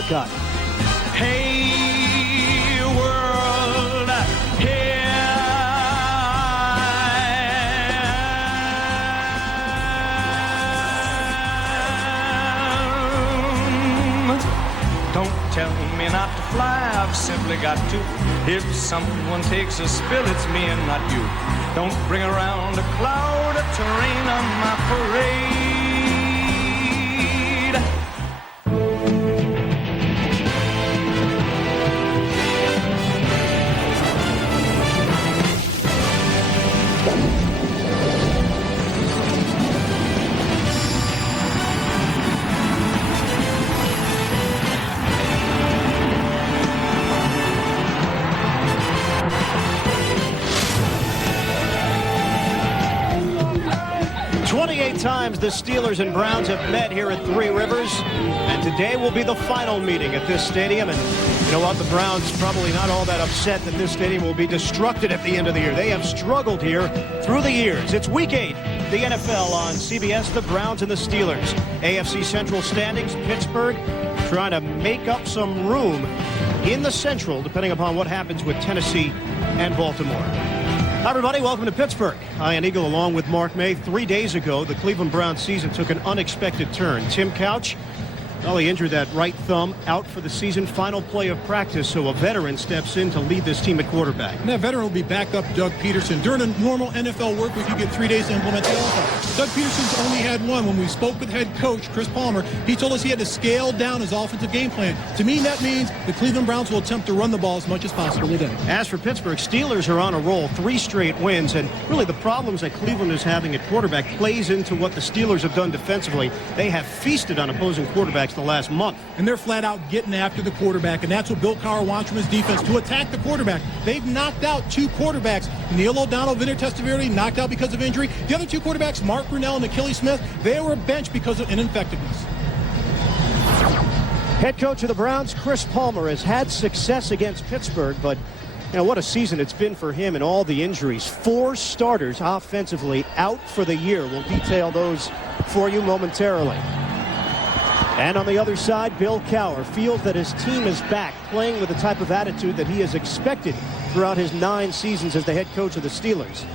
Cut. Hey, world, here I am. Don't tell me not to fly, I've simply got to. If someone takes a spill, it's me and not you. Don't bring around a cloud to rain on my parade. 28 times the Steelers and Browns have met here at Three Rivers, and today will be the final meeting at this stadium. And you know what? The Browns probably not all that upset that this stadium will be destructed at the end of the year. They have struggled here through the years. It's Week 8, the NFL on CBS, the Browns and the Steelers. AFC Central standings, Pittsburgh trying to make up some room in the Central, depending upon what happens with Tennessee and Baltimore. Hi, everybody. Welcome to Pittsburgh. Ian Eagle along with Mark May. 3 days ago, the Cleveland Browns season took an unexpected turn. Tim Couch, well, he injured that right thumb, out for the season. Final play of practice, so a veteran steps in to lead this team at quarterback. And that veteran will be backed up Doug Peterson. During a normal NFL work week, you get 3 days to implement the offense. Doug Peterson's only had one. When we spoke with head coach Chris Palmer, he told us he had to scale down his offensive game plan. To me, that means the Cleveland Browns will attempt to run the ball as much as possible today. As for Pittsburgh, Steelers are on a roll, 3 straight wins, and really the problems that Cleveland is having at quarterback plays into what the Steelers have done defensively. They have feasted on opposing quarterbacks the last month. And they're flat out getting after the quarterback, and that's what Bill Cowher wants from his defense, to attack the quarterback. They've knocked out 2 quarterbacks. Neil O'Donnell, Vinny Testaverde, knocked out because of injury. The other 2 quarterbacks, Mark Brunell and Achilles Smith, they were benched because of ineffectiveness. Head coach of the Browns, Chris Palmer, has had success against Pittsburgh, but you know what a season it's been for him and all the injuries. 4 starters offensively out for the year. We'll detail those for you momentarily. And on the other side, Bill Cowher feels that his team is back, playing with the type of attitude that he has expected throughout his 9 seasons as the head coach of the Steelers.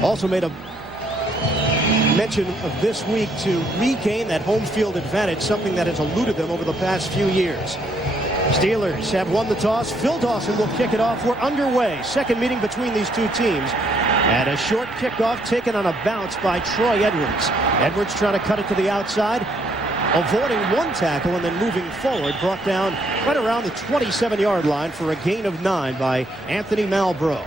Also made a mention of this week to regain that home field advantage, something that has eluded them over the past few years. Steelers have won the toss. Phil Dawson will kick it off. We're underway. Second meeting between these 2 teams. And a short kickoff taken on a bounce by Troy Edwards. Edwards trying to cut it to the outside, avoiding 1 tackle and then moving forward, brought down right around the 27-yard line for a gain of 9 by Anthony Malbrough.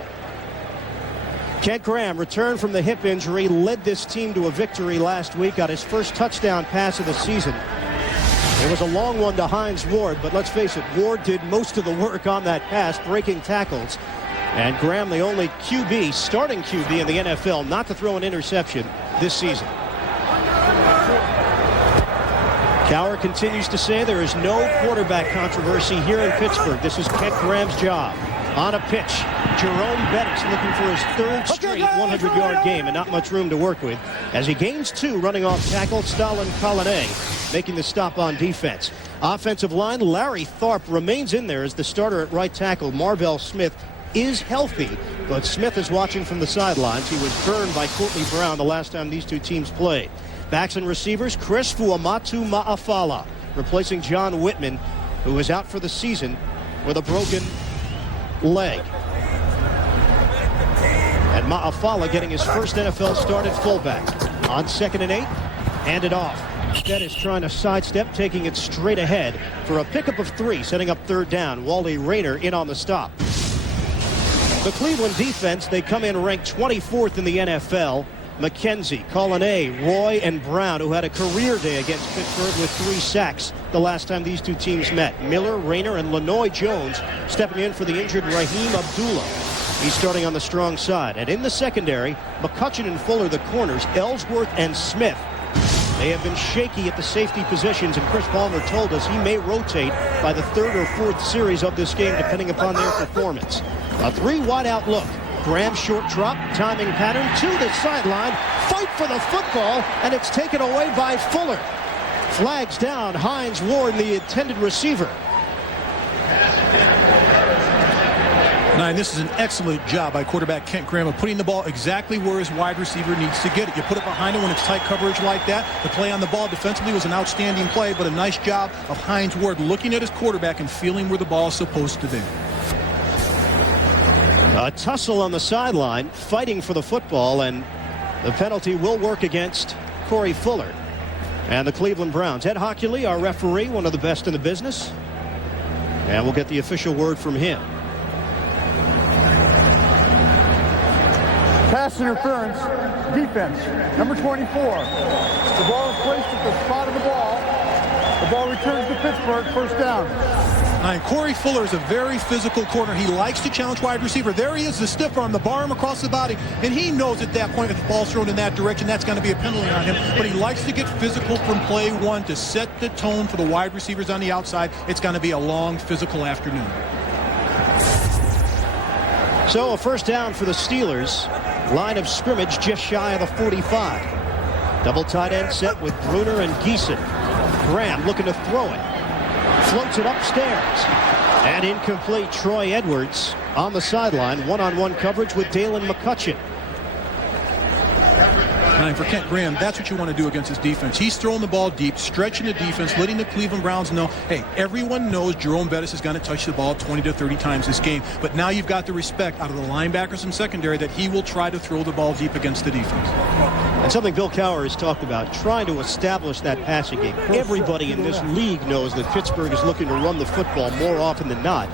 Kent Graham returned from the hip injury, led this team to a victory last week, got his first touchdown pass of the season. It was a long one to Hines Ward, but let's face it, Ward did most of the work on that pass, breaking tackles. And Graham, the only QB, starting QB in the NFL, not to throw an interception this season. Cowher continues to say there is no quarterback controversy here in Pittsburgh. This is Kent Graham's job. On a pitch, Jerome Bettis looking for his 3rd straight 100-yard game, and not much room to work with as he gains 2 running off tackle. Stalin Collinet making the stop on defense. Offensive line, Larry Tharp remains in there as the starter at right tackle. Marvell Smith is healthy, but Smith is watching from the sidelines. He was burned by Courtney Brown the last time these 2 teams played. Backs and receivers, Chris Fuamatu Ma'afala, replacing John Whitman, who is out for the season with a broken leg. And Ma'afala getting his first NFL start at fullback. On 2nd and 8, hand it off. Bettis trying to sidestep, taking it straight ahead for a pickup of 3, setting up 3rd down. Wally Rayner in on the stop. The Cleveland defense, they come in ranked 24th in the NFL. McKenzie, Collinet, Roy, and Brown, who had a career day against Pittsburgh with 3 sacks the last time these 2 teams met. Miller, Rayner, and Lanoy Jones stepping in for the injured Raheem Abdullah. He's starting on the strong side. And in the secondary, McCutcheon and Fuller, the corners, Ellsworth and Smith. They have been shaky at the safety positions, and Chris Palmer told us he may rotate by the 3rd or 4th series of this game, depending upon their performance. A 3 wide out look. Graham short drop, timing pattern to the sideline, fight for the football, and it's taken away by Fuller. Flags down. Hines Ward, the intended receiver. And this is an excellent job by quarterback Kent Graham of putting the ball exactly where his wide receiver needs to get it. You put it behind him when it's tight coverage like that. The play on the ball defensively was an outstanding play, but a nice job of Hines Ward looking at his quarterback and feeling where the ball is supposed to be. A tussle on the sideline, fighting for the football, and the penalty will work against Corey Fuller and the Cleveland Browns. Ed Hockley, our referee, one of the best in the business, and we'll get the official word from him. Pass interference, defense, number 24. The ball is placed at the spot of the ball. The ball returns to Pittsburgh, first down. And Corey Fuller is a very physical corner. He likes to challenge wide receiver. There he is, the stiff arm, the bar arm across the body. And he knows at that point if the ball's thrown in that direction, that's going to be a penalty on him. But he likes to get physical from play one to set the tone for the wide receivers on the outside. It's going to be a long, physical afternoon. So a first down for the Steelers. Line of scrimmage just shy of the 45. Double tight end set with Bruner and Geeson. Graham looking to throw it. Floats it upstairs. And incomplete. Troy Edwards on the sideline. One-on-one coverage with Dalen McCutcheon. And for Kent Graham, that's what you want to do against his defense. He's throwing the ball deep, stretching the defense, letting the Cleveland Browns know, hey, everyone knows Jerome Bettis is going to touch the ball 20 to 30 times this game. But now you've got the respect out of the linebackers and secondary that he will try to throw the ball deep against the defense. And something Bill Cowher has talked about, trying to establish that passing game. Everybody in this league knows that Pittsburgh is looking to run the football more often than not.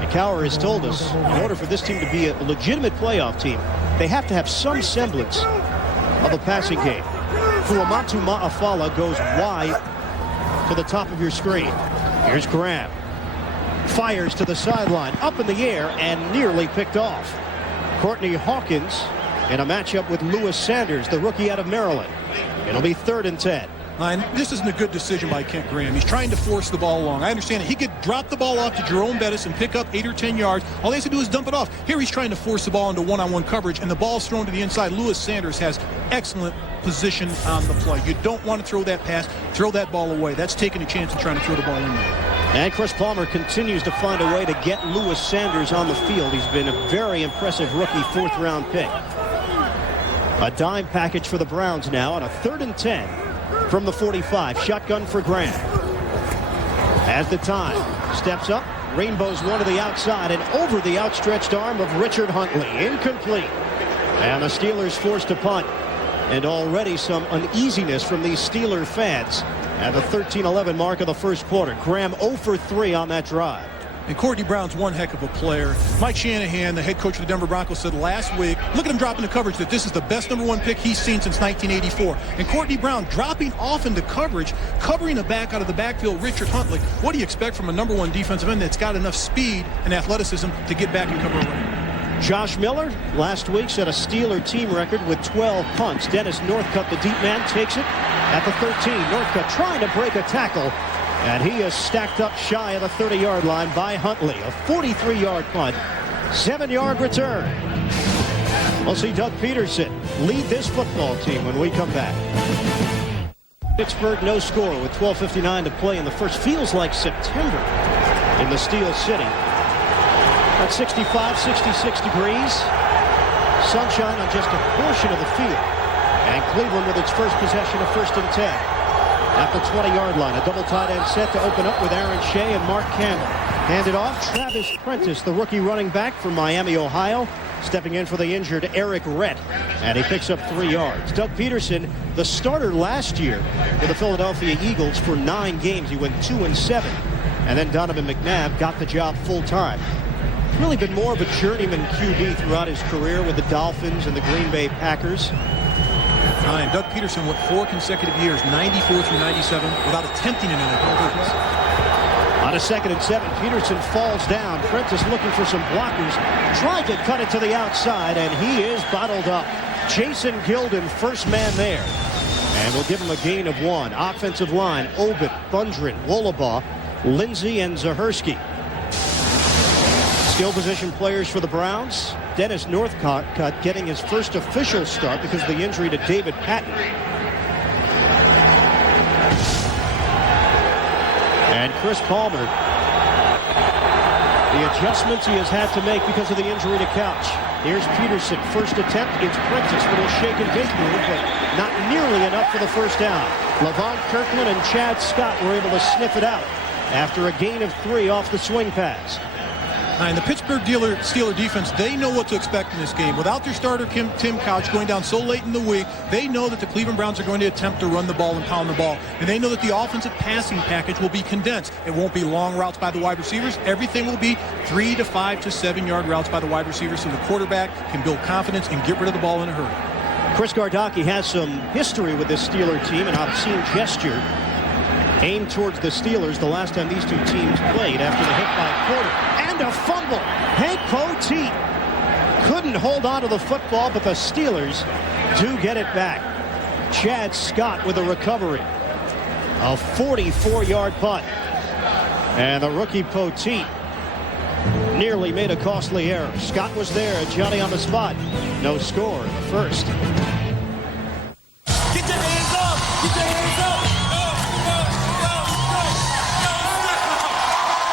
And Cowher has told us, in order for this team to be a legitimate playoff team, they have to have some semblance of a passing game. Fuamatu Ma'afala goes wide to the top of your screen. Here's Graham. Fires to the sideline, up in the air, and nearly picked off. Courtney Hawkins in a matchup with Lewis Sanders, the rookie out of Maryland. It'll be 3rd and 10. And this isn't a good decision by Kent Graham. He's trying to force the ball along. I understand it. He could drop the ball off to Jerome Bettis and pick up 8 or 10 yards. All he has to do is dump it off. Here he's trying to force the ball into one-on-one coverage, and the ball's thrown to the inside. Lewis Sanders has excellent position on the play. You don't want to throw that pass. Throw that ball away. That's taking a chance and trying to throw the ball in there. And Chris Palmer continues to find a way to get Lewis Sanders on the field. He's been a very impressive rookie 4th-round pick. A dime package for the Browns now on a 3rd and 10. From the 45, shotgun for Graham. As the time steps up, rainbows one to the outside and over the outstretched arm of Richard Huntley. Incomplete. And the Steelers forced to punt. And already some uneasiness from these Steeler fans at the 13-11 mark of the first quarter. Graham 0 for 3 on that drive. And Courtney Brown's one heck of a player. Mike Shanahan, the head coach of the Denver Broncos, said last week, look at him dropping the coverage, that this is the best #1 pick he's seen since 1984. And Courtney Brown dropping off into coverage, covering a back out of the backfield, Richard Huntley. What do you expect from a #1 defensive end that's got enough speed and athleticism to get back and cover away? Josh Miller last week set a Steeler team record with 12 punts. Dennis Northcutt, the deep man, takes it at the 13. Northcutt trying to break a tackle. And he is stacked up shy of the 30-yard line by Huntley. A 43-yard punt, 7-yard return. We'll see Doug Peterson lead this football team when we come back. Pittsburgh no score with 12:59 to play in the first. Feels like September in the Steel City. At 65, 66 degrees. Sunshine on just a portion of the field. And Cleveland with its first possession of 1st and 10. At the 20-yard line, a double tight end set to open up with Aaron Shea and Mark Campbell. Handed off, Travis Prentice, the rookie running back from Miami, Ohio, stepping in for the injured Eric Rett, and he picks up 3 yards. Doug Peterson, the starter last year for the Philadelphia Eagles for 9 games. He went 2-7, and then Donovan McNabb got the job full-time. Really been more of a journeyman QB throughout his career with the Dolphins and the Green Bay Packers. And Doug Peterson went 4 consecutive years, 94 through 97, without attempting an NFL. On a 2nd and 7, Peterson falls down. Prentice looking for some blockers. Tried to cut it to the outside, and he is bottled up. Jason Gilden, first man there. And we'll give him a gain of 1. Offensive line, Obit, Thundren, Wolabaugh, Lindsey, and Zahersky. Skill position players for the Browns. Dennis Northcutt getting his first official start because of the injury to David Patton. And Chris Palmer, the adjustments he has had to make because of the injury to Couch. Here's Peterson, first attempt. It's Prentice, little shake and bake move, but not nearly enough for the first down. Levon Kirkland and Chad Scott were able to sniff it out after a gain of 3 off the swing pass. And the Pittsburgh Steeler defense, they know what to expect in this game. Without their starter, Tim Couch, going down so late in the week, they know that the Cleveland Browns are going to attempt to run the ball and pound the ball. And they know that the offensive passing package will be condensed. It won't be long routes by the wide receivers. Everything will be 3 to 5 to 7 yard routes by the wide receivers, so the quarterback can build confidence and get rid of the ball in a hurry. Chris Gardocki has some history with this Steeler team, an obscene gesture aimed towards the Steelers the last time these two teams played after the hit by Porter. And a fumble. Hank Poteet couldn't hold on to the football, but the Steelers do get it back. Chad Scott with a recovery. A 44-yard punt. And the rookie Poteet nearly made a costly error. Scott was there, Johnny on the spot. No score in the first. Get your hands up! Get your hands up!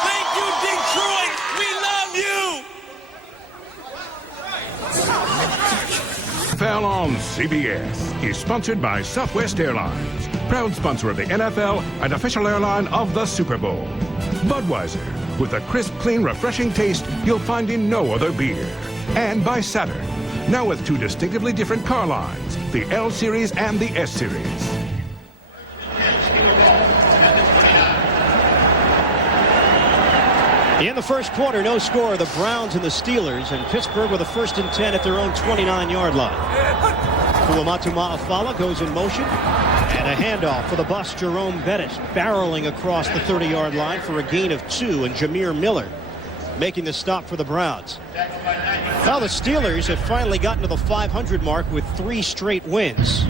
Thank you, Detroit! We love you! NFL on CBS is sponsored by Southwest Airlines, proud sponsor of the NFL and official airline of the Super Bowl. Budweiser, with a crisp, clean, refreshing taste you'll find in no other beer. And by Saturn, now with 2 distinctively different car lines, the L Series and the S Series. In the first quarter, no score. The Browns and the Steelers, and Pittsburgh with a 1st and 10 at their own 29-yard line. Kuamatu Ma'afala goes in motion, and a handoff for the bus, Jerome Bettis, barreling across the 30-yard line for a gain of 2, and Jameer Miller making the stop for the Browns. Now the Steelers have finally gotten to the 500 mark with 3 straight wins.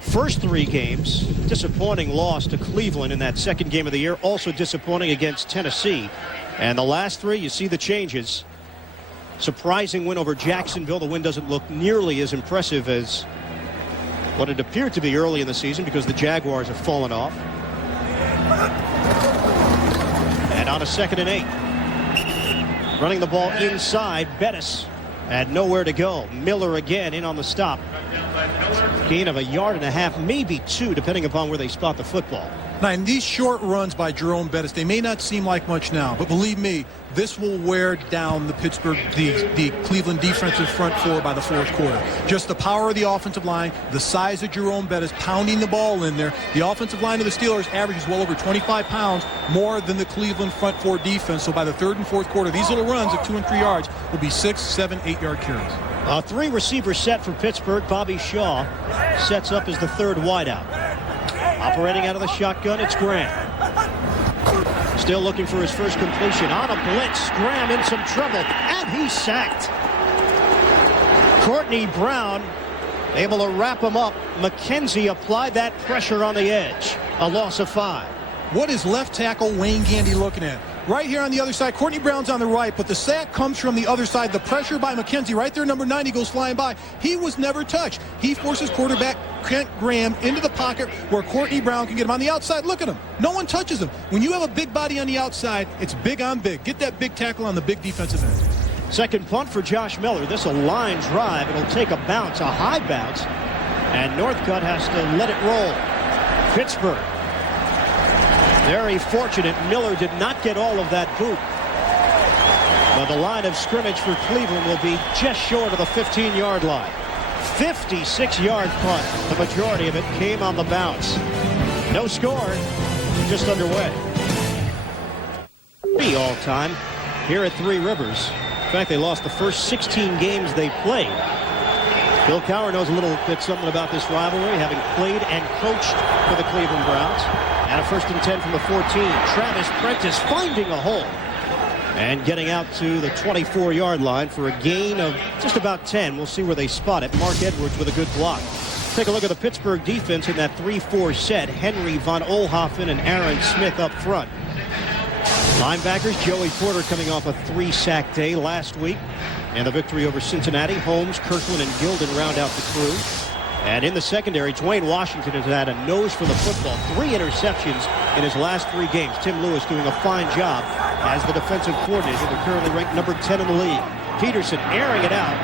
First 3 games, disappointing loss to Cleveland in that second game of the year, also disappointing against Tennessee. And the last 3, you see the changes. Surprising win over Jacksonville. The win doesn't look nearly as impressive as what it appeared to be early in the season because the Jaguars have fallen off. And on a 2nd and 8. Running the ball inside, Bettis had nowhere to go. Miller again in on the stop. Gain of 1.5 yards, maybe 2, depending upon where they spot the football. Now, in these short runs by Jerome Bettis, they may not seem like much now, but believe me, this will wear down the the Cleveland defensive front 4 by the 4th quarter. Just the power of the offensive line, the size of Jerome Bettis pounding the ball in there. The offensive line of the Steelers averages well over 25 pounds more than the Cleveland front 4 defense. So by the 3rd and 4th quarter, these little runs of 2 and 3 yards will be 6, 7, 8-yard carries. A 3-receiver set for Pittsburgh. Bobby Shaw sets up as the 3rd wideout. Operating out of the shotgun, it's Graham. Still looking for his first completion. On a blitz, Graham in some trouble, and he's sacked. Courtney Brown able to wrap him up. McKenzie applied that pressure on the edge. A loss of 5. What is left tackle Wayne Gandy looking at? Right here on the other side, Courtney Brown's on the right, but the sack comes from the other side. The pressure by McKenzie right there, number 90, goes flying by. He was never touched. He forces quarterback Kent Graham into the pocket where Courtney Brown can get him on the outside. Look at him. No one touches him. When you have a big body on the outside, it's big on big. Get that big tackle on the big defensive end. Second punt for Josh Miller. This a line drive. It'll take a bounce, a high bounce, and Northcutt has to let it roll. Pittsburgh. Very fortunate. Miller did not get all of that boot. But the line of scrimmage for Cleveland will be just short of the 15-yard line. 56-yard punt. The majority of it came on the bounce. No score. Just underway. 3 all-time here at Three Rivers. In fact, they lost the first 16 games they played. Bill Cowher knows a little bit something about this rivalry, having played and coached for the Cleveland Browns. And a 1st and 10 from the 14. Travis Prentice finding a hole and getting out to the 24-yard line for a gain of just about 10. We'll see where they spot it. Mark Edwards with a good block. Take a look at the Pittsburgh defense in that 3-4 set. Henry, Von Oelhoffen, and Aaron Smith up front. Linebackers, Joey Porter coming off a 3-sack day last week. And the victory over Cincinnati. Holmes, Kirkland, and Gilden round out the crew. And in the secondary, Dwayne Washington has had a nose for the football. 3 interceptions in his last 3 games. Tim Lewis doing a fine job as the defensive coordinator. They're currently ranked number 10 in the league. Peterson airing it out,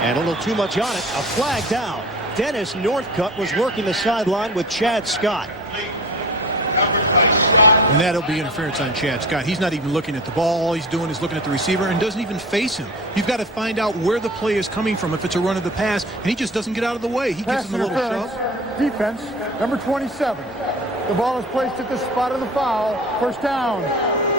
and a little too much on it. A flag down. Dennis Northcutt was working the sideline with Chad Scott. And that'll be interference on Chad Scott. He's not even looking at the ball. All he's doing is looking at the receiver and doesn't even face him. You've got to find out where the play is coming from if it's a run of the pass, and he just doesn't get out of the way. He gives him a little shove. Defense, number 27. The ball is placed at the spot of the foul. First down.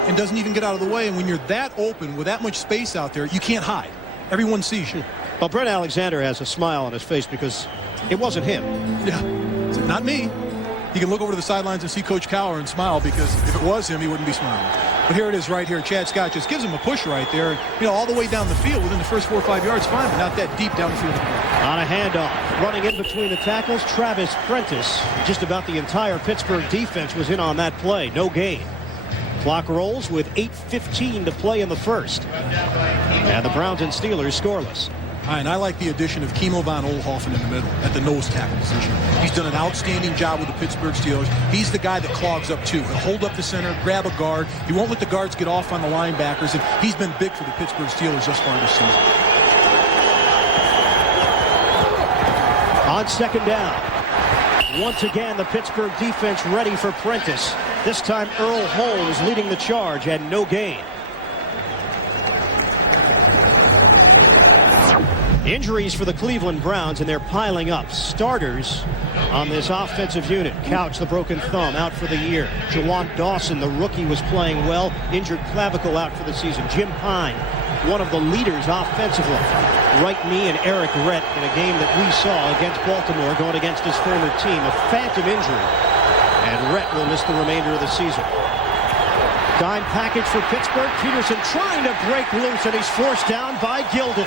And doesn't even get out of the way. And when you're that open with that much space out there, you can't hide. Everyone sees you. Well, Brent Alexander has a smile on his face because it wasn't him. Yeah, not me. You can look over to the sidelines and see Coach Cowher and smile, because if it was him, he wouldn't be smiling. But here it is right here. Chad Scott just gives him a push right there. You know, all the way down the field within the first 4 or 5 yards, fine, but not that deep down the field. On a handoff, running in between the tackles, Travis Prentice. Just about the entire Pittsburgh defense was in on that play. No gain. Clock rolls with 8:15 to play in the first. And the Browns and Steelers scoreless. And I like the addition of Kimo von Oelhoffen in the middle at the nose tackle position. He's done an outstanding job with the Pittsburgh Steelers. He's the guy that clogs up too. He'll hold up the center, grab a guard. He won't let the guards get off on the linebackers, and he's been big for the Pittsburgh Steelers thus far this season. On second down, once again the Pittsburgh defense ready for Prentice. This time Earl Holmes leading the charge and no gain. Injuries for the Cleveland Browns, and they're piling up. Starters on this offensive unit. Couch, the broken thumb, out for the year. Jawan Dawson, the rookie, was playing well. Injured clavicle, out for the season. Jim Pine, one of the leaders offensively. Right knee and Eric Rhett in a game that we saw against Baltimore, going against his former team. A phantom injury, and Rhett will miss the remainder of the season. Dime package for Pittsburgh. Peterson trying to break loose, and he's forced down by Gilden.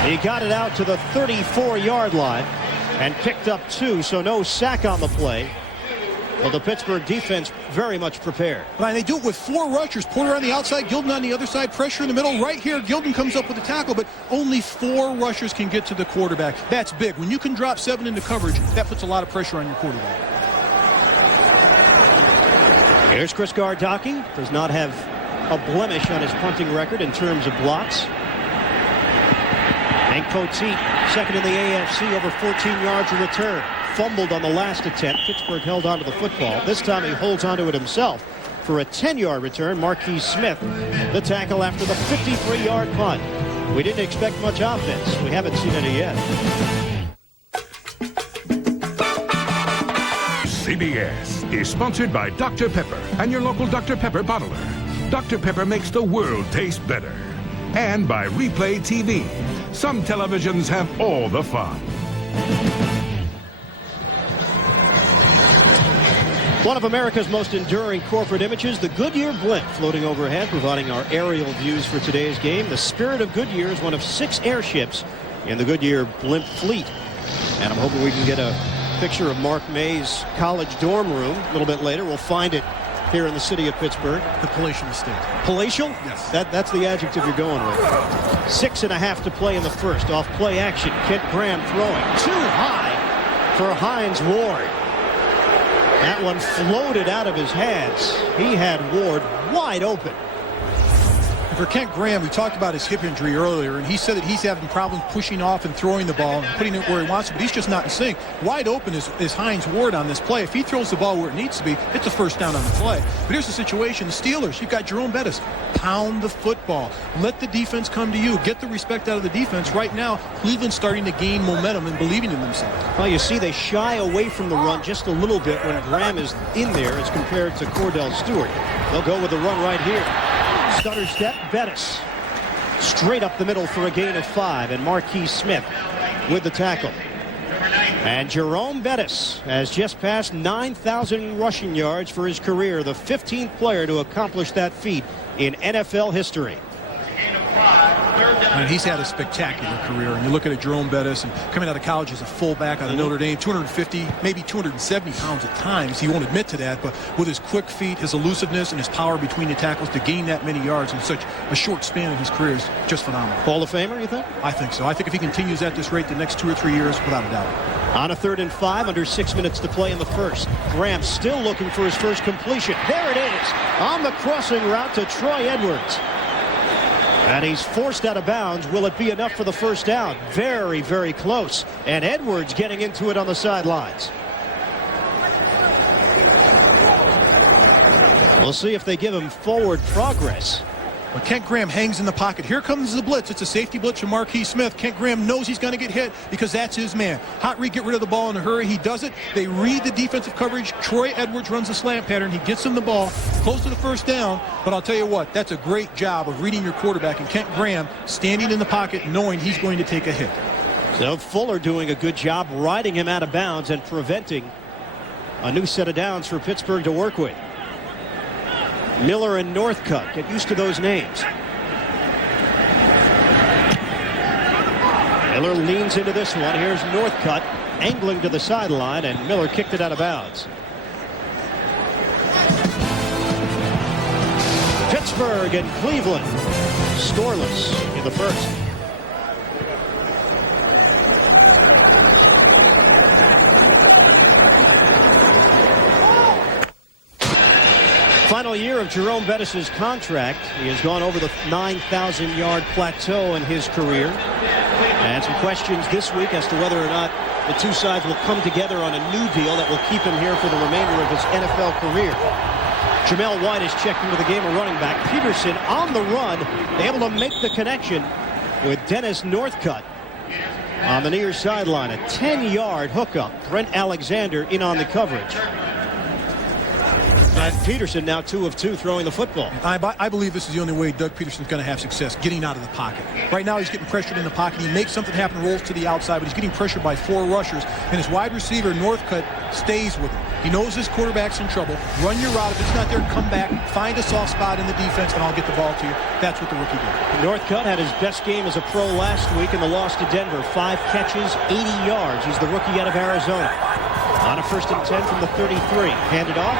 He got it out to the 34-yard line and picked up 2, so no sack on the play. Well, the Pittsburgh defense very much prepared. And they do it with 4 rushers. Porter on the outside, Gilden on the other side, pressure in the middle. Right here, Gilden comes up with a tackle, but only 4 rushers can get to the quarterback. That's big. When you can drop 7 into coverage, that puts a lot of pressure on your quarterback. Here's Chris Gardocki. Does not have a blemish on his punting record in terms of blocks. Hank Poteet, second in the AFC, over 14 yards of return. Fumbled on the last attempt. Pittsburgh held onto the football. This time he holds onto it himself for a 10-yard return. Marquise Smith, the tackle after the 53-yard punt. We didn't expect much offense. We haven't seen any yet. CBS is sponsored by Dr. Pepper and your local Dr. Pepper bottler. Dr. Pepper makes the world taste better. And by Replay TV. Some televisions have all the fun. One of America's most enduring corporate images, the Goodyear blimp floating overhead, providing our aerial views for today's game. The Spirit of Goodyear is one of 6 airships in the Goodyear blimp fleet. And I'm hoping we can get a picture of Mark May's college dorm room a little bit later. We'll find it here in the city of Pittsburgh. The palatial estate. Palatial? Yes. That's the adjective you're going with. 6.5 to play in the first. Off play action. Kent Graham throwing. Too high for Hines Ward. That one floated out of his hands. He had Ward wide open. For Kent Graham, we talked about his hip injury earlier, and he said that he's having problems pushing off and throwing the ball and putting it where he wants to, but he's just not in sync. Wide open is Hines Ward on this play. If he throws the ball where it needs to be, it's a first down on the play. But here's the situation. The Steelers, you've got Jerome Bettis. Pound the football. Let the defense come to you. Get the respect out of the defense. Right now, Cleveland's starting to gain momentum and believing in themselves. Well, you see they shy away from the run just a little bit when Graham is in there as compared to Cordell Stewart. They'll go with the run right here. Stutter step, Bettis. Straight up the middle for a gain of 5, and Marquise Smith with the tackle. And Jerome Bettis has just passed 9,000 rushing yards for his career, the 15th player to accomplish that feat in NFL history. And he's had a spectacular career. And you look at Jerome Bettis, and coming out of college as a fullback out of Notre Dame, 250, maybe 270 pounds at times. He won't admit to that, but with his quick feet, his elusiveness, and his power between the tackles to gain that many yards in such a short span of his career is just phenomenal. Hall of Famer, you think? I think so. I think if he continues at this rate the next 2 or 3 years, without a doubt. On a 3rd and 5, under 6 minutes to play in the first. Graham still looking for his first completion. There it is, on the crossing route to Troy Edwards. And he's forced out of bounds. Will it be enough for the first down? Very, very close. And Edwards getting into it on the sidelines. We'll see if they give him forward progress. Well, Kent Graham hangs in the pocket. Here comes the blitz. It's a safety blitz from Marquis Smith. Kent Graham knows he's going to get hit because that's his man. Hot read, get rid of the ball in a hurry. He does it. They read the defensive coverage. Troy Edwards runs the slant pattern. He gets him the ball close to the first down. But I'll tell you what, that's a great job of reading your quarterback. And Kent Graham standing in the pocket knowing he's going to take a hit. So Fuller doing a good job riding him out of bounds and preventing a new set of downs for Pittsburgh to work with. Miller and Northcutt, get used to those names. Miller leans into this one. Here's Northcutt angling to the sideline, and Miller kicked it out of bounds. Pittsburgh and Cleveland scoreless in the first. Final year of Jerome Bettis' contract. He has gone over the 9,000-yard plateau in his career. And some questions this week as to whether or not the two sides will come together on a new deal that will keep him here for the remainder of his NFL career. Jamel White is checked into the game, a running back. Peterson on the run, able to make the connection with Dennis Northcutt on the near sideline. A 10-yard hookup. Brent Alexander in on the coverage. Peterson now 2 of 2 throwing the football. I believe this is the only way Doug Peterson's going to have success, getting out of the pocket. Right now he's getting pressured in the pocket. He makes something happen, rolls to the outside, but he's getting pressured by 4 rushers. And his wide receiver, Northcutt, stays with him. He knows his quarterback's in trouble. Run your route. If it's not there, come back, find a soft spot in the defense, and I'll get the ball to you. That's what the rookie did. Northcutt had his best game as a pro last week in the loss to Denver. 5 catches, 80 yards. He's the rookie out of Arizona. On a 1st and 10 from the 33. Handed off.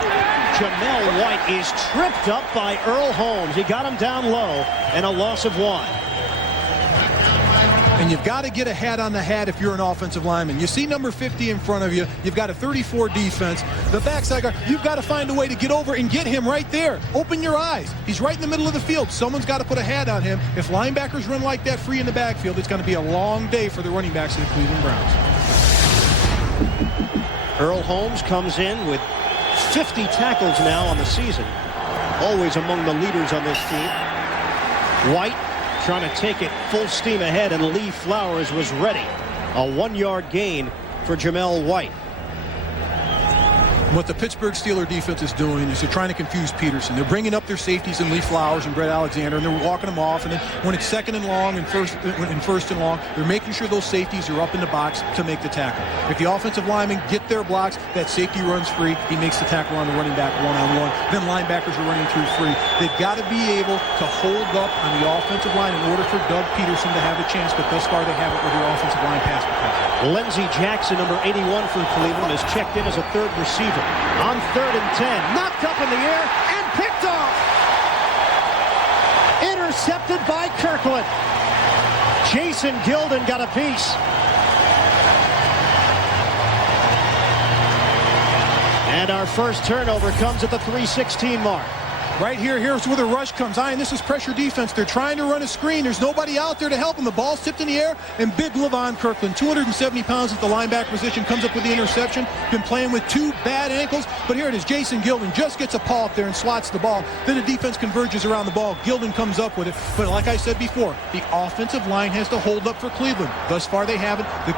Jamel White is tripped up by Earl Holmes. He got him down low, and a loss of 1. And you've got to get a hat on the hat if you're an offensive lineman. You see number 50 in front of you. You've got a 34 defense. The backside guard, you've got to find a way to get over and get him right there. Open your eyes. He's right in the middle of the field. Someone's got to put a hat on him. If linebackers run like that free in the backfield, it's going to be a long day for the running backs of the Cleveland Browns. Earl Holmes comes in with 50 tackles now on the season. Always among the leaders on this team. White trying to take it full steam ahead, and Lee Flowers was ready. A 1-yard gain for Jamel White. What the Pittsburgh Steelers defense is doing is they're trying to confuse Peterson. They're bringing up their safeties in Lee Flowers and Brett Alexander, and they're walking them off. And then when it's 2nd and long and first and long, they're making sure those safeties are up in the box to make the tackle. If the offensive linemen get their blocks, that safety runs free. He makes the tackle on the running back one-on-one. Then linebackers are running through free. They've got to be able to hold up on the offensive line in order for Doug Peterson to have a chance, but thus far they haven't with their offensive line pass protection. Lindsey Jackson, number 81 for Cleveland, is checked in as a 3rd receiver. On 3rd and 10, knocked up in the air and picked off. Intercepted by Kirkland. Jason Gilden got a piece. And our first turnover comes at the 3:16 mark. Right here, here's where the rush comes. And this is pressure defense. They're trying to run a screen. There's nobody out there to help them. The ball's tipped in the air, and big Levon Kirkland, 270 pounds at the linebacker position, comes up with the interception. Been playing with 2 bad ankles, but here it is. Jason Gilden just gets a paw up there and slots the ball. Then the defense converges around the ball. Gilden comes up with it. But like I said before, the offensive line has to hold up for Cleveland. Thus far, they haven't. The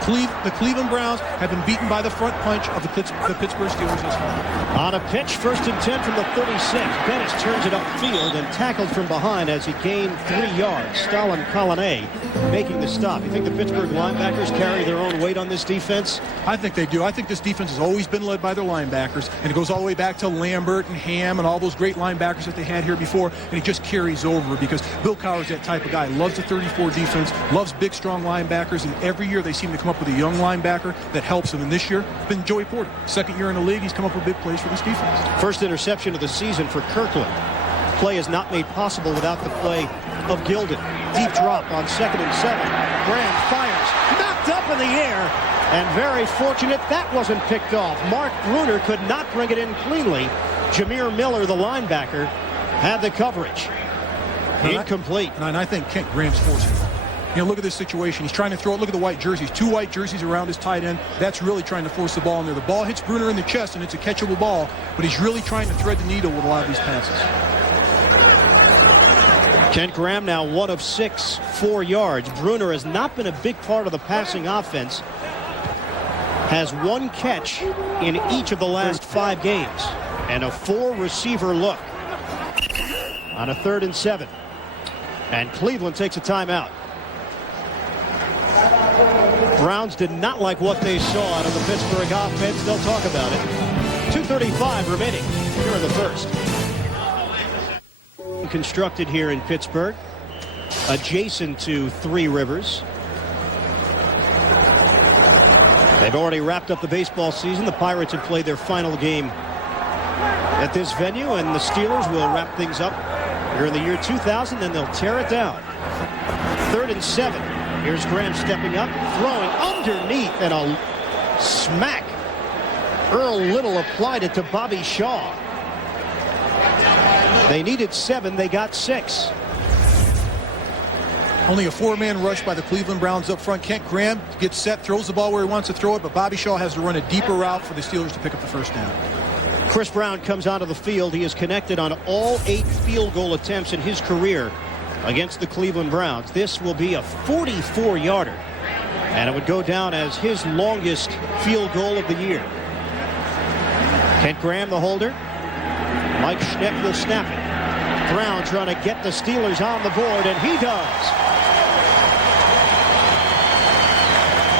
Cleveland Browns have been beaten by the front punch of the Pittsburgh Steelers this far. On a pitch, 1st and 10 from the 36. Dennis turns it upfield and tackled from behind as he gained 3 yards. Stalin Collinet making the stop. You think the Pittsburgh linebackers carry their own weight on this defense? I think they do. I think this defense has always been led by their linebackers, and it goes all the way back to Lambert and Ham and all those great linebackers that they had here before, and it just carries over because Bill Cowher's that type of guy. Loves the 34 defense, loves big, strong linebackers, and every year they seem to come up with a young linebacker that helps them. And this year, it's been Joey Porter. 2nd year in the league, he's come up with big plays for this defense. First interception of the season for Kirkland. Play is not made possible without the play of Gilden. Deep drop on 2nd and 7. Graham fires. Knocked up in the air. And very fortunate that wasn't picked off. Mark Bruner could not bring it in cleanly. Jameer Miller, the linebacker, had the coverage. Incomplete. And I think Kent Graham's forcing it. You know, look at this situation. He's trying to throw it. Look at the white jerseys. 2 white jerseys around his tight end. That's really trying to force the ball in there. The ball hits Bruner in the chest, and it's a catchable ball, but he's really trying to thread the needle with a lot of these passes. Kent Graham now 1 of 6, 4 yards. Bruner has not been a big part of the passing offense. Has 1 catch in each of the last 5 games. And a 4-receiver look on a 3rd and 7. And Cleveland takes a timeout. Browns did not like what they saw out of the Pittsburgh offense. They'll talk about it. 2:35 remaining here in the first. Constructed here in Pittsburgh, adjacent to Three Rivers. They've already wrapped up the baseball season. The Pirates have played their final game at this venue, and the Steelers will wrap things up here in the year 2000, then they'll tear it down. 3rd and 7. Here's Graham stepping up, throwing underneath, and a smack. Earl Little applied it to Bobby Shaw. They needed 7, they got 6. Only a 4-man rush by the Cleveland Browns up front. Kent Graham gets set, throws the ball where he wants to throw it, but Bobby Shaw has to run a deeper route for the Steelers to pick up the first down. Chris Brown comes onto the field. He is connected on all 8 field goal attempts in his career against the Cleveland Browns. This will be a 44-yarder, and it would go down as his longest field goal of the year. Kent Graham, the holder. Mike Schnepp will snap it. Brown trying to get the Steelers on the board, and he does.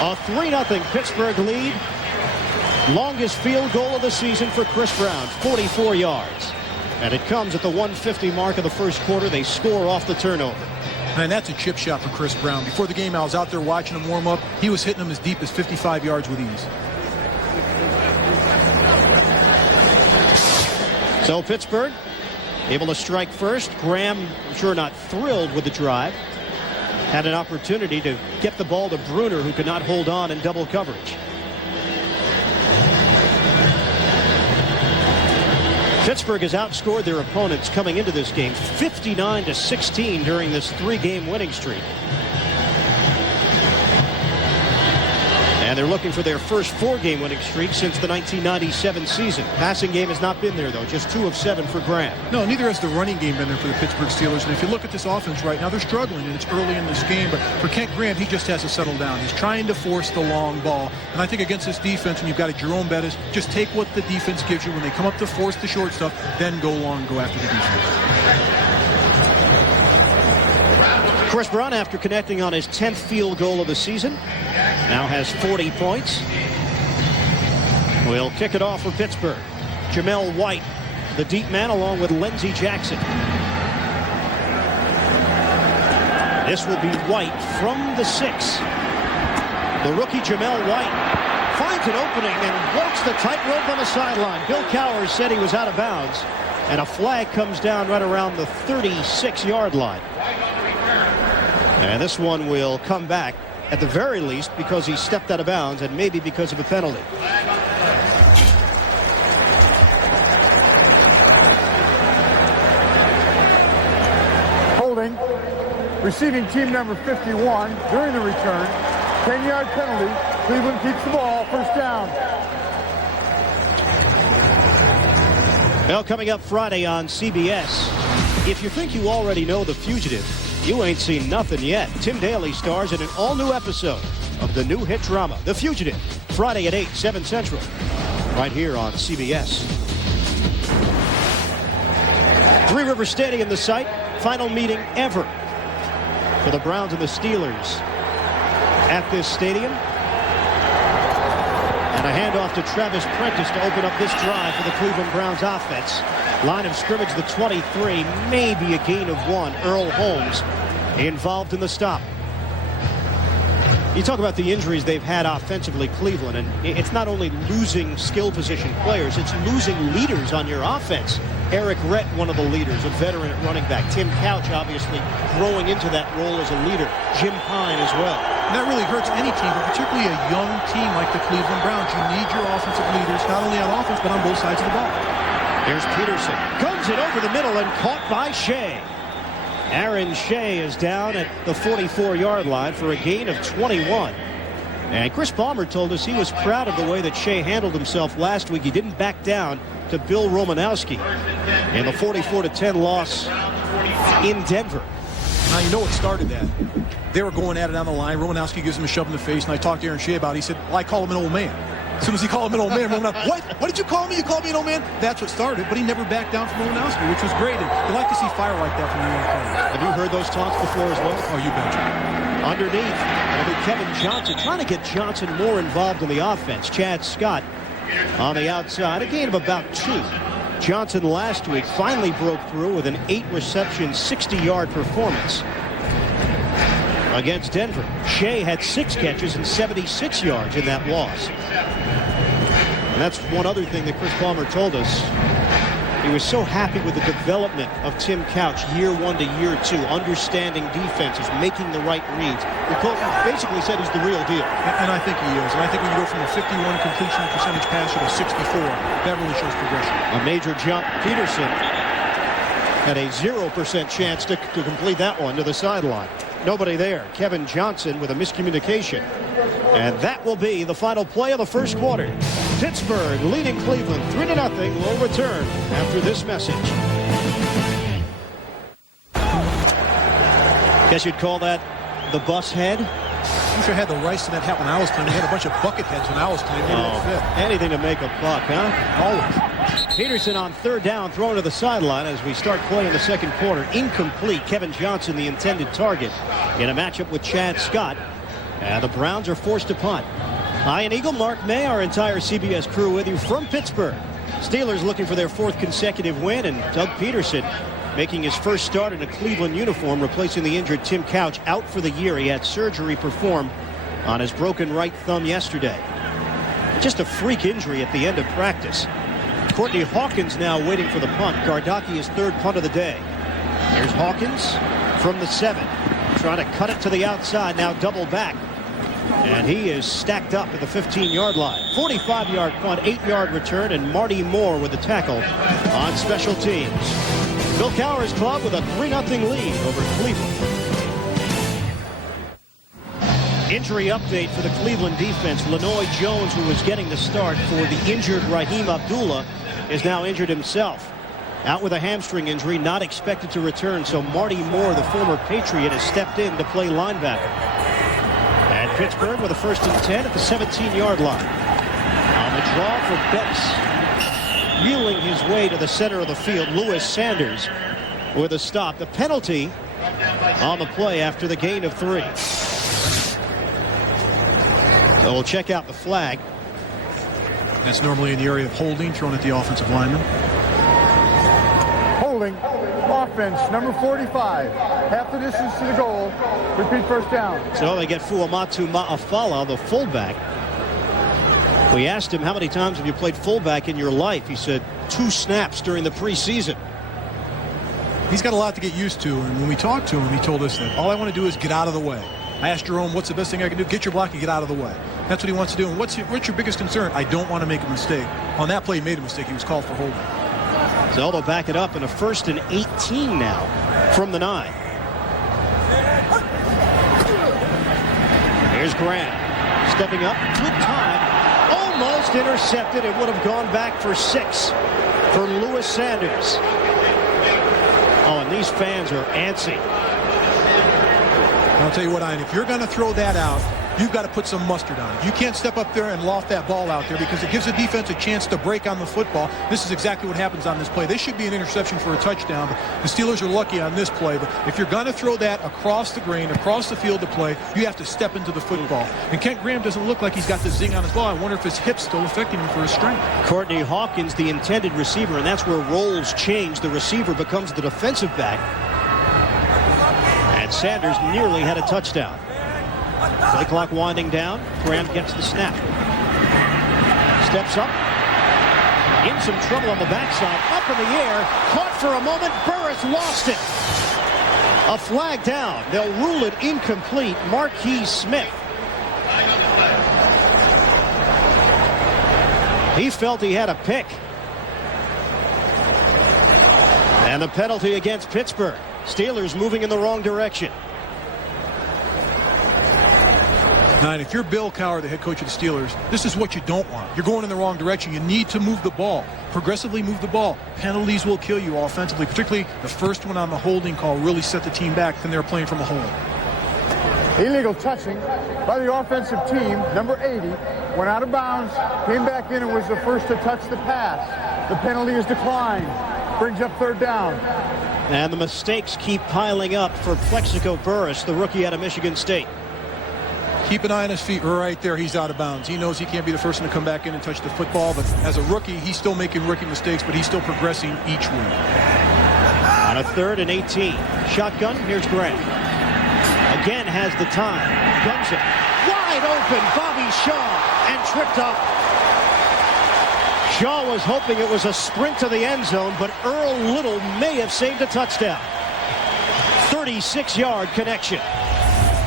A 3-0 Pittsburgh lead. Longest field goal of the season for Chris Brown, 44 yards. And it comes at the 150 mark of the first quarter. They score off the turnover. And that's a chip shot for Chris Brown. Before the game, I was out there watching him warm up. He was hitting them as deep as 55 yards with ease. So Pittsburgh able to strike first. Graham, I'm sure, not thrilled with the drive. Had an opportunity to get the ball to Bruner, who could not hold on in double coverage. Pittsburgh has outscored their opponents coming into this game 59-16 during this 3-game winning streak. And they're looking for their first 4-game winning streak since the 1997 season. Passing game has not been there, though. Just 2 of 7 for Graham. No, neither has the running game been there for the Pittsburgh Steelers. And if you look at this offense right now, they're struggling, and it's early in this game. But for Kent Graham, he just has to settle down. He's trying to force the long ball. And I think against this defense, when you've got a Jerome Bettis, just take what the defense gives you. When they come up to force the short stuff, then go long and go after the defense. Chris Brown, after connecting on his 10th field goal of the season, now has 40 points. We'll kick it off for Pittsburgh. Jamel White, the deep man, along with Lindsey Jackson. This will be White from the 6. The rookie Jamel White finds an opening and walks the tightrope on the sideline. Bill Cowher said he was out of bounds, and a flag comes down right around the 36-yard line. And this one will come back, at the very least, because he stepped out of bounds, and maybe because of a penalty. Holding, receiving team number 51 during the return. 10-yard penalty. Cleveland keeps the ball. First down. Well, coming up Friday on CBS, if you think you already know The Fugitive, you ain't seen nothing yet. Tim Daly stars in an all-new episode of the new hit drama, The Fugitive, Friday at 8, 7 Central, right here on CBS. Three River Stadium, the site. Final meeting ever for the Browns and the Steelers at this stadium. And a handoff to Travis Prentice to open up this drive for the Cleveland Browns offense. Line of scrimmage, the 23, maybe a gain of 1. Earl Holmes involved in the stop. You talk about the injuries they've had offensively, Cleveland, and it's not only losing skill position players, it's losing leaders on your offense. Eric Rett, one of the leaders, a veteran at running back. Tim Couch, obviously, growing into that role as a leader. Jim Pine as well. And that really hurts any team, but particularly a young team like the Cleveland Browns. You need your offensive leaders, not only on offense, but on both sides of the ball. Here's Peterson. Guns it over the middle and caught by Shea. Aaron Shea is down at the 44-yard line for a gain of 21. And Chris Palmer told us he was proud of the way that Shea handled himself last week. He didn't back down to Bill Romanowski in the 44-10 loss in Denver. Now, you know what started that. They were going at it on the line. Romanowski gives him a shove in the face, and I talked to Aaron Shea about it. He said, well, I call him an old man. As soon as he called him an old man, Romanowski, what did you call me? You called me an old man? That's what started, but he never backed down from Romanowski, which was great. And you like to see fire like that from the young players. Have you heard those taunts before as well? Oh, you betcha. Underneath, it'll be Kevin Johnson trying to get Johnson more involved in the offense. Chad Scott on the outside, a gain of about 2. Johnson last week finally broke through with an 8-reception, 60-yard performance against Denver. Shea had 6 catches and 76 yards in that loss. And that's one other thing that Chris Palmer told us. He was so happy with the development of Tim Couch year 1 to year 2, understanding defenses, making the right reads. The coach basically said he's the real deal. And I think he is. And I think when you go from a 51 completion percentage passer to 64, that really shows progression. A major jump. Peterson had a 0% chance to complete that one to the sideline. Nobody there. Kevin Johnson with a miscommunication. And that will be the final play of the first quarter. Pittsburgh leading Cleveland 3-0. Will return after this message. Guess you'd call that the bus head? I wish I had the rice to that hat when I was playing. They had a bunch of bucket heads when I was playing. Anything to make a buck, huh? Always. Peterson on 3rd down, thrown to the sideline as we start playing the second quarter. Incomplete. Kevin Johnson, the intended target, in a matchup with Chad Scott. And the Browns are forced to punt. Ian Eagle, Mark May, our entire CBS crew with you from Pittsburgh. Steelers looking for their 4th consecutive win, and Doug Peterson making his first start in a Cleveland uniform, replacing the injured Tim Couch, out for the year. He had surgery performed on his broken right thumb yesterday. Just a freak injury at the end of practice. Courtney Hawkins now waiting for the punt. Gardocki is 3rd punt of the day. Here's Hawkins from the 7. Trying to cut it to the outside, now double back. And he is stacked up at the 15-yard line. 45-yard punt, 8-yard return, and Marty Moore with the tackle on special teams. Bill Cowher's club with a 3-0 lead over Cleveland. Injury update for the Cleveland defense. Lenoy Jones, who was getting the start for the injured Raheem Abdullah, is now injured himself. Out with a hamstring injury, not expected to return, so Marty Moore, the former Patriot, has stepped in to play linebacker. And Pittsburgh with a 1st and 10 at the 17-yard line. On the draw for Betts. Wheeling his way to the center of the field, Lewis Sanders with a stop. The penalty on the play after the gain of 3. So we'll check out the flag. That's normally in the area of holding, thrown at the offensive lineman. Holding, offense, number 45. Half the distance to the goal. Repeat 1st down. So they get Fuamatu Ma'afala, the fullback. We asked him, how many times have you played fullback in your life? He said 2 snaps during the preseason. He's got a lot to get used to, and when we talked to him, he told us that all I want to do is get out of the way. I asked Jerome, what's the best thing I can do? Get your block and get out of the way. That's what he wants to do. And what's your biggest concern? I don't want to make a mistake. On that play, he made a mistake. He was called for holding. So they'll back it up in a 1st and 18 now from the 9. Here's Grant stepping up. Good time. Almost intercepted. It would have gone back for 6 for Lewis Sanders. Oh, and these fans are antsy. I'll tell you what, Ian, if you're going to throw that out, you've got to put some mustard on it. You can't step up there and loft that ball out there because it gives the defense a chance to break on the football. This is exactly what happens on this play. This should be an interception for a touchdown, but the Steelers are lucky on this play. But if you're going to throw that across the grain, across the field to play, you have to step into the football. And Kent Graham doesn't look like he's got the zing on his ball. I wonder if his hip's still affecting him for his strength. Courtney Hawkins, the intended receiver, and that's where roles change. The receiver becomes the defensive back. And Sanders nearly had a touchdown. Play clock winding down. Graham gets the snap. Steps up. In some trouble on the backside. Up in the air. Caught for a moment. Burris lost it. A flag down. They'll rule it incomplete. Marquise Smith He felt he had a pick. And the penalty against Pittsburgh. Steelers moving in the wrong direction. Now, if you're Bill Cowher, the head coach of the Steelers, this is what you don't want. You're going in the wrong direction. You need to move the ball. Progressively move the ball. Penalties will kill you offensively, particularly the first one on the holding call really set the team back. Then they were playing from a hole. Illegal touching by the offensive team, number 80, went out of bounds, came back in and was the first to touch the pass. The penalty is declined. Brings up third down. And the mistakes keep piling up for Plexico Burress, the rookie out of Michigan State. Keep an eye on his feet right there. He's out of bounds. He knows he can't be the first one to come back in and touch the football, but as a rookie, he's still making rookie mistakes, but he's still progressing each week. On a 3rd and 18. Shotgun, here's Grant. Again has the time. Guns it. Wide open, Bobby Shaw, and tripped up. Shaw was hoping it was a sprint to the end zone, but Earl Little may have saved a touchdown. 36-yard connection.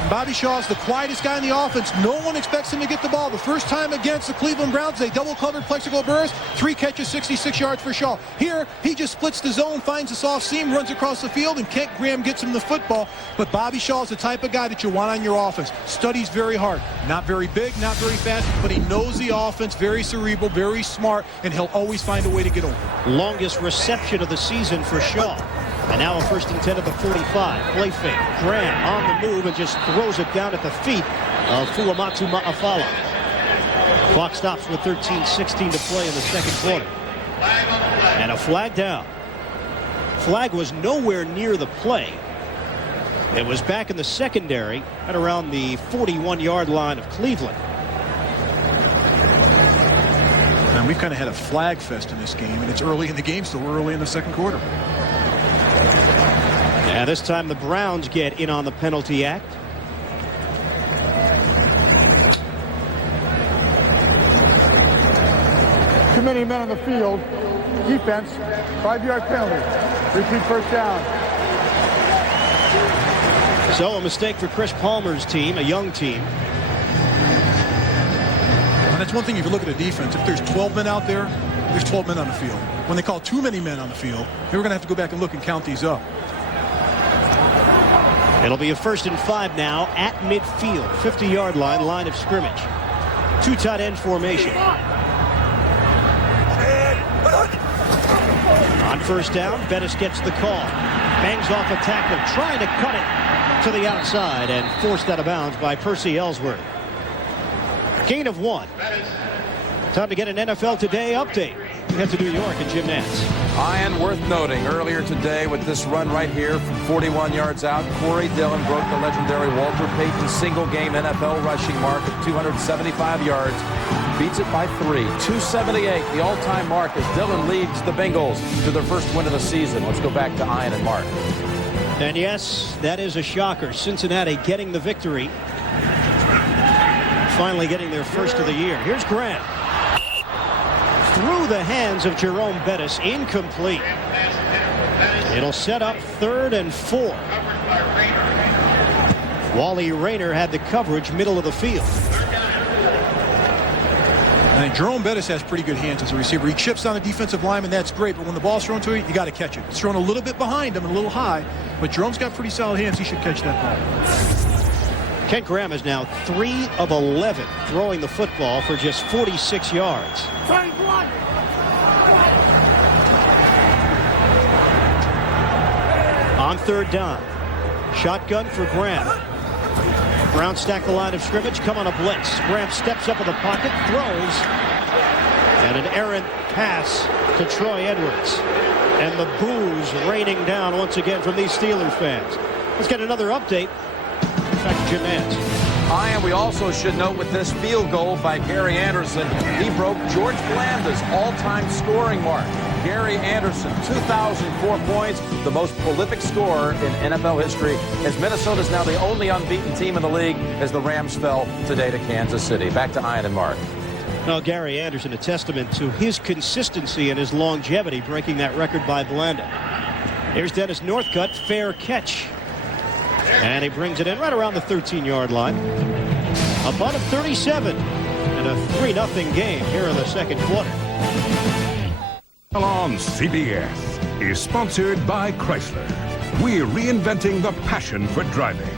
Bobby Shaw's the quietest guy in the offense. No one expects him to get the ball. The first time against the Cleveland Browns, they double-covered Plexico Burress. 3 catches, 66 yards for Shaw. Here, he just splits the zone, finds the soft seam, runs across the field, and Kent Graham gets him the football. But Bobby Shaw is the type of guy that you want on your offense. Studies very hard. Not very big, not very fast, but he knows the offense, very cerebral, very smart, and he'll always find a way to get over. Longest reception of the season for Shaw. And now a 1st and 10 at the 45. Play fake. Graham on the move and just throws it down at the feet of Fuamatu Ma'afala. Clock stops with 13:16 to play in the second quarter. And a flag down. Flag was nowhere near the play. It was back in the secondary at around the 41-yard line of Cleveland. And we've kind of had a flag fest in this game, and it's early in the game, still early in the second quarter. And this time the Browns get in on the penalty act. Too many men on the field. Defense, 5-yard penalty. Repeat first down. So a mistake for Chris Palmer's team, a young team. And that's one thing if you look at the defense. If there's 12 men out there, there's 12 men on the field. When they call too many men on the field, they were going to have to go back and look and count these up. It'll be a 1st and 5 now at midfield, 50-yard line of scrimmage. 2 tight end formation. On first down, Bettis gets the call. Bangs off a tackle, trying to cut it to the outside and forced out of bounds by Percy Ellsworth. Gain of 1. Time to get an NFL Today update. We head to New York and Jim Nantz. And worth noting, earlier today with this run right here from 41 yards out, Corey Dillon broke the legendary Walter Payton single-game NFL rushing mark of 275 yards. Beats it by 3. 278, the all-time mark as Dillon leads the Bengals to their first win of the season. Let's go back to Ian and Mark. And yes, that is a shocker. Cincinnati getting the victory. Finally getting their first of the year. Here's Grant. Through the hands of Jerome Bettis, incomplete. It'll set up 3rd and 4. Wally Rayner had the coverage, middle of the field. And Jerome Bettis has pretty good hands as a receiver. He chips on a defensive lineman, that's great, but when the ball's thrown to you, you got to catch it. It's thrown a little bit behind him and a little high, but Jerome's got pretty solid hands. He should catch that ball. Kent Graham is now 3 of 11 throwing the football for just 46 yards. On 3rd down, shotgun for Graham. Browns stack the line of scrimmage, come on a blitz. Graham steps up in the pocket, throws, and an errant pass to Troy Edwards. And the boos raining down once again from these Steelers fans. Let's get another update. Back to Jim Nantz. And we also should note with this field goal by Gary Anderson, he broke George Blanda's all-time scoring mark. Gary Anderson, 2,004 points, the most prolific scorer in NFL history, as Minnesota is now the only unbeaten team in the league as the Rams fell today to Kansas City. Back to Ian and Mark. Well, Gary Anderson, a testament to his consistency and his longevity, breaking that record by Blanda. Here's Dennis Northcutt, fair catch. And he brings it in right around the 13-yard line. A bunt of 37. And a 3-0 game here in the second quarter. On CBS is sponsored by Chrysler. We're reinventing the passion for driving.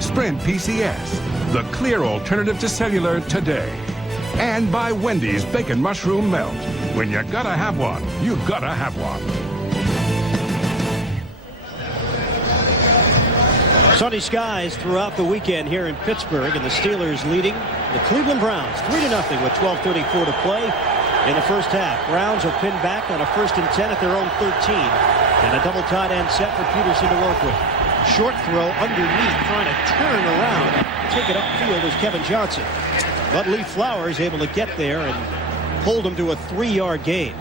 Sprint PCS, the clear alternative to cellular today. And by Wendy's Bacon Mushroom Melt. When you gotta have one, you gotta have one. Sunny skies throughout the weekend here in Pittsburgh, and the Steelers leading the Cleveland Browns 3-0 with 12:34 to play in the first half. Browns are pinned back on a 1st and 10 at their own 13, and a double tight end set for Peterson to work with. Short throw underneath, trying to turn around and take it upfield is Kevin Johnson. But Lee Flowers able to get there and hold him to a 3-yard gain.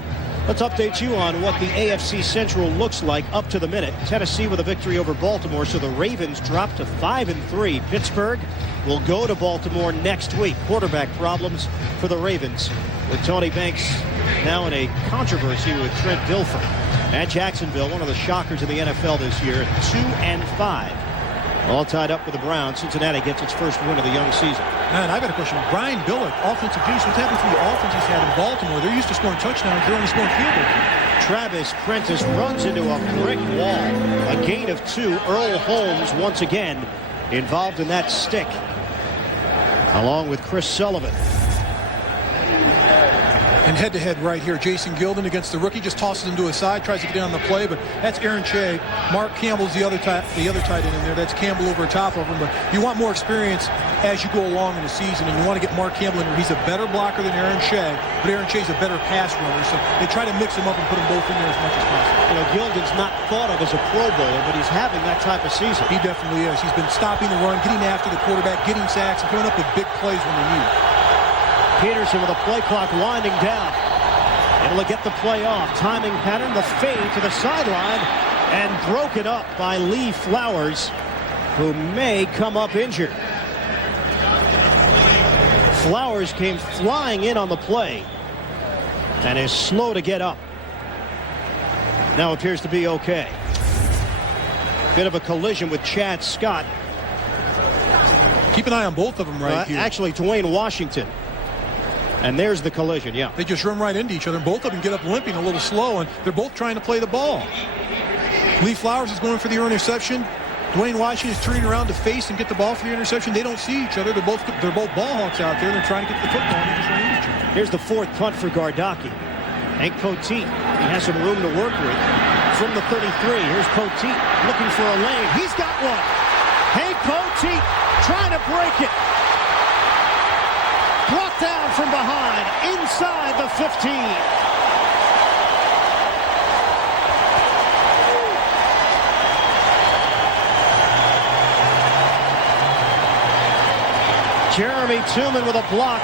Let's update you on what the AFC Central looks like up to the minute. Tennessee with a victory over Baltimore, so the Ravens drop to 5-3. Pittsburgh will go to Baltimore next week. Quarterback problems for the Ravens, with Tony Banks now in a controversy with Trent Dilfer. And Jacksonville, one of the shockers in the NFL this year, 2-5. All tied up with the Browns. Cincinnati gets its first win of the young season. Man, I've got a question. Brian Billick, offensive genius. What's happened to the offense he's had in Baltimore? They're used to scoring touchdowns. They're only scoring field goals. Travis Prentice runs into a brick wall. A gain of 2. Earl Holmes once again involved in that stick, along with Chris Sullivan. And head-to-head right here, Jason Gilden against the rookie, just tosses him to his side, tries to get in on the play, but that's Aaron Shea. Mark Campbell's the other tight end in there. That's Campbell over top of him, but you want more experience as you go along in the season, and you want to get Mark Campbell in there. He's a better blocker than Aaron Shea, but Aaron Shea's a better pass runner, so they try to mix them up and put them both in there as much as possible. You know, Gilden's not thought of as a Pro Bowler, but he's having that type of season. He definitely is. He's been stopping the run, getting after the quarterback, getting sacks, and coming up with big plays when they need it. Peterson with a play clock winding down. Able to get the play off. Timing pattern, the fade to the sideline, and broken up by Lee Flowers, who may come up injured. Flowers came flying in on the play and is slow to get up. Now appears to be okay. Bit of a collision with Chad Scott. Keep an eye on both of them right here. Actually, Dwayne Washington. And there's the collision, yeah. They just run right into each other. Both of them get up limping a little slow, and they're both trying to play the ball. Lee Flowers is going for the interception. Dwayne Washington is turning around to face and get the ball for the interception. They don't see each other. They're both ball hawks out there. They're trying to get the football, and they just run into each other. Here's the 4th punt for Gardocki. Hank Poteet, he has some room to work with. From the 33, here's Poteet looking for a lane. He's got one. Hank Poteet trying to break it. Brought down from behind, inside the 15. Jeremy Tooman with a block.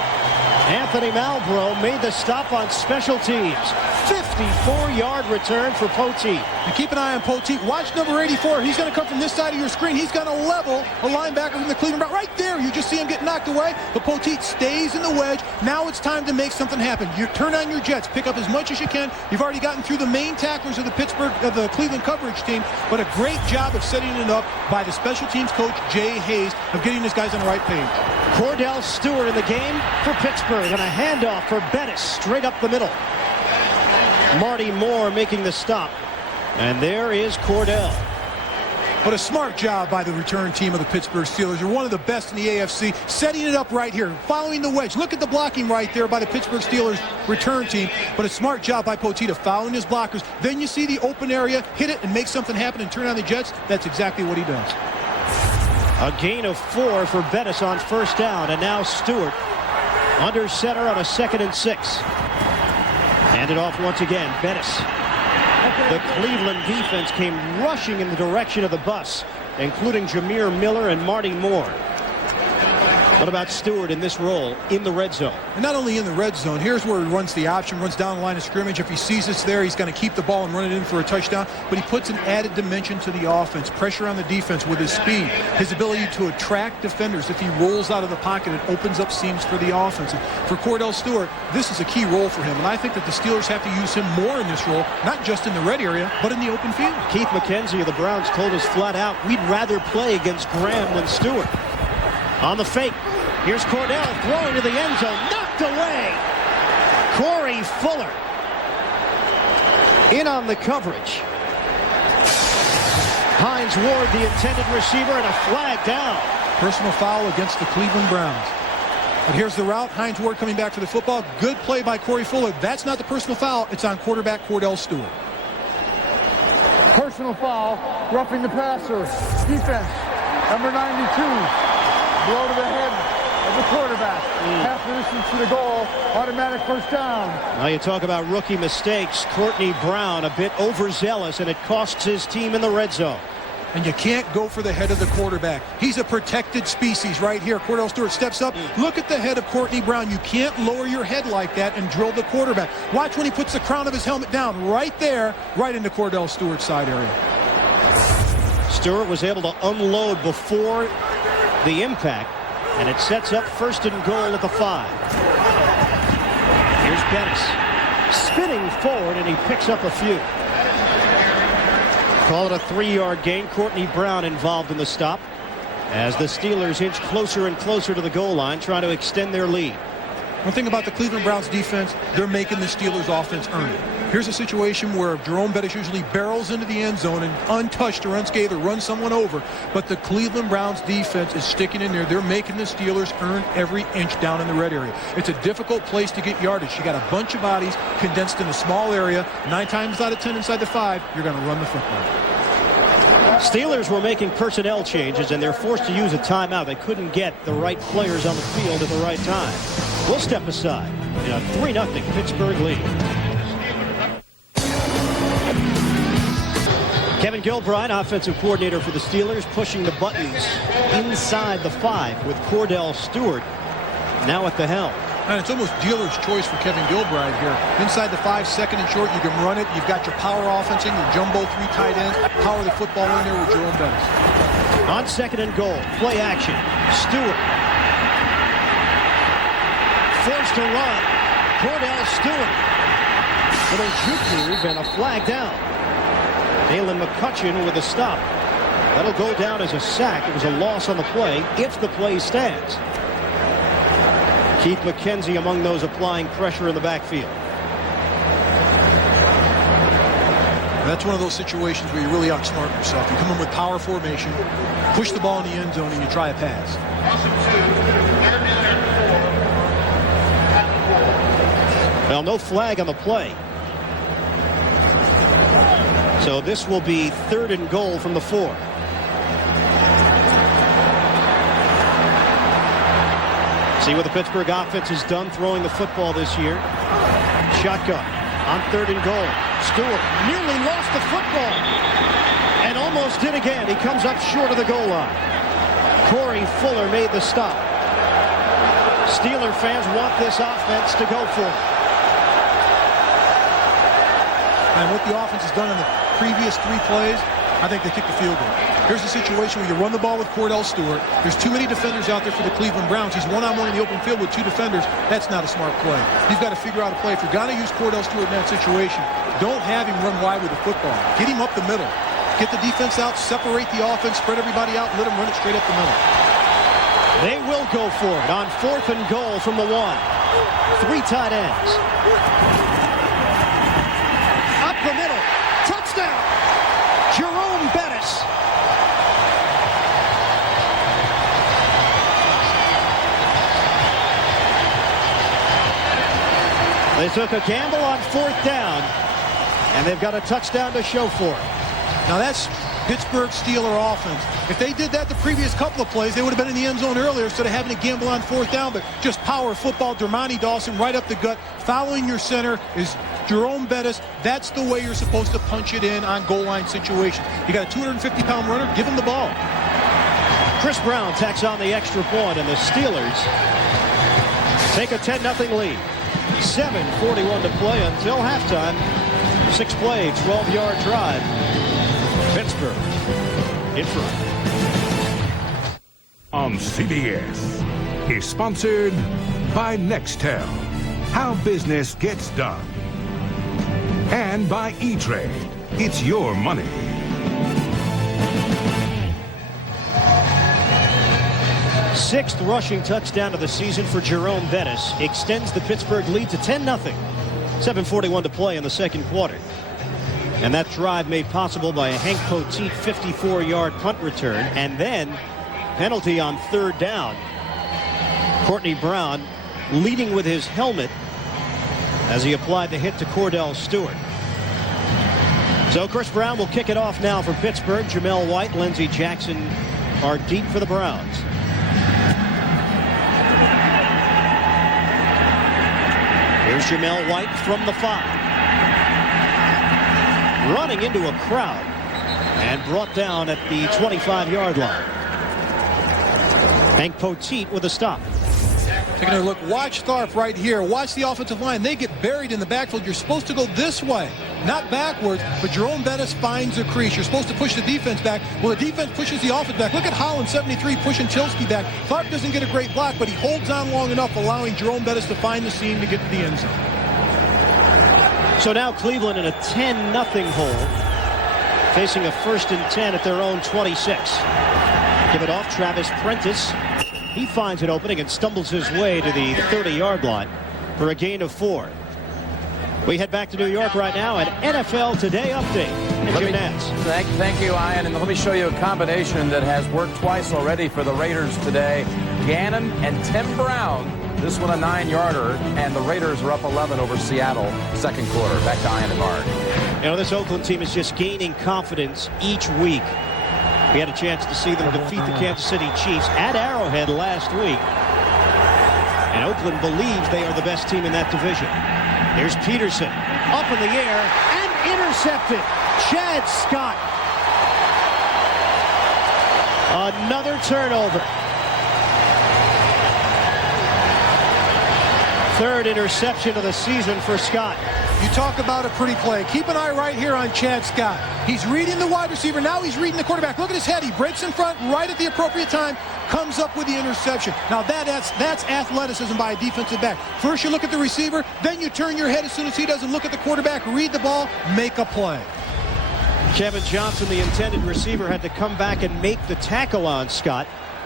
Anthony Malbrough made the stop on special teams. 54-yard return for Poteet. And keep an eye on Poteet. Watch number 84. He's going to come from this side of your screen. He's going to level a linebacker from the Cleveland Browns. Right there, you just see him get knocked away. But Poteet stays in the wedge. Now it's time to make something happen. You turn on your jets. Pick up as much as you can. You've already gotten through the main tacklers of the Cleveland coverage team. But a great job of setting it up by the special teams coach, Jay Hayes, of getting his guys on the right page. Cordell Stewart in the game for Pittsburgh, and a handoff for Bettis straight up the middle. Marty Moore making the stop, and there is Cordell. But a smart job by the return team of the Pittsburgh Steelers. They're one of the best in the AFC, setting it up right here, following the wedge. Look at the blocking right there by the Pittsburgh Steelers return team. But a smart job by Poteet following his blockers. Then you see the open area, hit it and make something happen and turn on the Jets. That's exactly what he does. A gain of 4 for Bettis on first down, and now Stewart under center on a 2nd and 6. Handed off once again, Bettis. The Cleveland defense came rushing in the direction of the bus, including Jameer Miller and Marty Moore. What about Stewart in this role in the red zone? And not only in the red zone, here's where he runs the option, runs down the line of scrimmage. If he sees it's there, he's going to keep the ball and run it in for a touchdown. But he puts an added dimension to the offense, pressure on the defense with his speed, his ability to attract defenders. If he rolls out of the pocket, it opens up seams for the offense. And for Cordell Stewart, this is a key role for him. And I think that the Steelers have to use him more in this role, not just in the red area, but in the open field. Keith McKenzie of the Browns told us flat out, we'd rather play against Graham than Stewart. On the fake, Here's Cordell throwing to the end zone. Knocked away. Corey Fuller in on the coverage. Hines Ward, the intended receiver, and a flag down. Personal foul against the Cleveland Browns. But here's the route. Hines Ward coming back for the football. Good play by Corey Fuller. That's not the personal foul. It's on quarterback Cordell Stewart. Personal foul, roughing the passer. Defense, number 92. Blow to the head of the quarterback. Half the distance to the goal. Automatic first down. Now you talk about rookie mistakes. Courtney Brown a bit overzealous, and it costs his team in the red zone. And you can't go for the head of the quarterback. He's a protected species right here. Cordell Stewart steps up. Look at the head of Courtney Brown. You can't lower your head like that and drill the quarterback. Watch when he puts the crown of his helmet down right there, right into Cordell Stewart's side area. Stewart was able to unload before the impact, and it sets up 1st and goal at the 5. Here's Bettis spinning forward, and he picks up a few. Call it a 3-yard gain. Courtney Brown involved in the stop as the Steelers inch closer and closer to the goal line, trying to extend their lead. One thing about the Cleveland Browns defense, they're making the Steelers offense earn it. Here's a situation where Jerome Bettis usually barrels into the end zone and untouched or unscathed or runs someone over, but the Cleveland Browns defense is sticking in there. They're making the Steelers earn every inch down in the red area. It's a difficult place to get yardage. You got a bunch of bodies condensed in a small area. 9 times out of 10 inside the 5, you're going to run the football. Steelers were making personnel changes, and they're forced to use a timeout. They couldn't get the right players on the field at the right time. We'll step aside in a 3-0 Pittsburgh lead. Kevin Gilbride, offensive coordinator for the Steelers, pushing the buttons inside the 5 with Cordell Stewart now at the helm. And it's almost dealer's choice for Kevin Gilbride here. Inside the 5, second and short, you can run it. You've got your power offense in, your jumbo 3 tight ends. Power the football in there with Jerome Bettis. On 2nd and goal, play action. Stewart forced to run. Cordell Stewart with a juke move and a flag down. Dalen McCutcheon with a stop. That'll go down as a sack. It was a loss on the play if the play stands. Keith McKenzie among those applying pressure in the backfield. That's one of those situations where you really outsmart yourself. You come in with power formation, push the ball in the end zone, and you try a pass. Well, no flag on the play. So this will be 3rd and goal from the 4. See what the Pittsburgh offense has done throwing the football this year. Shotgun on 3rd and goal. Stewart nearly lost the football and almost did again. He comes up short of the goal line. Corey Fuller made the stop. Steeler fans want this offense to go for it. And what the offense has done in the previous 3 plays, I think they kick the field goal. Here's a situation where you run the ball with Cordell Stewart. There's too many defenders out there for the Cleveland Browns. He's one-on-one in the open field with 2 defenders. That's not a smart play. You've got to figure out a play. If you're going to use Cordell Stewart in that situation, don't have him run wide with the football. Get him up the middle. Get the defense out, separate the offense, spread everybody out, and let him run it straight up the middle. They will go for it on 4th and goal from the 1. 3 tight ends. Up the middle. Touchdown. Jerome Bettis. They took a gamble on 4th down, and they've got a touchdown to show for it. Now that's Pittsburgh Steeler offense. If they did that the previous couple of plays, they would have been in the end zone earlier instead of having to gamble on 4th down, but just power football. Dermontti Dawson right up the gut. Following your center is Jerome Bettis. That's the way you're supposed to punch it in on goal line situations. You got a 250-pound runner, give him the ball. Chris Brown tacks on the extra point, and the Steelers take a 10-0 lead. 7:41 to play until halftime. 6-play, 12-yard drive. Pittsburgh in front. On CBS is sponsored by Nextel, how business gets done. And by E-Trade, it's your money. Sixth rushing touchdown of the season for Jerome Bettis. Extends the Pittsburgh lead to 10-0. 7:41 to play in the second quarter. And that drive made possible by a Hank Poteet 54-yard punt return. And then penalty on third down. Courtney Brown leading with his helmet as he applied the hit to Cordell Stewart. So Chris Brown will kick it off now for Pittsburgh. Jamel White, Lindsey Jackson are deep for the Browns. Here's Jamel White from the 5. Running into a crowd and brought down at the 25-yard line. Hank Poteet with a stop. Taking a look, watch Tharp right here. Watch the offensive line. They get buried in the backfield. You're supposed to go this way, not backwards, but Jerome Bettis finds a crease. You're supposed to push the defense back. Well, the defense pushes the offense back. Look at Holland, 73, pushing Tilsky back. Tharp doesn't get a great block, but he holds on long enough, allowing Jerome Bettis to find the seam to get to the end zone. So now Cleveland in a 10-0 hole, facing a 1st and 10 at their own 26. Give it off, Travis Prentice. He finds an opening and stumbles his way to the 30-yard line for a gain of 4. We head back to New York right now. An NFL Today update. And Jim Nance. Thank you, Ian. And let me show you a combination that has worked twice already for the Raiders today. Gannon and Tim Brown. This one a 9-yarder, and the Raiders are up 11 over Seattle, second quarter. Back to Ian and Mark. You know, this Oakland team is just gaining confidence each week. We had a chance to see them defeat the Kansas City Chiefs at Arrowhead last week. And Oakland believes they are the best team in that division. Here's Peterson up in the air and intercepted. Chad Scott. Another turnover. Third interception of the season for Scott. You talk about a pretty play. Keep an eye right here on Chad Scott. He's reading the wide receiver. Now he's reading the quarterback. Look at his head. He breaks in front right at the appropriate time, comes up with the interception. Now that's athleticism by a defensive back. First you look at the receiver, then you turn your head as soon as he doesn't look at the quarterback, read the ball, make a play. Kevin Johnson, the intended receiver, had to come back and make the tackle on Scott,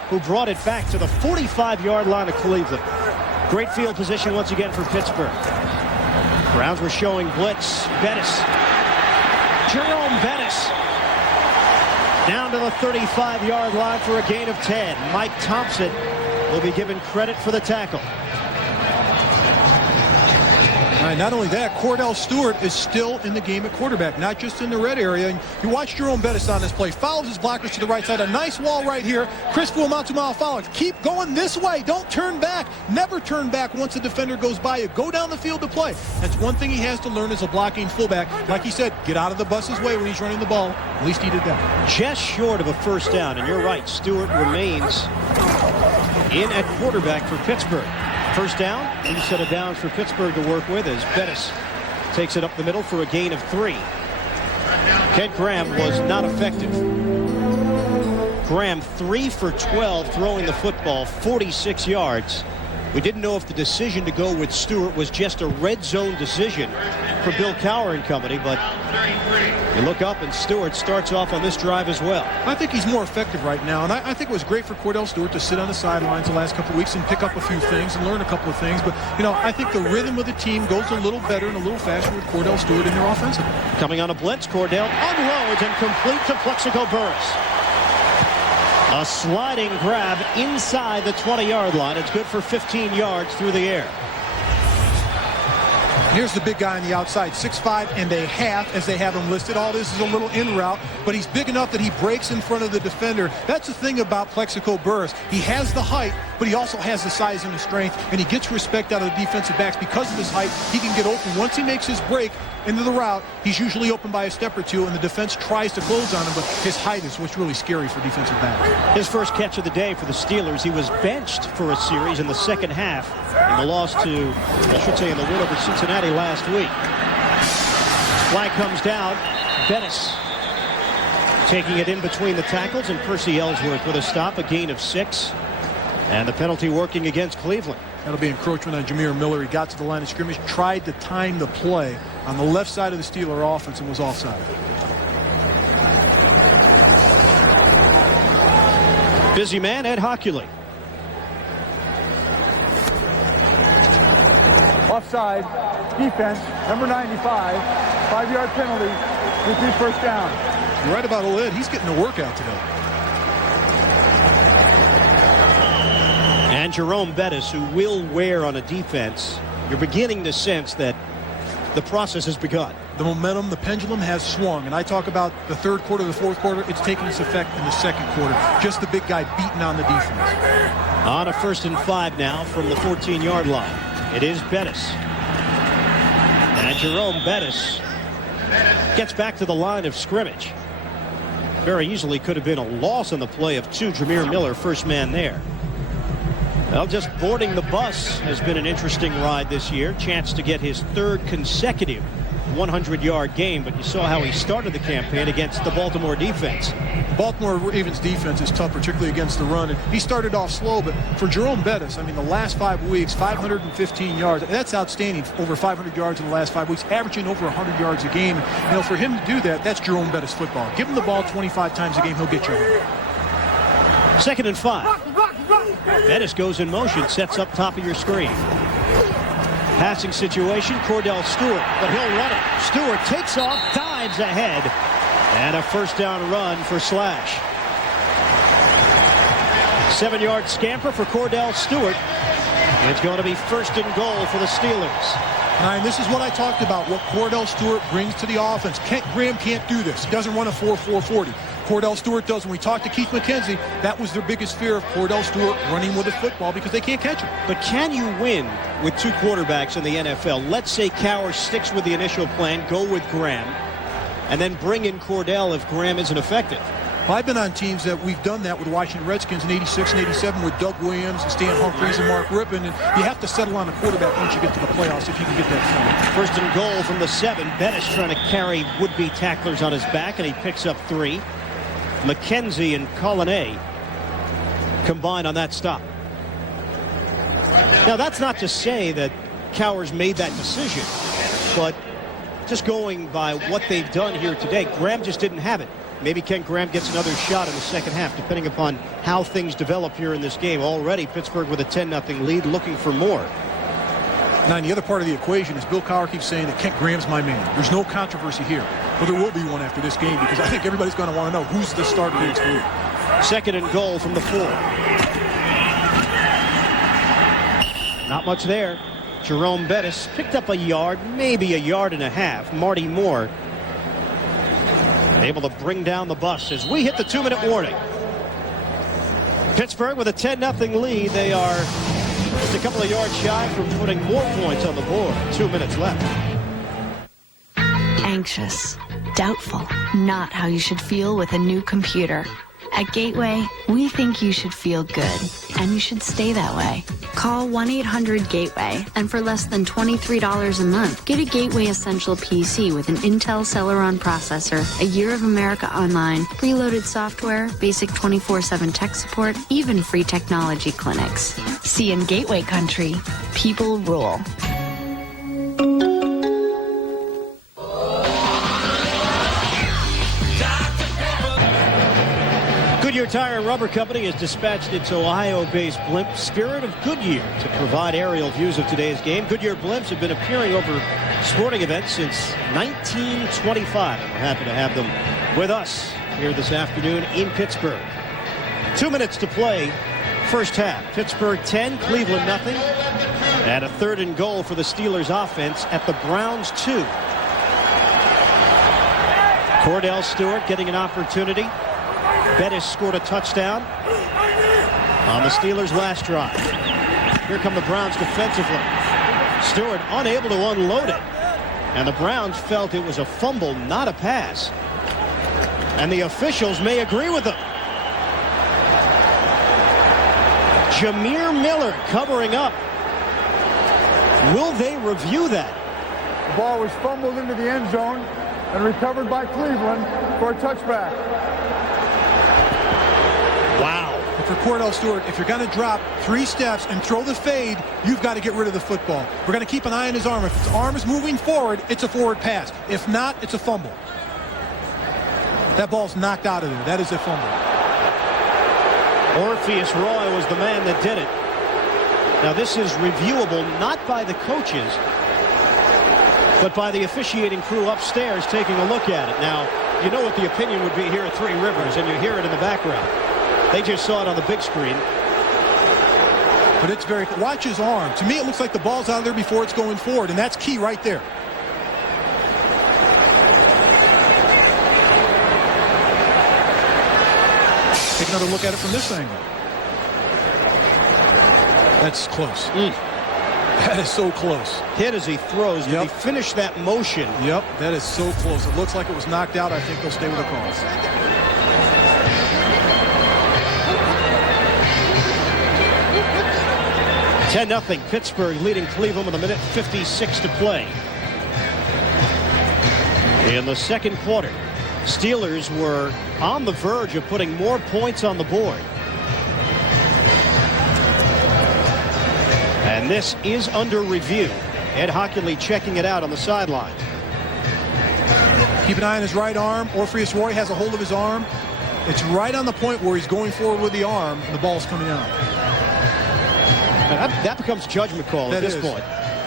who brought it back to the 45-yard line of Cleveland. Great field position once again for Pittsburgh. Browns were showing blitz. Bettis. Jerome Bettis. Down to the 35-yard line for a gain of 10. Mike Thompson will be given credit for the tackle. All right, not only that, Cordell Stewart is still in the game at quarterback, not just in the red area. And you watch Jerome Bettis on this play. Follows his blockers to the right side. A nice wall right here. Chris Fuamatu follows. Keep going this way. Don't turn back. Never turn back once a defender goes by you. Go down the field to play. That's one thing he has to learn as a blocking fullback. Like he said, get out of the bus's way when he's running the ball. At least he did that. Just short of a first down. And you're right, Stewart remains in at quarterback for Pittsburgh. First down, new set of downs for Pittsburgh to work with as Bettis takes it up the middle for a gain of 3. Ted Graham was not effective. Graham 3 for 12 throwing the football, 46 yards. We didn't know if the decision to go with Stewart was just a red zone decision for Bill Cowher and company, but you look up and Stewart starts off on this drive as well. I think he's more effective right now, and I think it was great for Cordell Stewart to sit on the sidelines the last couple of weeks and pick up a few things and learn a couple of things. But, you know, I think the rhythm of the team goes a little better and a little faster with Cordell Stewart in their offensive. Coming on a blitz, Cordell unloads and complete to Plexico Burress. A sliding grab inside the 20-yard line. It's good for 15 yards through the air. Here's the big guy on the outside, 6'5" and a half as they have him listed. All this is a little in route, but he's big enough that he breaks in front of the defender. That's the thing about Plexico Burress. He has the height, but he also has the size and the strength, and he gets respect out of the defensive backs because of his height. He can get open. Once he makes his break into the route, he's usually open by a step or two, and the defense tries to close on him, but his height is what's really scary for defensive backs. His first catch of the day for the Steelers. He was benched for a series in the second half in the loss to, I should say, in the win over Cincinnati last week. Flag comes down. Bettis taking it in between the tackles, and Percy Ellsworth with a stop, a gain of 6. And the penalty working against Cleveland. That'll be encroachment on Jameer Miller. He got to the line of scrimmage, tried to time the play on the left side of the Steeler offense and was offside. Busy man, Ed Hockley. offside, defense, number 95, 5-yard penalty, repeat first down. You're right about Oled. He's getting a workout today. And Jerome Bettis, who will wear on a defense, you're beginning to sense that the process has begun. The momentum, the pendulum has swung. And I talk about the third quarter, the fourth quarter. It's taking its effect in the second quarter. Just the big guy beating on the defense. On a 1st and 5 now from the 14-yard line. It is Bettis. And Jerome Bettis gets back to the line of scrimmage. Very easily could have been a loss on the play of 2. Jameer Miller, first man there. Well, just boarding the bus has been an interesting ride this year. Chance to get his 3rd consecutive 100-yard game, but you saw how he started the campaign against the Baltimore defense. Baltimore Ravens defense is tough, particularly against the run. And he started off slow, but for Jerome Bettis, I mean, the last 5 weeks, 515 yards. That's outstanding. Over 500 yards in the last 5 weeks, averaging over 100 yards a game. You know, for him to do that, that's Jerome Bettis football. Give him the ball 25 times a game, he'll get you home. 2nd and 5. Bettis goes in motion, sets up top of your screen. Passing situation, Cordell Stewart, but he'll run it. Stewart takes off, dives ahead, and a first down run for Slash. 7-yard scamper for Cordell Stewart. It's going to be 1st and goal for the Steelers. And this is what I talked about, what Cordell Stewart brings to the offense. Graham can't do this. He doesn't run a 4.40. Cordell Stewart does. When we talked to Keith McKenzie, that was their biggest fear of Cordell Stewart running with a football because they can't catch him. But can you win with 2 quarterbacks in the NFL? Let's say Cowher sticks with the initial plan, go with Graham, and then bring in Cordell if Graham isn't effective. Well, I've been on teams that we've done that with Washington Redskins in 86 and 87 with Doug Williams and Stan Humphries and Mark Rippon. And you have to settle on a quarterback once you get to the playoffs if you can get that far. 1st and goal from the 7. Bettis trying to carry would-be tacklers on his back, and he picks up 3. McKenzie and Collinet combine on that stop. Now, that's not to say that Cowher's made that decision, but just going by what they've done here today, Graham just didn't have it. Maybe Ken Graham gets another shot in the second half, depending upon how things develop here in this game. Already, Pittsburgh with a 10-0 lead, looking for more. Now, and the other part of the equation is Bill Cowher keeps saying that Kent Graham's my man. There's no controversy here. Well, there will be one after this game because I think everybody's going to want to know who's the starter next week. 2nd and goal from the 4. Not much there. Jerome Bettis picked up a yard, maybe a yard and a half. Marty Moore able to bring down the bus as we hit the 2-minute warning. Pittsburgh with a 10-0 lead. They are just a couple of yards shy from putting more points on the board. 2 minutes left. Anxious, doubtful, not how you should feel with a new computer. At Gateway, we think you should feel good, and you should stay that way. Call 1-800-GATEWAY, and for less than $23 a month, get a Gateway Essential PC with an Intel Celeron processor, a year of America Online, preloaded software, basic 24/7 tech support, even free technology clinics. See, in Gateway Country, people rule. Goodyear Tire and Rubber Company has dispatched its Ohio-based blimp Spirit of Goodyear to provide aerial views of today's game. Goodyear blimps have been appearing over sporting events since 1925. And we're happy to have them with us here this afternoon in Pittsburgh. 2 minutes to play, first half. Pittsburgh 10, Cleveland nothing. And a 3rd and goal for the Steelers offense at the Browns 2. Cordell Stewart getting an opportunity. Bettis scored a touchdown on the Steelers' last drive. Here come the Browns defensively. Stewart unable to unload it. And the Browns felt it was a fumble, not a pass. And the officials may agree with them. Jameer Miller covering up. Will they review that? The ball was fumbled into the end zone and recovered by Cleveland for a touchback. Wow. For Cordell Stewart, if you're going to drop 3 steps and throw the fade, you've got to get rid of the football. We're going to keep an eye on his arm. If his arm is moving forward, it's a forward pass. If not, it's a fumble. That ball's knocked out of there. That is a fumble. Orpheus Roy was the man that did it. Now, this is reviewable not by the coaches, but by the officiating crew upstairs taking a look at it. Now, you know what the opinion would be here at Three Rivers, and you hear it in the background. They just saw it on the big screen. But it's very... Watch his arm. To me, it looks like the ball's out of there before it's going forward, and that's key right there. Take another look at it from this angle. That's close. That is so close. Hit as he throws. Did he finish that motion? Yep, that is so close. It looks like it was knocked out. I think they'll stay with the call. 10-0 Pittsburgh leading Cleveland with 1:56 to play. In the second quarter, Steelers were on the verge of putting more points on the board. And this is under review. Ed Hockley checking it out on the sideline. Keep an eye on his right arm. Orpheus Roy has a hold of his arm. It's right on the point where he's going forward with the arm, and the ball's coming out. That becomes judgment call at this point.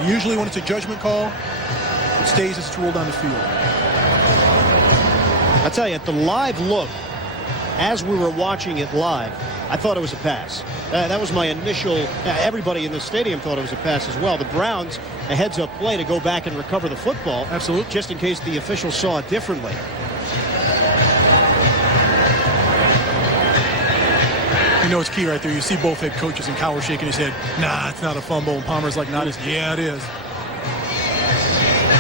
Usually when it's a judgment call, it stays as it's ruled on the field. I tell you, at the live look, as we were watching it live, I thought it was a pass. That was my initial... everybody in the stadium thought it was a pass as well. The Browns, a heads-up play to go back and recover the football. Absolutely. Just in case the officials saw it differently. You know, it's key right there. You see both head coaches, and Cowher shaking his head. Nah, it's not a fumble. And Palmer's like, nah, yeah, it is.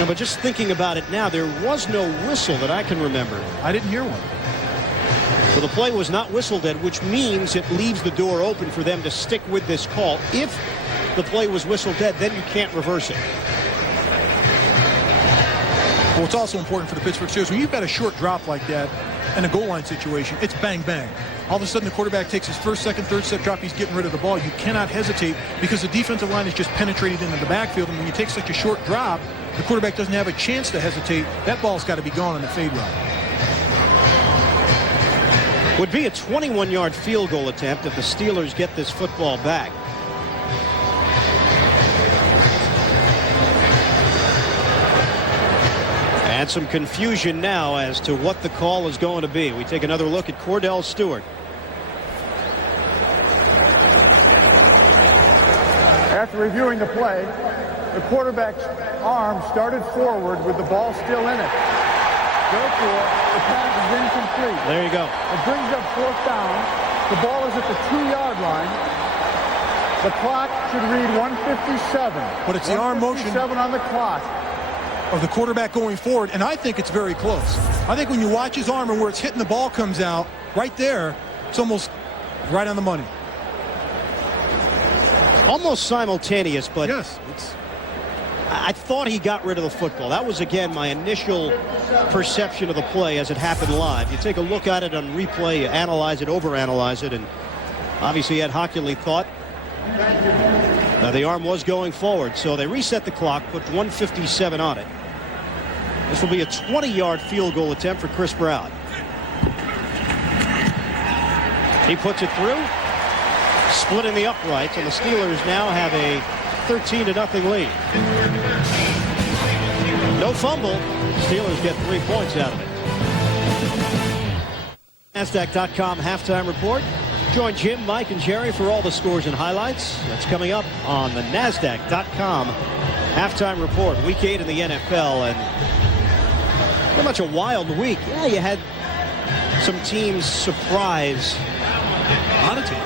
No, but just thinking about it now, there was no whistle that I can remember. I didn't hear one. So the play was not whistled at, which means it leaves the door open for them to stick with this call. If the play was whistled dead, then you can't reverse it. Well, it's also important for the Pittsburgh Steelers. When you've got a short drop like that in a goal line situation, it's bang, bang. All of a sudden, the quarterback takes his first, second, third step drop. He's getting rid of the ball. You cannot hesitate because the defensive line is just penetrated into the backfield. And when you take such a short drop, the quarterback doesn't have a chance to hesitate. That ball's got to be gone on the fade route. Would be a 21-yard field goal attempt if the Steelers get this football back. And some confusion now as to what the call is going to be. We take another look at Cordell Stewart. After reviewing the play, the quarterback's arm started forward with the ball still in it. Therefore, the pass is incomplete. There you go. It brings up fourth down. The ball is at the 2-yard line. The clock should read 1:57. But it's the arm motion 1:57 on the clock of the quarterback going forward, and I think it's very close. I think when you watch his arm and where it's hitting the ball comes out, right there, it's almost right on the money. Almost simultaneous, but yes, I thought he got rid of the football. That was, again, my initial perception of the play as it happened live. You take a look at it on replay, you analyze it, overanalyze it, and obviously Ed Hockley thought the arm was going forward. So they reset the clock, put 1:57 on it. This will be a 20-yard field goal attempt for Chris Brown. He puts it through, splitting the uprights, and the Steelers now have a 13-0 lead. No fumble. Steelers get 3 points out of it. NASDAQ.com halftime report. Join Jim, Mike, and Jerry for all the scores and highlights. That's coming up on the NASDAQ.com halftime report. Week 8 in the NFL, and pretty much a wild week. Yeah, you had some teams surprise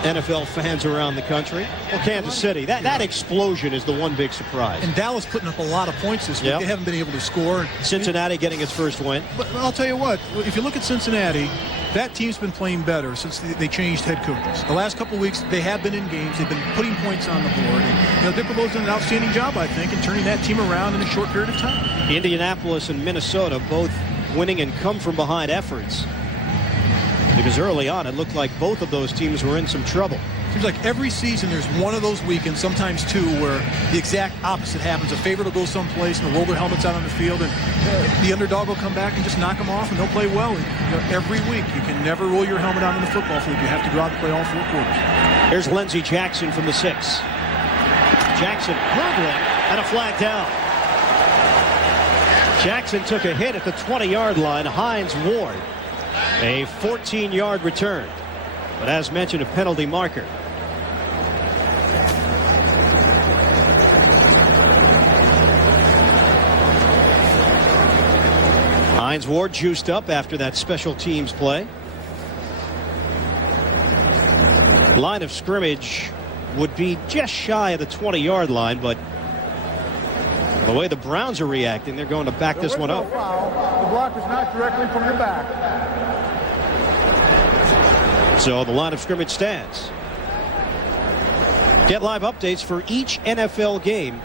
NFL fans around the country. Well, Kansas City, that explosion is the one big surprise. And Dallas putting up a lot of points this week. Yep. They haven't been able to score. Cincinnati getting its first win. But I'll tell you what, if you look at Cincinnati, that team's been playing better since they changed head coaches. The last couple of weeks, they have been in games. They've been putting points on the board. And Dick LeBeau's done an outstanding job, I think, in turning that team around in a short period of time. Indianapolis and Minnesota both winning and come-from-behind efforts. Because early on, it looked like both of those teams were in some trouble. Seems like every season there's one of those weekends, sometimes two, where the exact opposite happens. A favorite will go someplace and they'll roll their helmets out on the field, and the underdog will come back and just knock them off, and they'll play well. And, every week, you can never roll your helmet out on the football field. You have to go out and play all 4 quarters. Here's Lindsey Jackson from the 6. Jackson hurdling and a flag down. Jackson took a hit at the 20-yard line. Hines Ward, a 14-yard return. But as mentioned, a penalty marker. Hines Ward juiced up after that special teams play. Line of scrimmage would be just shy of the 20-yard line, but the way the Browns are reacting, they're going to back this one up. The block is not directly from your back. So the line of scrimmage stands. Get live updates for each NFL game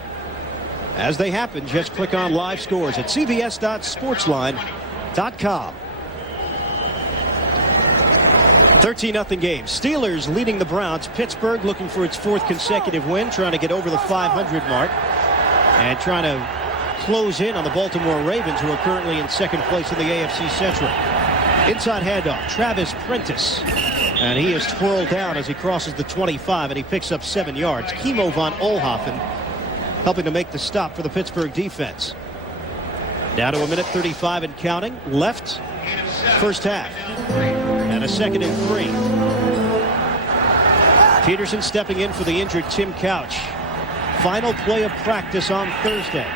as they happen. Just click on live scores at cbs.sportsline.com. 13-0 game. Steelers leading the Browns. Pittsburgh looking for its 4th consecutive win, trying to get over the 500 mark and trying to close in on the Baltimore Ravens, who are currently in 2nd place in the AFC Central. Inside handoff, Travis Prentice, and he is twirled down as he crosses the 25, and he picks up 7 yards. Kimo von Oelhoffen helping to make the stop for the Pittsburgh defense. Down to 1:35 and counting left, first half, and a 2nd and 3. Peterson stepping in for the injured Tim Couch. Final play of practice on Thursday.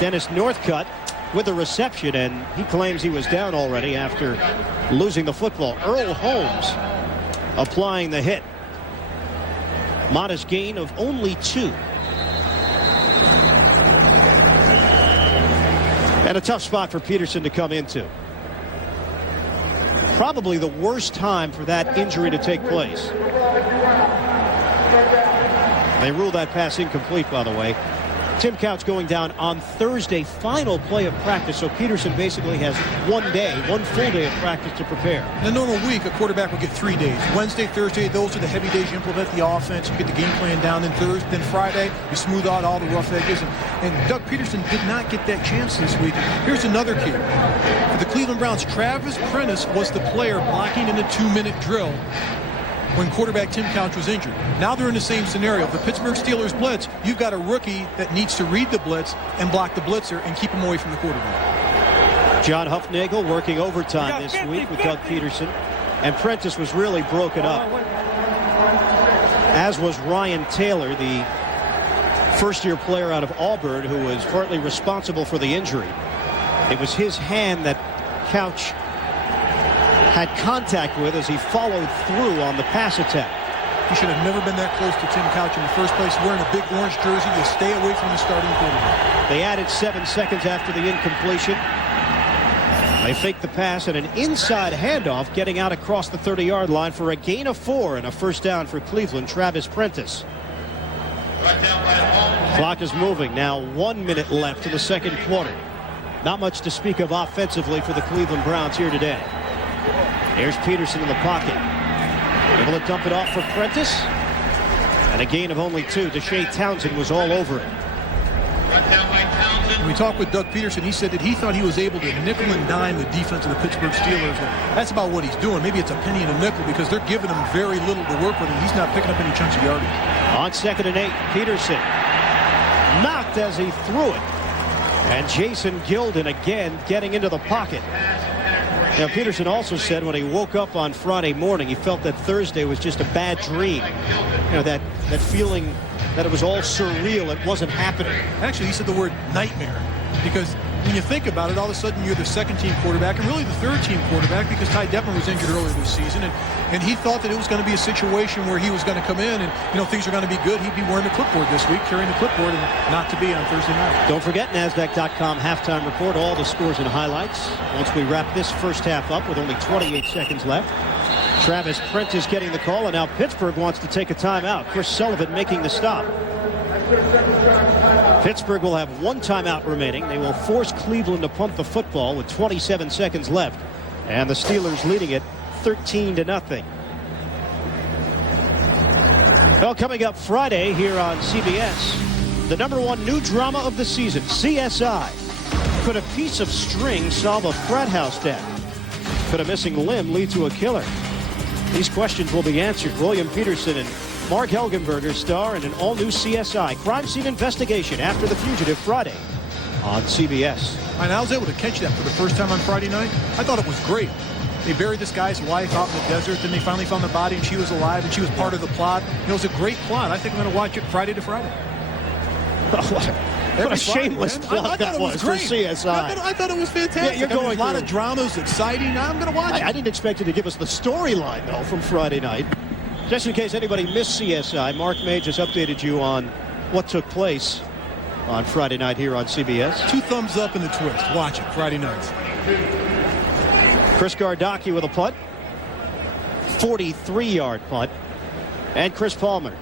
Dennis Northcutt with a reception, and he claims he was down already after losing the football. Earl Holmes applying the hit. Modest gain of only 2. And a tough spot for Peterson to come into. Probably the worst time for that injury to take place. They ruled that pass incomplete, by the way. Tim Couch going down on Thursday, final play of practice, so Peterson basically has 1 day, 1 full day of practice to prepare. In a normal week, a quarterback will get 3 days. Wednesday, Thursday, those are the heavy days you implement the offense, you get the game plan down. Then Thursday, then Friday, you smooth out all the rough edges. And Doug Peterson did not get that chance this week. Here's another key. For the Cleveland Browns, Travis Prentice was the player blocking in the 2-minute drill when quarterback Tim Couch was injured. Now they're in the same scenario. The Pittsburgh Steelers blitz, you've got a rookie that needs to read the blitz and block the blitzer and keep him away from the quarterback. John Huffnagel working overtime this week with Doug Peterson, and Prentice was really broken up, as was Ryan Taylor, the first-year player out of Auburn, who was partly responsible for the injury. It was his hand that Couch had contact with as he followed through on the pass attack. He should have never been that close to Tim Couch in the first place. Wearing a big orange jersey, you stay away from the starting quarterback. They added 7 seconds after the incompletion. They faked the pass and an inside handoff, getting out across the 30-yard line for a gain of 4 and a first down for Cleveland. Travis Prentice. Clock is moving. Now 1 minute left in the second quarter. Not much to speak of offensively for the Cleveland Browns here today. Here's Peterson in the pocket. Able to dump it off for Prentice. And a gain of only 2. Deshae Townsend was all over it. When we talked with Doug Peterson, he said that he thought he was able to nickel and dime the defense of the Pittsburgh Steelers. Well, that's about what he's doing. Maybe it's a penny and a nickel because they're giving him very little to work with, and he's not picking up any chunks of yardage. On 2nd and 8, Peterson knocked as he threw it. And Jason Gilden again getting into the pocket. Now, Peterson also said when he woke up on Friday morning, he felt that Thursday was just a bad dream. You know, that feeling that it was all surreal. It wasn't happening. Actually, he said the word nightmare because when you think about it, all of a sudden you're the 2nd-team quarterback and really the 3rd-team quarterback because Ty Detmer was injured earlier this season, and he thought that it was going to be a situation where he was going to come in and, you know, things are going to be good. He'd be wearing the clipboard this week, carrying the clipboard, and not to be on Thursday night. Don't forget NASDAQ.com halftime report, all the scores and highlights. Once we wrap this first half up with only 28 seconds left. Travis Prentice getting the call, and now Pittsburgh wants to take a timeout. Chris Sullivan making the stop. Pittsburgh will have 1 timeout remaining. They will force Cleveland to punt the football with 27 seconds left. And the Steelers leading it 13-0. Well, coming up Friday here on CBS, the #1 new drama of the season, CSI. Could a piece of string solve a frat house death? Could a missing limb lead to a killer? These questions will be answered. William Peterson and Mark Helgenberger star in an all-new CSI crime scene investigation after The Fugitive Friday on CBS. And I was able to catch that for the first time on Friday night. I thought it was great. They buried this guy's wife out in the desert, then they finally found the body, and she was alive, and she was part of the plot. It was a great plot. I think I'm going to watch it Friday to Friday. What a shameless plot that was for CSI. I thought it was fantastic. Yeah, you're going a lot of drama. It was exciting. I'm going to watch it. I didn't expect you to give us the storyline, though, from Friday night. Just in case anybody missed CSI, Mark May just updated you on what took place on Friday night here on CBS. 2 thumbs up and a twist. Watch it Friday nights. Chris Gardocki with a punt. 43-yard punt. And Chris Palmer.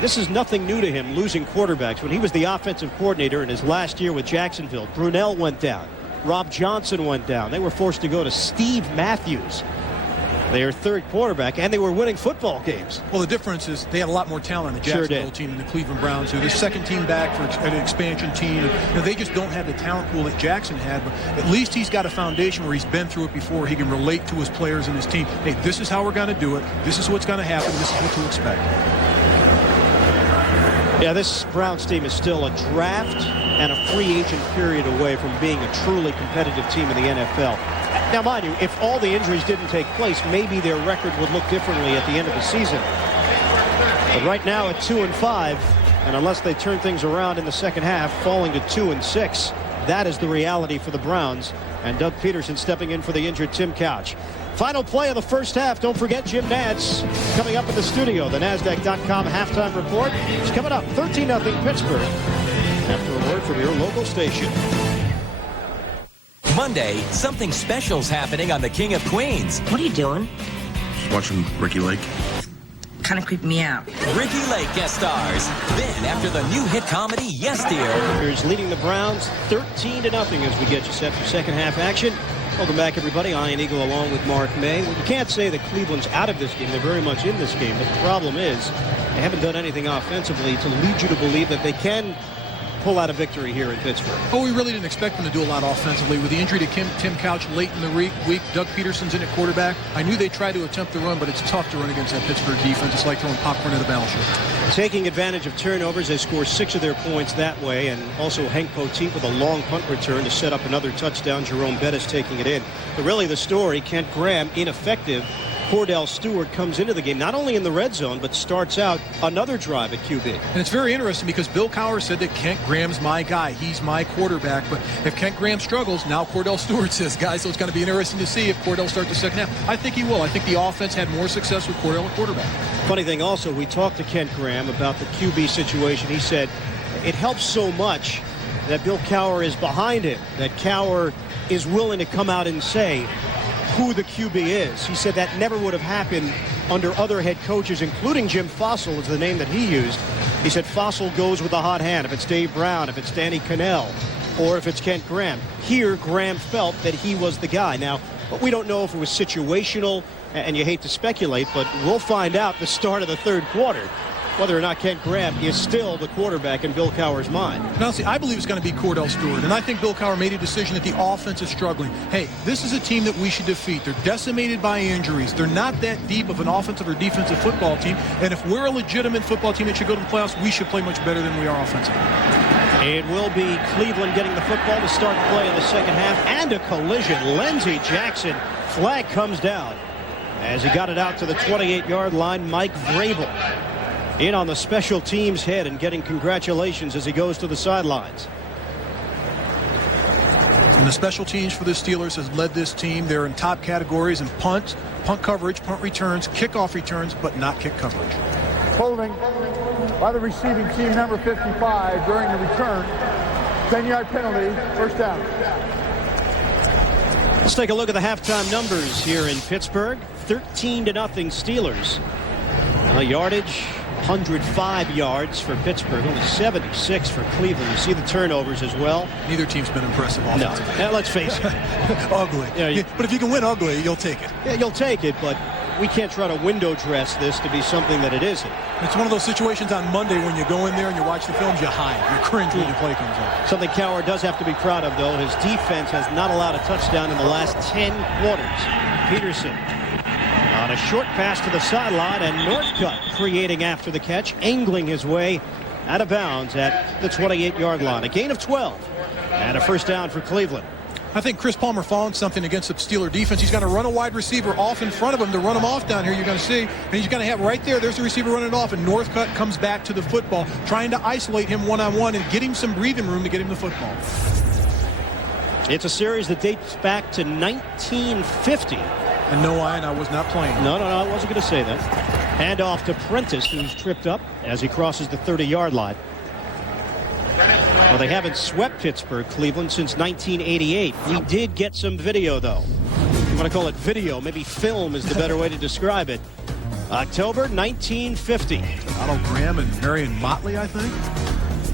This is nothing new to him, losing quarterbacks. When he was the offensive coordinator in his last year with Jacksonville, Brunell went down. Rob Johnson went down. They were forced to go to Steve Matthews, their third quarterback, and they were winning football games. Well, the difference is they had a lot more talent in the Jacksonville team than the Cleveland Browns do. They're second team back for an expansion team. They just don't have the talent pool that Jackson had, but at least he's got a foundation where he's been through it before. He can relate to his players and his team. Hey, this is how we're going to do it. This is what's going to happen. This is what to expect. Yeah, this Browns team is still a draft and a free agent period away from being a truly competitive team in the NFL. Now, mind you, if all the injuries didn't take place, maybe their record would look differently at the end of the season. But right now at 2-5, and unless they turn things around in the second half, falling to 2-6, that is the reality for the Browns. And Doug Peterson stepping in for the injured Tim Couch. Final play of the first half. Don't forget Jim Nantz coming up in the studio. The NASDAQ.com halftime report is coming up. 13-0 Pittsburgh. After a word from your local station. Monday, something special's happening on the King of Queens. What are you doing? Just watching Ricky Lake. Kind of creeping me out. Ricky Lake guest stars. Then, after the new hit comedy, Yes Dear. Here's leading the Browns 13-0 as we get you set for second half action. Welcome back, everybody. Ian Eagle along with Mark May. Well, you can't say that Cleveland's out of this game. They're very much in this game. But the problem is they haven't done anything offensively to lead you to believe that they can pull out a victory here in Pittsburgh. Oh, we really didn't expect them to do a lot offensively. With the injury to Tim Couch late in the week, Doug Peterson's in at quarterback. I knew they tried to attempt the run, but it's tough to run against that Pittsburgh defense. It's like throwing popcorn at a battleship. Taking advantage of turnovers, they score 6 of their points that way, and also Hank Poteet with a long punt return to set up another touchdown. Jerome Bettis taking it in. But really the story, Kent Graham ineffective. Cordell Stewart comes into the game, not only in the red zone, but starts out another drive at QB. And it's very interesting because Bill Cowher said that Kent Graham's my guy. He's my quarterback. But if Kent Graham struggles, now Cordell Stewart says, guys, so it's going to be interesting to see if Cordell starts the second half. I think he will. I think the offense had more success with Cordell at quarterback. Funny thing also, we talked to Kent Graham about the QB situation. He said it helps so much that Bill Cowher is behind him, that Cowher is willing to come out and say who the QB is. He said that never would have happened under other head coaches, including Jim Fossil was the name that he used. He said Fossil goes with the hot hand. If it's Dave Brown, if it's Danny Cannell, or if it's Kent Graham. Here, Graham felt that he was the guy. Now, but we don't know if it was situational, and you hate to speculate, but we'll find out the start of the third quarter whether or not Kent Graham is still the quarterback in Bill Cowher's mind. Now, see, I believe it's going to be Cordell Stewart, and I think Bill Cowher made a decision that the offense is struggling. Hey, this is a team that we should defeat. They're decimated by injuries. They're not that deep of an offensive or defensive football team, and if we're a legitimate football team that should go to the playoffs, we should play much better than we are offensively. It will be Cleveland getting the football to start play in the second half, and a collision. Lindsey Jackson, flag comes down as he got it out to the 28-yard line. Mike Vrabel in on the special teams head and getting congratulations as he goes to the sidelines. And the special teams for the Steelers has led this team. They're in top categories in punt coverage, punt returns, kickoff returns, but not kick coverage. Holding by the receiving team, number 55, during the return. 10-yard penalty, first down. Let's take a look at the halftime numbers here in Pittsburgh. 13-0 Steelers. Yardage, 105 yards for Pittsburgh, only 76 for Cleveland. You see the turnovers as well. Neither team's been impressive offensively. No, let's face it. Ugly. Yeah, but if you can win ugly, you'll take it. Yeah, you'll take it, but we can't try to window dress this to be something that it isn't. It's one of those situations on Monday when you go in there and you watch the films, you hide. You cringe when your play comes up. Something Cowher does have to be proud of, though. His defense has not allowed a touchdown in the last 10 quarters. Peterson On a short pass to the sideline, and Northcutt creating after the catch, angling his way out of bounds at the 28-yard line. A gain of 12 and a first down for Cleveland. I think Chris Palmer found something against the Steeler defense. He's going to run a wide receiver off in front of him to run him off down here. You're going to see, and he's going to have right there's the receiver running off, and Northcutt comes back to the football, trying to isolate him one-on-one and get him some breathing room to get him the football. It's a series that dates back to 1950. And no, I was not playing. No, I wasn't going to say that. Hand off to Prentice, who's tripped up as he crosses the 30-yard line. Well, they haven't swept Pittsburgh, Cleveland, since 1988. We did get some video, though. You want to call it video, maybe film is the better way to describe it. October 1950. Otto Graham and Marion Motley, I think.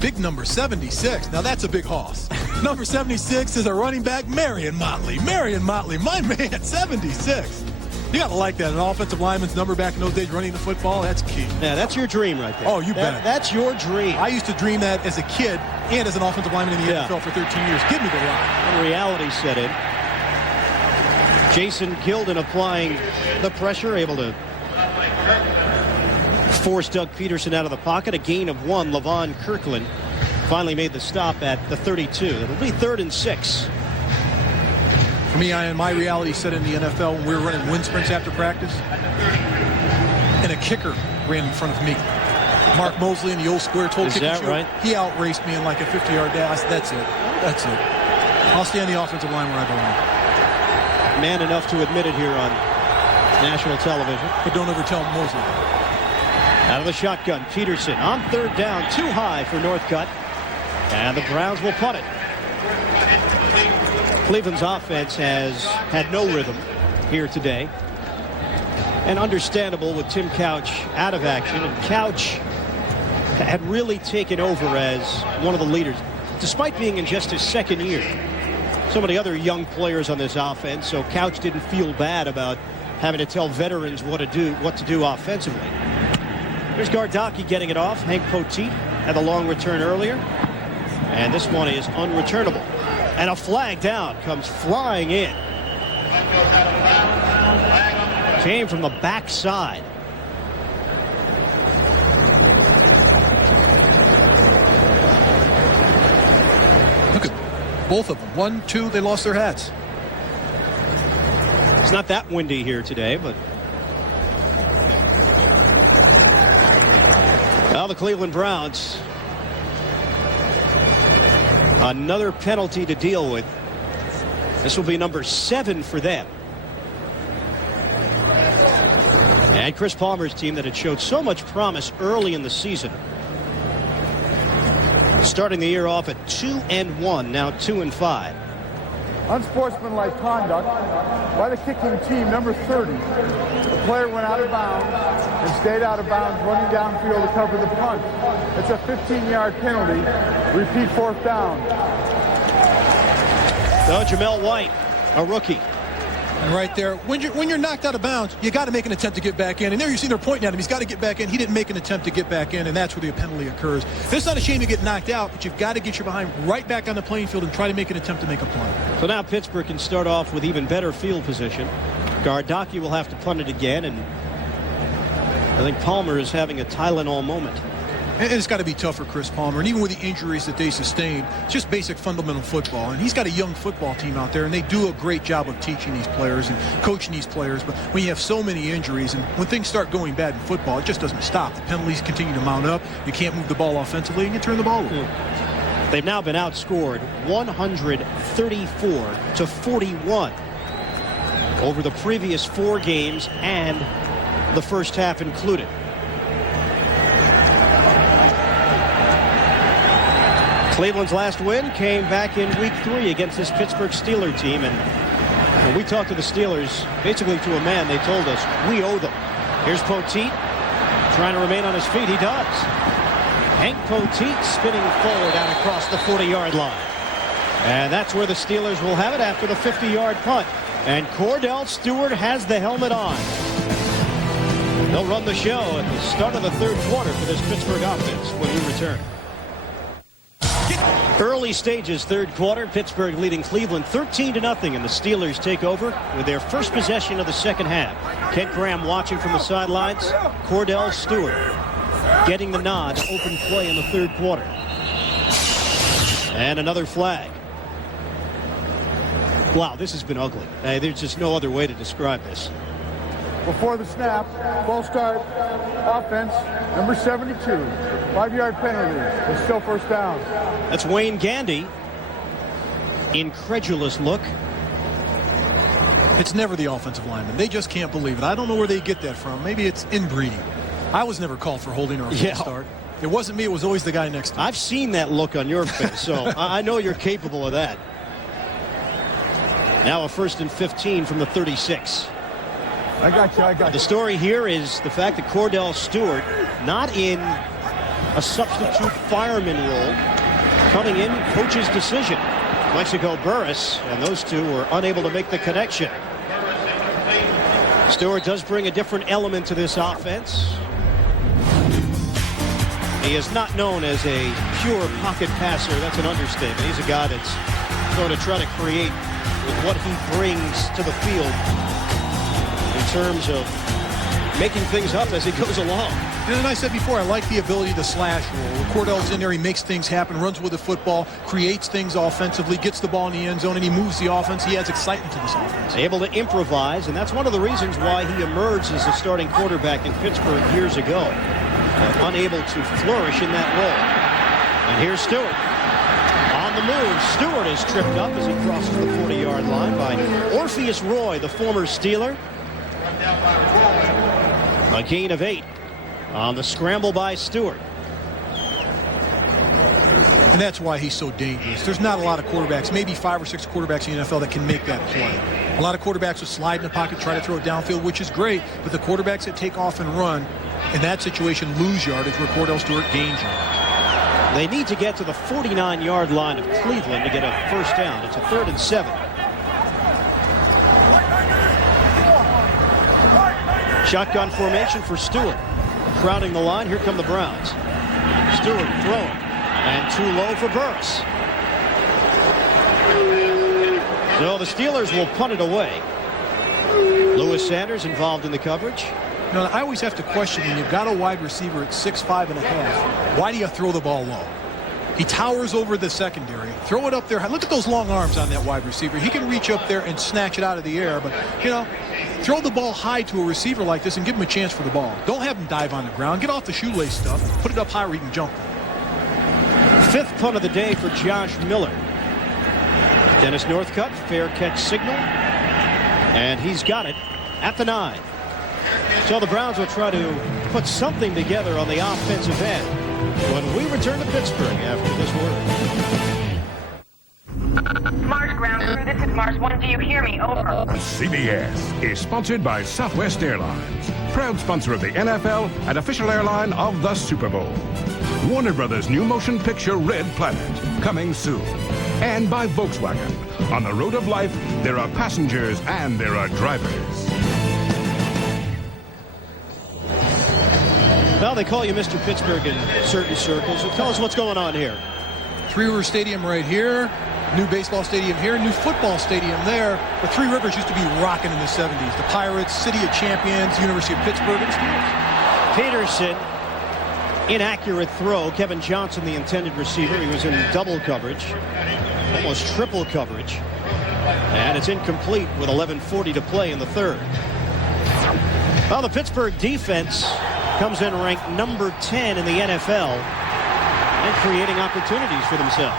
Big number 76. Now that's a big hoss. Number 76 is a running back, Marion Motley. Marion Motley, my man, 76. You got to like that. An offensive lineman's number back in those days running the football, that's key. Yeah, that's your dream right there. Oh, you bet. That's your dream. I used to dream that as a kid and as an offensive lineman in the NFL for 13 years. Give me the rock. And reality set in. Jason Gilden applying the pressure, able to force Doug Peterson out of the pocket. A gain of 1. Levon Kirkland finally made the stop at the 32. It'll be 3rd and 6. For me, my reality set in the NFL when we were running wind sprints after practice, and a kicker ran in front of me. Mark Mosley in the old square told kicking show. Right? He outraced me in like a 50-yard dash. That's it. That's it. I'll stay on the offensive line where I belong. Man enough to admit it here on national television. But don't ever tell Mosley. Out of the shotgun, Peterson on 3rd down, too high for Northcutt. And the Browns will punt it. Cleveland's offense has had no rhythm here today. And understandable with Tim Couch out of action. And Couch had really taken over as one of the leaders, despite being in just his 2nd year. So many other young players on this offense, so Couch didn't feel bad about having to tell veterans what to do offensively. Here's Gardocki getting it off. Hank Poteet had the long return earlier. And this one is unreturnable. And a flag down comes flying in. Came from the backside. Look at both of them. 1, 2, they lost their hats. It's not that windy here today, but well, the Cleveland Browns, another penalty to deal with. This will be number 7 for them. And Chris Palmer's team that had showed so much promise early in the season, starting the year off at 2-1, now 2-5. Unsportsmanlike conduct by the kicking team, number 30. The player went out of bounds and stayed out of bounds, running downfield to cover the punt. It's a 15-yard penalty. Repeat 4th down. So Jamel White, a rookie. And right there, when you're knocked out of bounds, you got to make an attempt to get back in. And there you see they're pointing at him. He's got to get back in. He didn't make an attempt to get back in, and that's where the penalty occurs. It's not a shame to get knocked out, but you've got to get your behind right back on the playing field and try to make an attempt to make a punt. So now Pittsburgh can start off with even better field position. Gardocki will have to punt it again, and I think Palmer is having a Tylenol moment. And it's got to be tough for Chris Palmer. And even with the injuries that they sustained, it's just basic fundamental football. And he's got a young football team out there, and they do a great job of teaching these players and coaching these players. But when you have so many injuries and when things start going bad in football, it just doesn't stop. The penalties continue to mount up. You can't move the ball offensively, and you turn the ball over. They've now been outscored 134-41 over the previous 4 games and the first half included. Cleveland's last win came back in week 3 against this Pittsburgh Steelers team. And when we talked to the Steelers, basically to a man, they told us, we owe them. Here's Poteet trying to remain on his feet. He does. Hank Poteet spinning forward out across the 40-yard line. And that's where the Steelers will have it after the 50-yard punt. And Cordell Stewart has the helmet on. They'll run the show at the start of the 3rd quarter for this Pittsburgh offense when we return. Early stages, third quarter. Pittsburgh leading Cleveland 13-0, and the Steelers take over with their first possession of the second half. Kent Graham watching from the sidelines. Cordell Stewart getting the nod to open play in the third quarter. And another flag. Wow, this has been ugly. There's just no other way to describe this. Before the snap, false start, offense, number 72. 5-yard penalty. It's still first down. That's Wayne Gandy. Incredulous look. It's never the offensive lineman. They just can't believe it. I don't know where they get that from. Maybe it's inbreeding. I was never called for holding or a false start. It wasn't me. It was always the guy next to me. I've seen that look on your face, so I know you're capable of that. Now a 1st and 15 from the 36. I got you. The story here is the fact that Cordell Stewart, not in a substitute fireman role, coming in, coach's decision. Mexico Burris, and those two were unable to make the connection. Stewart does bring a different element to this offense. He is not known as a pure pocket passer. That's an understatement. He's a guy that's going to try to create with what he brings to the field in terms of making things up as he goes along. And I said before, I like the ability to slash roll. When Cordell's in there, he makes things happen, runs with the football, creates things offensively, gets the ball in the end zone, and he moves the offense. He adds excitement to this offense. Able to improvise, and that's one of the reasons why he emerged as a starting quarterback in Pittsburgh years ago. Unable to flourish in that role. And here's Stewart. On the move, Stewart is tripped up as he crosses the 40-yard line by Orpheus Roy, the former Steeler. A gain of 8 on the scramble by Stewart. And that's why he's so dangerous. There's not a lot of quarterbacks, maybe 5 or 6 quarterbacks in the NFL that can make that play. A lot of quarterbacks will slide in the pocket, try to throw it downfield, which is great, but the quarterbacks that take off and run, in that situation, lose yardage where Cordell Stewart gains yardage. They need to get to the 49-yard line of Cleveland to get a first down. It's a 3rd and 7. Shotgun formation for Stewart. Crowding the line. Here come the Browns. Stewart throwing. And too low for Burris. So the Steelers will punt it away. Lewis Sanders involved in the coverage. You know, I always have to question when you've got a wide receiver at 6'5.5", why do you throw the ball low? He towers over the secondary. Throw it up there. Look at those long arms on that wide receiver. He can reach up there and snatch it out of the air. But, you know, throw the ball high to a receiver like this and give him a chance for the ball. Don't have him dive on the ground. Get off the shoelace stuff. Put it up high where he can jump. 5th punt of the day for Josh Miller. Dennis Northcutt, fair catch signal. And he's got it at the 9. So the Browns will try to put something together on the offensive end when we return to Pittsburgh after this word. Mars ground crew, this is Mars 1. Do you hear me? Over. CBS is sponsored by Southwest Airlines, proud sponsor of the NFL and official airline of the Super Bowl. Warner Brothers' new motion picture Red Planet, coming soon. And by Volkswagen. On the road of life, there are passengers and there are drivers. Well, they call you Mr. Pittsburgh in certain circles. So tell us what's going on here. Three River Stadium right here. New baseball stadium here. New football stadium there. But Three Rivers used to be rocking in the 70s. The Pirates, City of Champions, University of Pittsburgh, and Steelers. Peterson, inaccurate throw. Kevin Johnson, the intended receiver. He was in double coverage. Almost triple coverage. And it's incomplete with 11:40 to play in the third. Well, the Pittsburgh defense comes in ranked number 10 in the NFL and creating opportunities for themselves.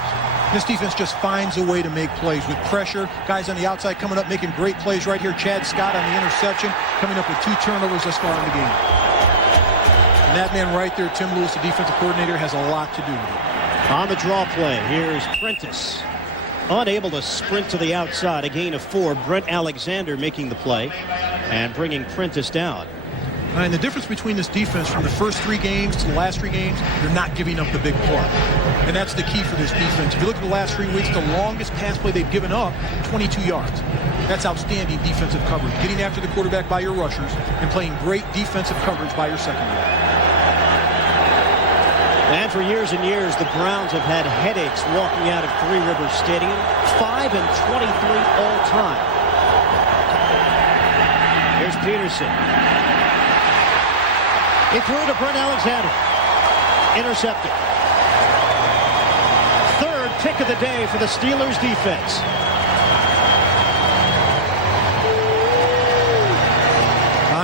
This defense just finds a way to make plays with pressure. Guys on the outside coming up, making great plays right here. Chad Scott on the interception, coming up with 2 turnovers thus far in the game. And that man right there, Tim Lewis, the defensive coordinator, has a lot to do with it. On the draw play, here's Prentice. Unable to sprint to the outside, a gain of 4. Brent Alexander making the play and bringing Prentice down. And the difference between this defense from the first 3 games to the last 3 games, they're not giving up the big play. And that's the key for this defense. If you look at the last 3 weeks, the longest pass play they've given up, 22 yards. That's outstanding defensive coverage. Getting after the quarterback by your rushers and playing great defensive coverage by your secondary. And for years and years, the Browns have had headaches walking out of Three Rivers Stadium. 5-23 all time. Here's Peterson. He threw to Brent Alexander. Intercepted. Third pick of the day for the Steelers defense.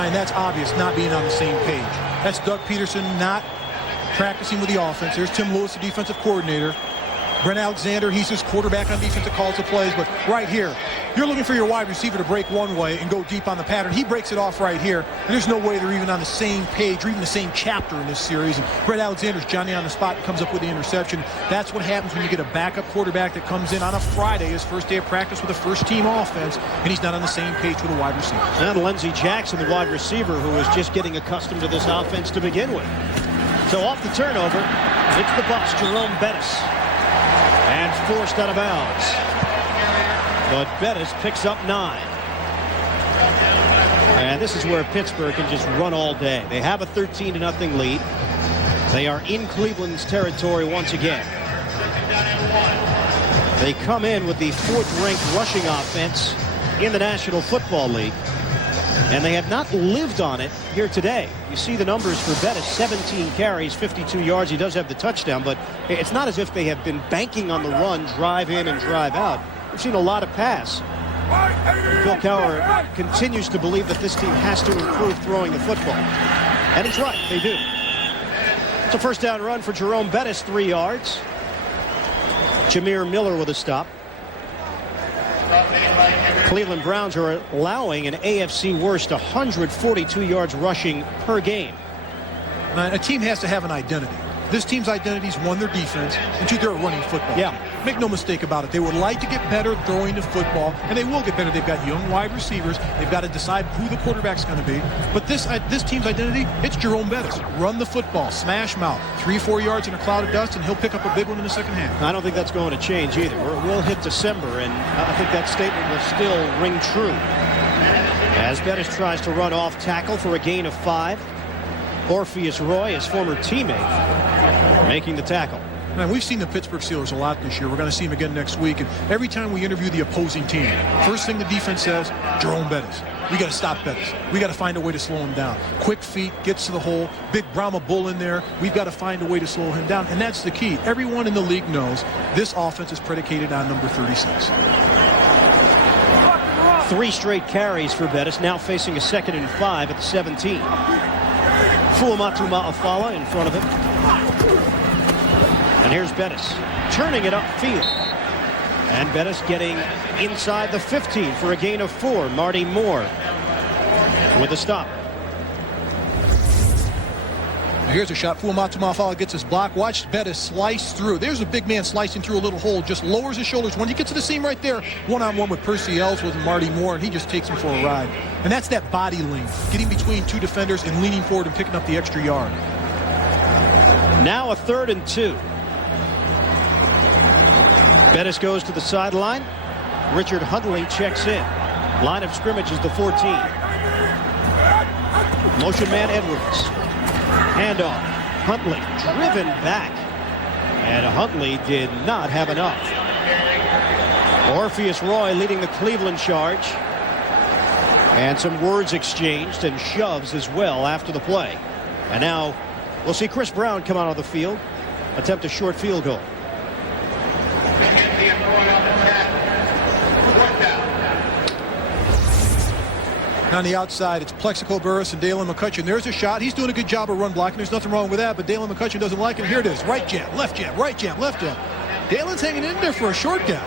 And that's obvious, not being on the same page. That's Doug Peterson not practicing with the offense. There's Tim Lewis, the defensive coordinator. Brent Alexander, he's his quarterback on defense that calls the plays. But right here, you're looking for your wide receiver to break one way and go deep on the pattern. He breaks it off right here. And there's no way they're even on the same page or even the same chapter in this series. And Brent Alexander's Johnny on the spot and comes up with the interception. That's what happens when you get a backup quarterback that comes in on a Friday, his first day of practice with a first-team offense, and he's not on the same page with a wide receiver. And Lindsey Jackson, the wide receiver, who is just getting accustomed to this offense to begin with. So off the turnover, it's the bus, Jerome Bettis. And forced out of bounds. But Bettis picks up 9. And this is where Pittsburgh can just run all day. They have a 13-0 lead. They are in Cleveland's territory once again. They come in with the 4th-ranked rushing offense in the National Football League. And they have not lived on it here today. You see the numbers for Bettis, 17 carries, 52 yards. He does have the touchdown, but it's not as if they have been banking on the run, drive in and drive out. We've seen a lot of pass. Bill Cowher continues to believe that this team has to improve throwing the football. And he's right, they do. It's a first down run for Jerome Bettis, 3 yards. Jameer Miller with a stop. Cleveland Browns are allowing an AFC worst 142 yards rushing per game. A team has to have an identity. This team's identity is, 1, their defense, and 2, they're a running football team. Make no mistake about it. They would like to get better throwing the football, and they will get better. They've got young wide receivers. They've got to decide who the quarterback's going to be. But this team's identity, it's Jerome Bettis. Run the football, smash him out. 3-4 yards in a cloud of dust, and he'll pick up a big one in the second half. I don't think that's going to change either. We'll hit December, and I think that statement will still ring true. As Bettis tries to run off tackle for a gain of 5. Orpheus Roy, his former teammate, making the tackle. Man, we've seen the Pittsburgh Steelers a lot this year. We're going to see them again next week. And every time we interview the opposing team, first thing the defense says, Jerome Bettis. We got to stop Bettis. We got to find a way to slow him down. Quick feet, gets to the hole, big Brahma bull in there. We've got to find a way to slow him down. And that's the key. Everyone in the league knows this offense is predicated on number 36. 3 straight carries for Bettis, now facing a 2nd and 5 at the 17. Fuamatu Ma'afala in front of him. And here's Bettis turning it upfield. And Bettis getting inside the 15 for a gain of 4. Marty Moore with a stop. Here's a shot. Fuamatu Ma'afala gets his block. Watch Bettis slice through. There's a big man slicing through a little hole. Just lowers his shoulders. When he gets to the seam right there, one-on-one with Percy Ellsworth and Marty Moore, and he just takes him for a ride. And that's that body length, getting between 2 defenders and leaning forward and picking up the extra yard. Now a 3rd and 2. Bettis goes to the sideline. Richard Hundley checks in. Line of scrimmage is the 14. Motion man Edwards. Handoff. Huntley driven back. And Huntley did not have enough. Orpheus Roy leading the Cleveland charge. And some words exchanged and shoves as well after the play. And now we'll see Chris Brown come out of the field. Attempt a short field goal. On the outside, it's Plexico Burris and Dalen McCutcheon. There's a shot. He's doing a good job of run blocking. There's nothing wrong with that, but Dalen McCutcheon doesn't like it. Here it is. Right jab, left jab, right jab, left jab. Dalen's hanging in there for a short guy.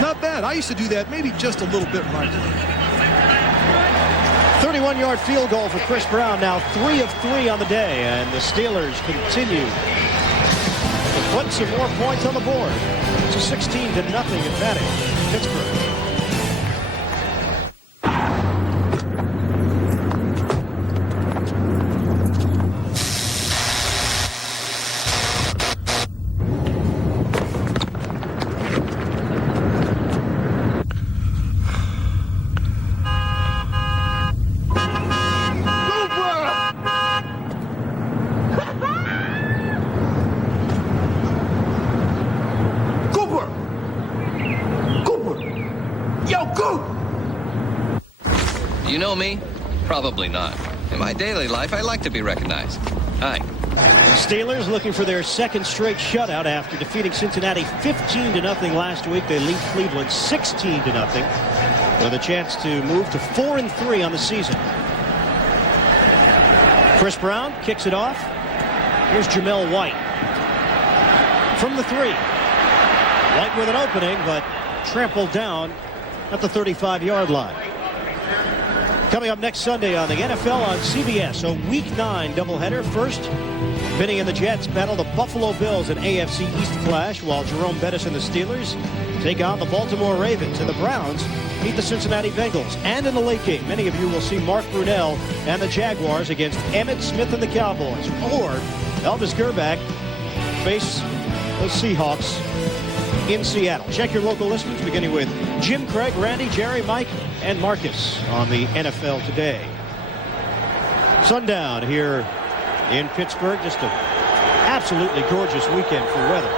Not bad. I used to do that maybe just a little bit right. 31-yard field goal for Chris Brown. Now 3 of 3 on the day, and the Steelers continue to put some more points on the board. It's a 16-0 advantage. Pittsburgh. You know me? Probably not. In my daily life, I like to be recognized. Hi. Steelers looking for their second straight shutout after defeating Cincinnati 15-0 last week. They lead Cleveland 16-0 with a chance to move to 4-3 on the season. Chris Brown kicks it off. Here's Jamel White from the 3. White with an opening, but trampled down at the 35-yard line. Coming up next Sunday on the NFL on CBS, a Week 9 doubleheader. First, Vinny and the Jets battle the Buffalo Bills in AFC East clash, while Jerome Bettis and the Steelers take on the Baltimore Ravens, and the Browns beat the Cincinnati Bengals. And in the late game, many of you will see Mark Brunell and the Jaguars against Emmitt Smith and the Cowboys, or Elvis Gerback face the Seahawks in Seattle. Check your local listings, beginning with Jim, Craig, Randy, Jerry, Mike, and Marcus on the NFL Today. Sundown here in Pittsburgh. Just an absolutely gorgeous weekend for weather.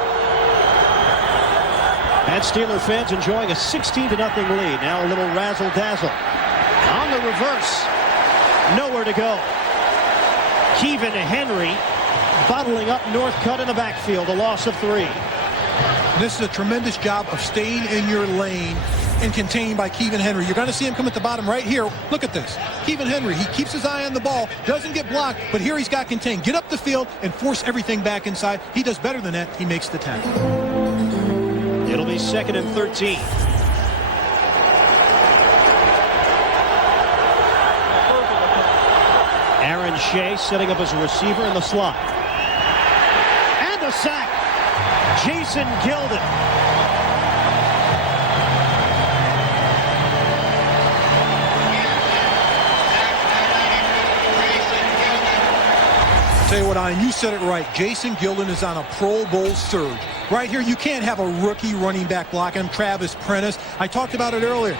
And Steeler fans enjoying a 16-0 lead. Now a little razzle-dazzle. On the reverse. Nowhere to go. Kevin Henry bottling up Northcutt in the backfield. A loss of 3. This is a tremendous job of staying in your lane and contained by Kevin Henry. You're going to see him come at the bottom right here. Look at this. Kevin Henry, he keeps his eye on the ball, doesn't get blocked, but here he's got contained. Get up the field and force everything back inside. He does better than that. He makes the tackle. It'll be 2nd and 13. Aaron Shea setting up as a receiver in the slot. And a sack. Jason Gilden. Tell you what, Ian, you said it right. Jason Gilden is on a Pro Bowl surge. Right here, you can't have a rookie running back blocking him. Travis Prentice. I talked about it earlier.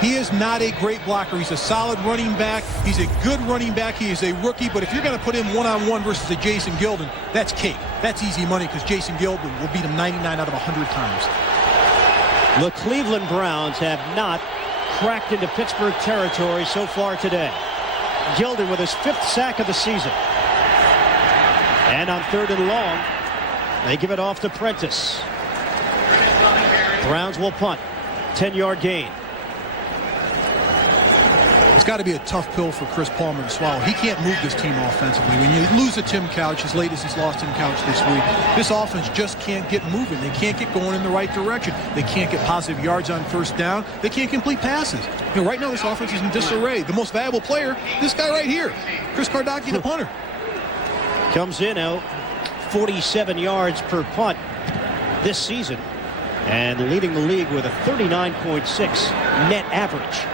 He is not a great blocker. He's a solid running back. He's a good running back. He is a rookie. But if you're going to put him one-on-one versus a Jason Gilden, that's cake. That's easy money because Jason Gilden will beat him 99 out of 100 times. The Cleveland Browns have not cracked into Pittsburgh territory so far today. Gilden with his 5th sack of the season. And on 3rd and long, they give it off to Prentice. Browns will punt. 10-yard gain. It's got to be a tough pill for Chris Palmer to swallow. He can't move this team offensively. When you lose a Tim Couch as late as he's lost Tim Couch this week, this offense just can't get moving. They can't get going in the right direction. They can't get positive yards on first down. They can't complete passes. You know, right now this offense is in disarray. The most valuable player, this guy right here, Chris Kardaki, the punter. Comes in out 47 yards per punt this season and leading the league with a 39.6 net average.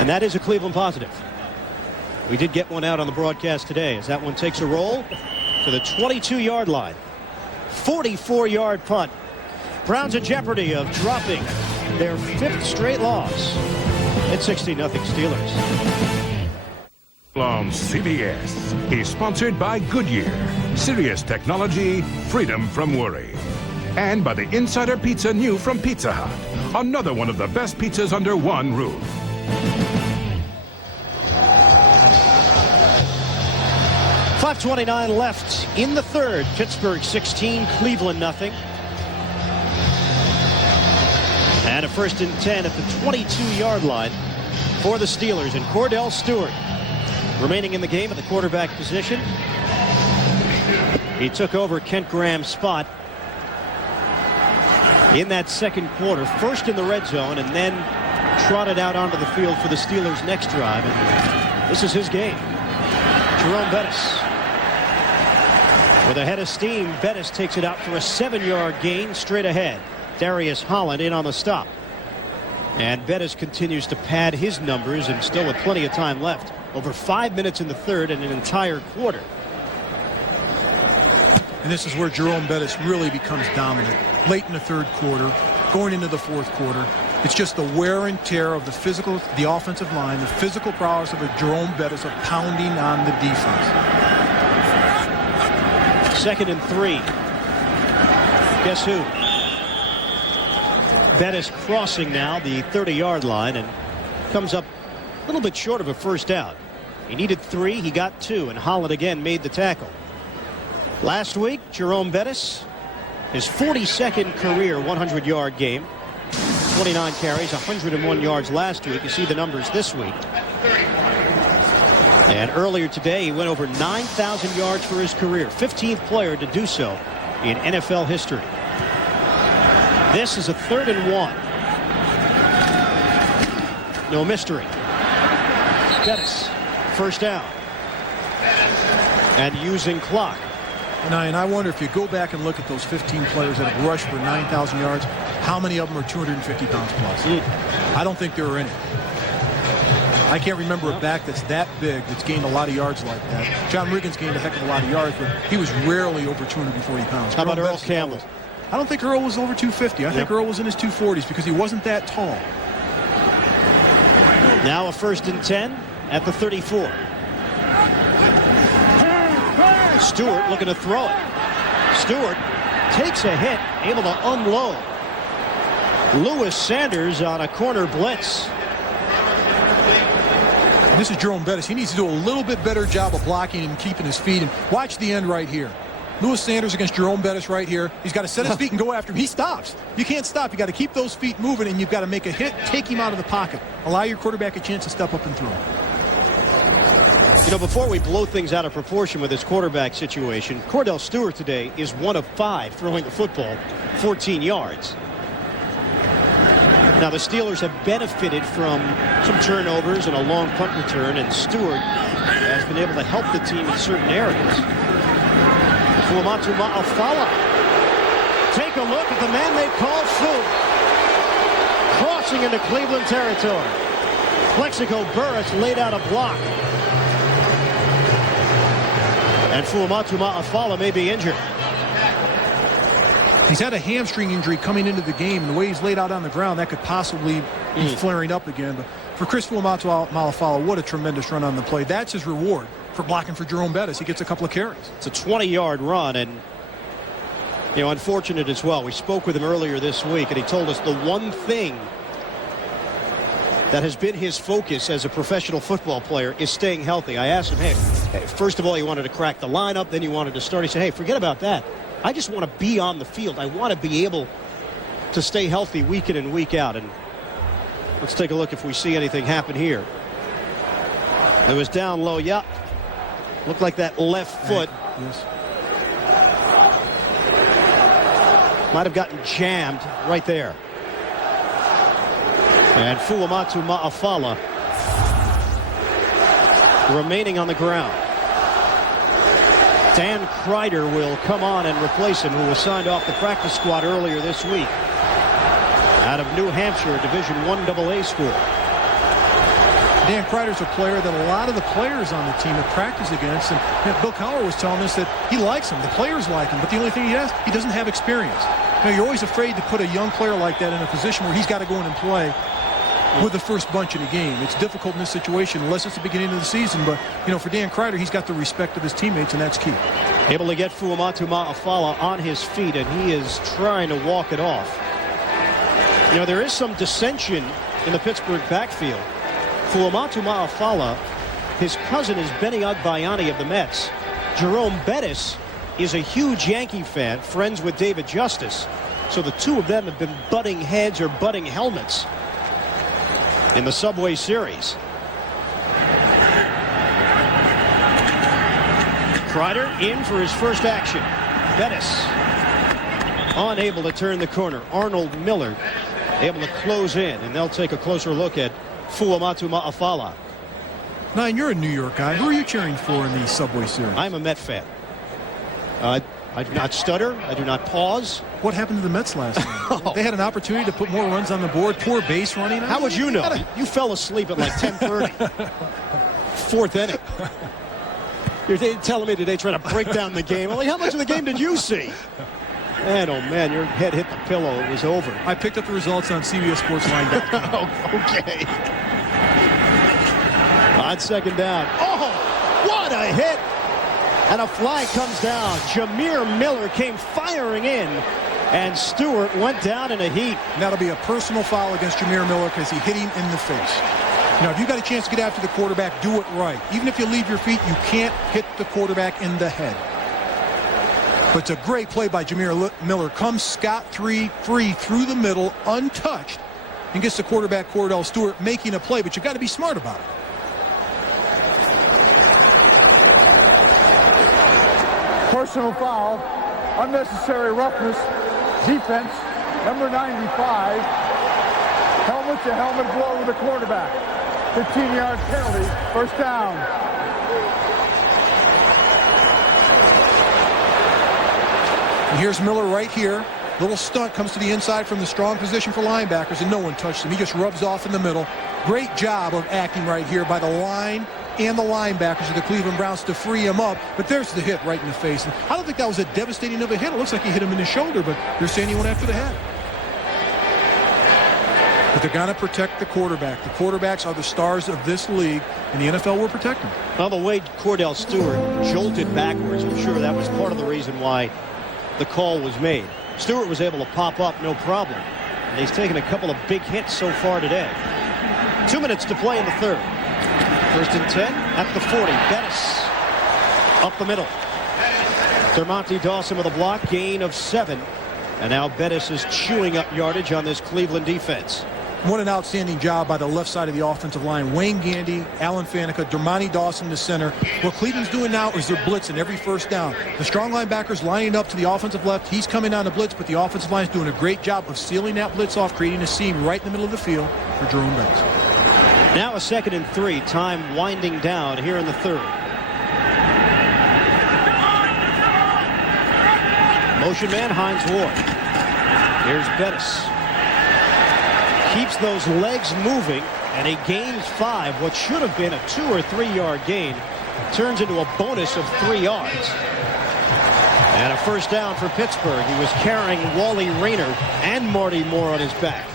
And that is a Cleveland positive. We did get one out on the broadcast today as that one takes a roll to the 22-yard line. 44-yard punt. Browns in jeopardy of dropping their 5th straight loss. It's 16-0 Steelers. On CBS is sponsored by Goodyear, Sirius Technology, freedom from worry. And by the Insider Pizza new from Pizza Hut, another one of the best pizzas under one roof. .529 left in the 3rd. Pittsburgh 16, Cleveland nothing. And a 1st and 10 at the 22-yard line for the Steelers. And Cordell Stewart remaining in the game at the quarterback position. He took over Kent Graham's spot in that 2nd quarter. First in the red zone and then trotted out onto the field for the Steelers' next drive. And this is his game. Jerome Bettis with a head of steam. Bettis takes it out for a 7-yard gain straight ahead. Darius Holland in on the stop. And Bettis continues to pad his numbers, and still with plenty of time left. Over 5 minutes in the 3rd and an entire quarter. And this is where Jerome Bettis really becomes dominant. Late in the 3rd quarter, going into the 4th quarter. It's just the wear and tear of the offensive line, the physical prowess of a Jerome Bettis of pounding on the defense. 2nd and 3. Guess who? Bettis crossing now the 30-yard line, and comes up a little bit short of a first down. He needed 3, he got 2, and Holland again made the tackle. Last week, Jerome Bettis, his 42nd career 100-yard game. 29 carries, 101 yards last week. You see the numbers this week. And earlier today, he went over 9,000 yards for his career. 15th player to do so in NFL history. This is a 3rd and 1. No mystery. Bettis, first down. And using clock. And I wonder if you go back and look at those 15 players that have rushed for 9,000 yards, how many of them are 250 pounds plus? I don't think there are any. I can't remember a back that's that big that's gained a lot of yards like that. John Riggins gained a heck of a lot of yards, but he was rarely over 240 pounds. How about Earl Campbell? I don't think Earl was over 250. I think Earl was in his 240s because he wasn't that tall. Now a 1st and 10 at the 34. Stewart looking to throw it. Stewart takes a hit, able to unload. Lewis Sanders on a corner blitz. This is Jerome Bettis. He needs to do a little bit better job of blocking and keeping his feet. And watch the end right here. Lewis Sanders against Jerome Bettis right here. He's got to set his feet and go after him. He stops. You can't stop. You got to keep those feet moving, and you've got to make a hit, take him out of the pocket. Allow your quarterback a chance to step up and throw. You know, before we blow things out of proportion with this quarterback situation, Cordell Stewart today is 1 of 5 throwing the football 14 yards. Now the Steelers have benefited from some turnovers and a long punt return, and Stewart has been able to help the team in certain areas. Fuamatu Ma'afala. Take a look at the man they call Fu. Crossing into Cleveland territory. Plexico Burris laid out a block. And Fuamatu Ma'afala may be injured. He's had a hamstring injury coming into the game, and the way he's laid out on the ground, that could possibly be flaring up again. But for Chris Fuamatu Ma'afala, what a tremendous run on the play. That's his reward for blocking for Jerome Bettis. He gets a couple of carries. It's a 20-yard run, and unfortunate as well. We spoke with him earlier this week, and he told us the one thing that has been his focus as a professional football player is staying healthy. I asked him, hey, first of all, he wanted to crack the lineup, then he wanted to start. He said, hey, forget about that. I just want to be on the field. I want to be able to stay healthy week in and week out. And let's take a look if we see anything happen here. It was down low. Yeah. Looked like that left foot. Yes. Might have gotten jammed right there. And Fuamatu Ma'afala remaining on the ground. Dan Kreider will come on and replace him, who was signed off the practice squad earlier this week. Out of New Hampshire, Division I AA school. Dan Kreider's a player that a lot of the players on the team have practiced against. And Bill Cowher was telling us that he likes him. The players like him. But the only thing he doesn't have experience. You're always afraid to put a young player like that in a position where he's got to go in and play with the first bunch in a game. It's difficult in this situation unless it's the beginning of the season. But, for Dan Kreider, he's got the respect of his teammates, and that's key. Able to get Fuamatu Ma'afala on his feet, and he is trying to walk it off. There is some dissension in the Pittsburgh backfield. Fuamatu Ma'afala, his cousin is Benny Agbayani of the Mets. Jerome Bettis is a huge Yankee fan, friends with David Justice. So the two of them have been butting heads or butting helmets in the Subway Series. Kreider in for his first action. Bettis unable to turn the corner. Arnold Miller able to close in, and they'll take a closer look at Fuamatu Ma'afala. Nine, you're a New York guy. Who are you cheering for in the Subway Series? I'm a Met fan. I do not stutter. I do not pause. What happened to the Mets last night? They had an opportunity to put more runs on the board. Poor base running. How would you know? You fell asleep at like 10:30. Fourth inning. You're telling me today trying to break down the game. I'm like, how much of the game did you see? Man, oh man, your head hit the pillow. It was over. I picked up the results on CBSSportsLine.com. Okay. On second down. Oh, what a hit! And a flag comes down. Jameer Miller came firing in, and Stewart went down in a heap. And that'll be a personal foul against Jameer Miller because he hit him in the face. Now, if you got a chance to get after the quarterback, do it right. Even if you leave your feet, you can't hit the quarterback in the head. But it's a great play by Jameer Miller. Comes scot-free through the middle, untouched, and gets the quarterback, Cordell Stewart, making a play. But you got to be smart about it. Personal foul, unnecessary roughness, defense, number 95, helmet-to-helmet blow with the quarterback. 15-yard penalty, first down. And here's Miller right here. Little stunt, comes to the inside from the strong position for linebackers, and no one touched him. He just rubs off in the middle. Great job of acting right here by the line and the linebackers of the Cleveland Browns to free him up. But there's the hit right in the face. And I don't think that was a devastating of a hit. It looks like he hit him in the shoulder, but they're saying he went after the head. But they're going to protect the quarterback. The quarterbacks are the stars of this league, and the NFL will protect them. Well, the way Cordell Stewart jolted backwards, I'm sure that was part of the reason why the call was made. Stewart was able to pop up no problem. And he's taken a couple of big hits so far today. 2 minutes to play in the third. First and 10 at the 40. Bettis up the middle. Dermontti Dawson with a block, gain of 7. And now Bettis is chewing up yardage on this Cleveland defense. What an outstanding job by the left side of the offensive line. Wayne Gandy, Alan Faneca, Dermontti Dawson to center. What Cleveland's doing now is they're blitzing every first down. The strong linebackers lining up to the offensive left. He's coming on the blitz, but the offensive line is doing a great job of sealing that blitz off, creating a seam right in the middle of the field for Jerome Bettis. Now a 2nd and 3. Time winding down here in the third. Motion man, Hines Ward. Here's Bettis. Keeps those legs moving, and he gains 5. What should have been a 2 or 3 yard gain turns into a bonus of 3 yards. And a first down for Pittsburgh. He was carrying Wally Rayner and Marty Moore on his back.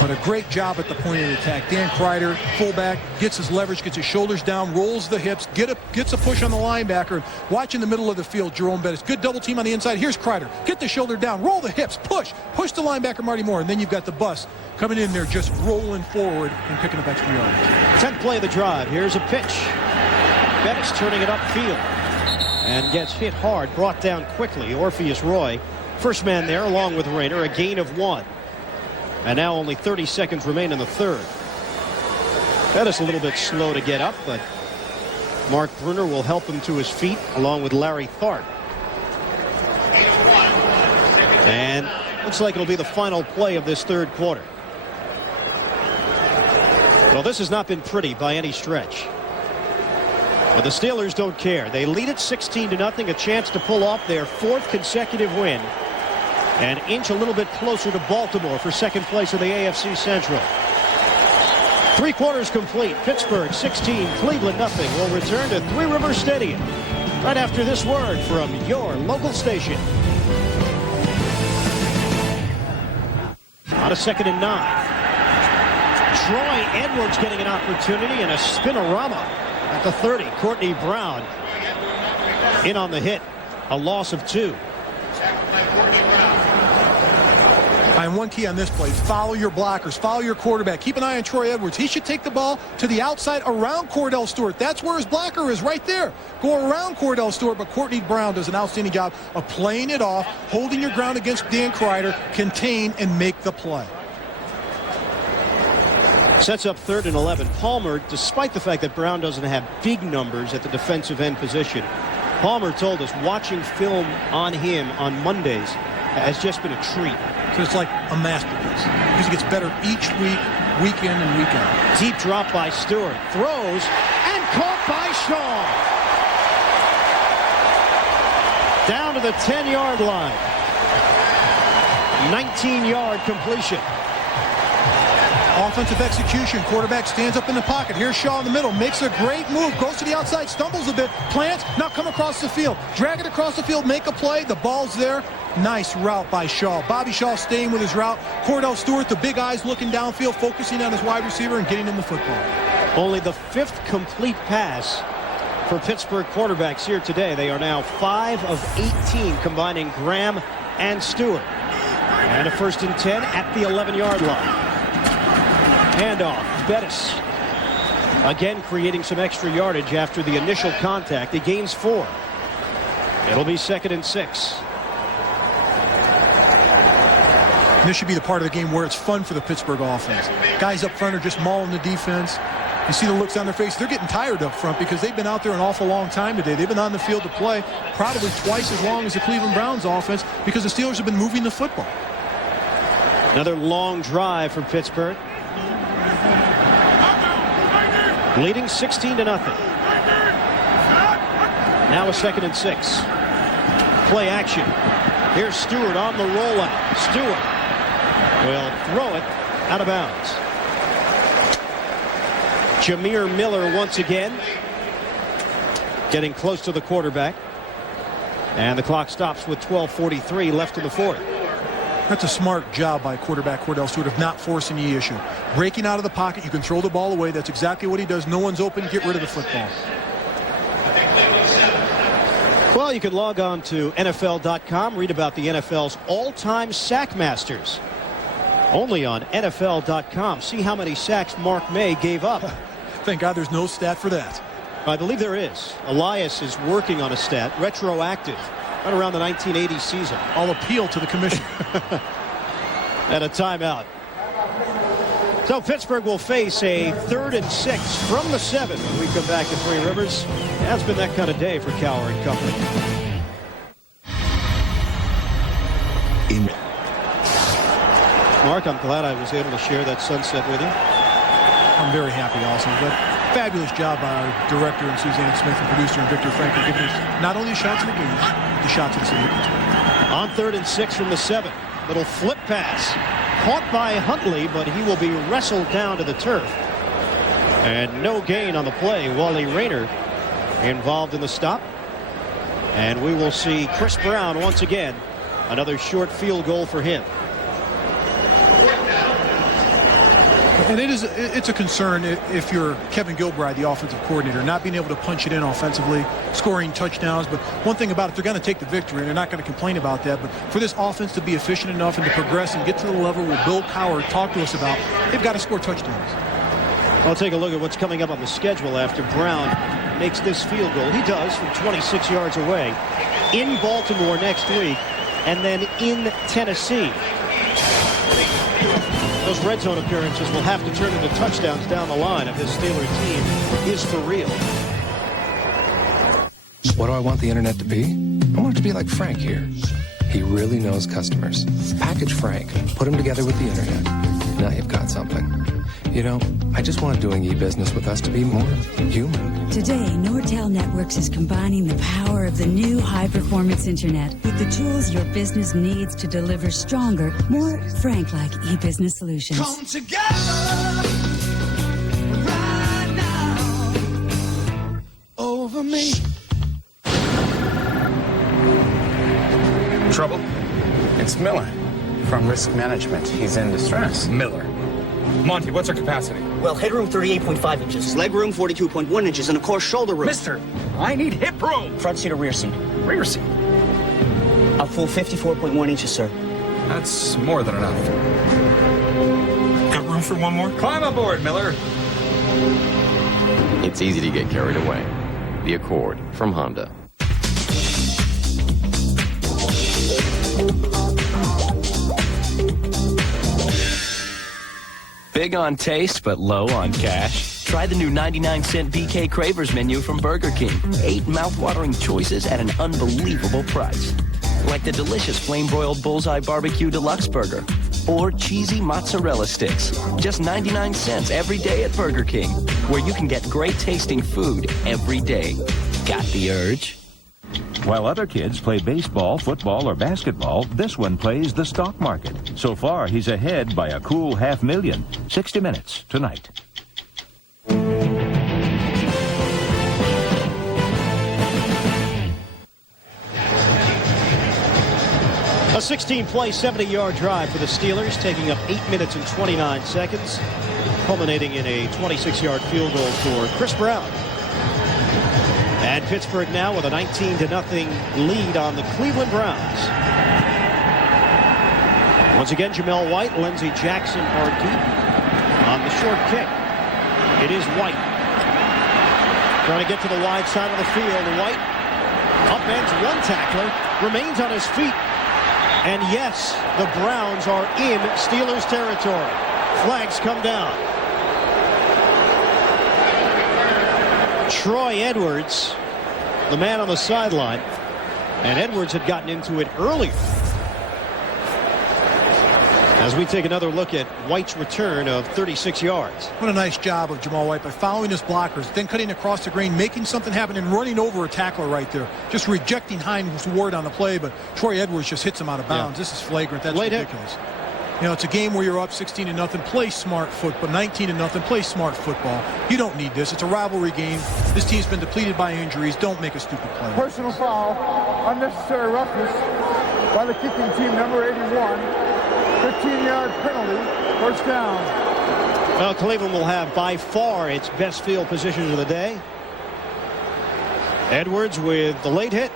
But a great job at the point of the attack. Dan Kreider, fullback, gets his leverage, gets his shoulders down, rolls the hips, gets a push on the linebacker. Watch in the middle of the field, Jerome Bettis. Good double team on the inside. Here's Kreider. Get the shoulder down, roll the hips, push the linebacker, Marty Moore. And then you've got the bus coming in there, just rolling forward and picking up extra yards. 10th play of the drive. Here's a pitch. Bettis turning it upfield and gets hit hard, brought down quickly. Orpheus Roy, first man there along with Rayner, a gain of 1. And now only 30 seconds remain in the third. Bettis a little bit slow to get up, but Mark Bruner will help him to his feet along with Larry Tharp. And looks like it'll be the final play of this third quarter. Well, this has not been pretty by any stretch. But the Steelers don't care. They lead it 16-0, a chance to pull off their 4th consecutive win and inch a little bit closer to Baltimore for 2nd place in the AFC Central. 3 quarters complete. Pittsburgh 16, Cleveland nothing. We'll return to Three Rivers Stadium right after this word from your local station. On a 2nd and 9. Troy Edwards getting an opportunity and a spinorama at the 30. Courtney Brown in on the hit. A loss of 2. And one key on this play, follow your blockers, follow your quarterback. Keep an eye on Troy Edwards. He should take the ball to the outside around Cordell Stewart. That's where his blocker is, right there. Go around Cordell Stewart, but Courtney Brown does an outstanding job of playing it off, holding your ground against Dan Kreider, contain, and make the play. Sets up 3rd and 11. Palmer, despite the fact that Brown doesn't have big numbers at the defensive end position, Palmer told us watching film on him on Mondays has just been a treat. So it's like a masterpiece because it gets better each week, week in and week out. Deep drop by Stewart. Throws and caught by Shaw. Down to the 10-yard line. 19-yard completion. Offensive execution. Quarterback stands up in the pocket. Here's Shaw in the middle. Makes a great move. Goes to the outside. Stumbles a bit. Plants. Now come across the field. Drag it across the field. Make a play. The ball's there. Nice route by Shaw. Bobby Shaw staying with his route. Cordell Stewart, the big eyes looking downfield, focusing on his wide receiver and getting him the football. Only the 5th complete pass for Pittsburgh quarterbacks here today. They are now 5 of 18, combining Graham and Stewart. And a 1st and 10 at the 11-yard line. Handoff. Bettis again creating some extra yardage after the initial contact. He gains 4. It'll be 2nd and 6. This should be the part of the game where it's fun for the Pittsburgh offense. Guys up front are just mauling the defense. You see the looks on their face. They're getting tired up front because they've been out there an awful long time today. They've been on the field to play probably twice as long as the Cleveland Browns offense because the Steelers have been moving the football. Another long drive for Pittsburgh. Leading 16-0. Now a 2nd and 6. Play action. Here's Stewart on the rollout. Stewart will throw it out of bounds. Jameer Miller once again getting close to the quarterback. And the clock stops with 12:43 left in the 4th. That's a smart job by quarterback Cordell Stewart of not forcing the issue. Breaking out of the pocket, you can throw the ball away. That's exactly what he does. No one's open. Get rid of the football. Well, you can log on to NFL.com, read about the NFL's all-time sack masters. Only on NFL.com. See how many sacks Mark May gave up. Thank God there's no stat for that. I believe there is. Elias is working on a stat, retroactive, right around the 1980 season. I'll appeal to the commission. And a timeout. So Pittsburgh will face a 3rd and 6 from the 7 when we come back to Three Rivers. It's been that kind of day for Cower and Company. Mark, I'm glad I was able to share that sunset with you. I'm very happy also. But fabulous job by our director and Suzanne Smith and producer and Victor Frank for giving us not only shots of the game, the shots of the city of Pittsburgh. On 3rd and 6 from the 7. Little flip pass. Caught by Huntley, but he will be wrestled down to the turf. And no gain on the play. Wally Rayner involved in the stop. And we will see Chris Brown once again. Another short field goal for him. And it's a concern if you're Kevin Gilbride, the offensive coordinator, not being able to punch it in offensively, scoring touchdowns. But one thing about it, they're going to take the victory, and they're not going to complain about that. But for this offense to be efficient enough and to progress and get to the level where Bill Cowher talked to us about, they've got to score touchdowns. I'll take a look at what's coming up on the schedule after Brown makes this field goal. He does from 26 yards away. In Baltimore next week, and then in Tennessee. Those red zone appearances will have to turn into touchdowns down the line if this Steeler team is for real. What do I want the internet to be? I want it to be like Frank here. He really knows customers. Package Frank. Put him together with the internet. Now you've got something. You know, I just want doing e-business with us to be more human. Today, Nortel Networks is combining the power of the new high-performance internet with the tools your business needs to deliver stronger, more Frank-like e-business solutions. Come together right now over me. Trouble? It's Miller from Risk Management. He's in distress. Miller. Monty, what's our capacity? Well, headroom 38.5 inches, legroom 42.1 inches, and of course shoulder room. Mister, I need hip room. Front seat or rear seat? Rear seat. A full 54.1 inches, sir. That's more than enough. Got room for one more? Climb aboard, Miller. It's easy to get carried away. The Accord from Honda. Big on taste, but low on cash? Try the new 99-cent BK Cravers menu from Burger King. 8 mouth-watering choices at an unbelievable price. Like the delicious flame-broiled Bullseye Barbecue Deluxe Burger or cheesy mozzarella sticks. Just 99 cents every day at Burger King, where you can get great-tasting food every day. Got the urge? While other kids play baseball, football, or basketball, this one plays the stock market. So far, he's ahead by a cool $500,000. 60 Minutes tonight. A 16-play, 70-yard drive for the Steelers, taking up 8 minutes and 29 seconds, culminating in a 26-yard field goal for Chris Brown. And Pittsburgh now with a 19-0 lead on the Cleveland Browns. Once again, Jamel White, Lindsey Jackson are deep On the short kick, it is White. Trying to get to the wide side of the field. White upends one tackler, remains on his feet. And yes, the Browns are in Steelers territory. Flags come down. Troy Edwards, the man on the sideline. And Edwards had gotten into it earlier. As we take another look at White's return of 36 yards. What a nice job of Jamal White by following his blockers, then cutting across the grain, making something happen, and running over a tackler right there. Just rejecting Hines Ward on the play, but Troy Edwards just hits him out of bounds. This is flagrant. That's ridiculous. You know, it's a game where you're up 16-0. Play smart football. 19-0. Play smart football. You don't need this. It's a rivalry game. This team's been depleted by injuries. Don't make a stupid play. Personal foul, unnecessary roughness by the kicking team, number 81. 15-yard penalty, first down. Well, Cleveland will have by far its best field position of the day. Edwards with the late hit.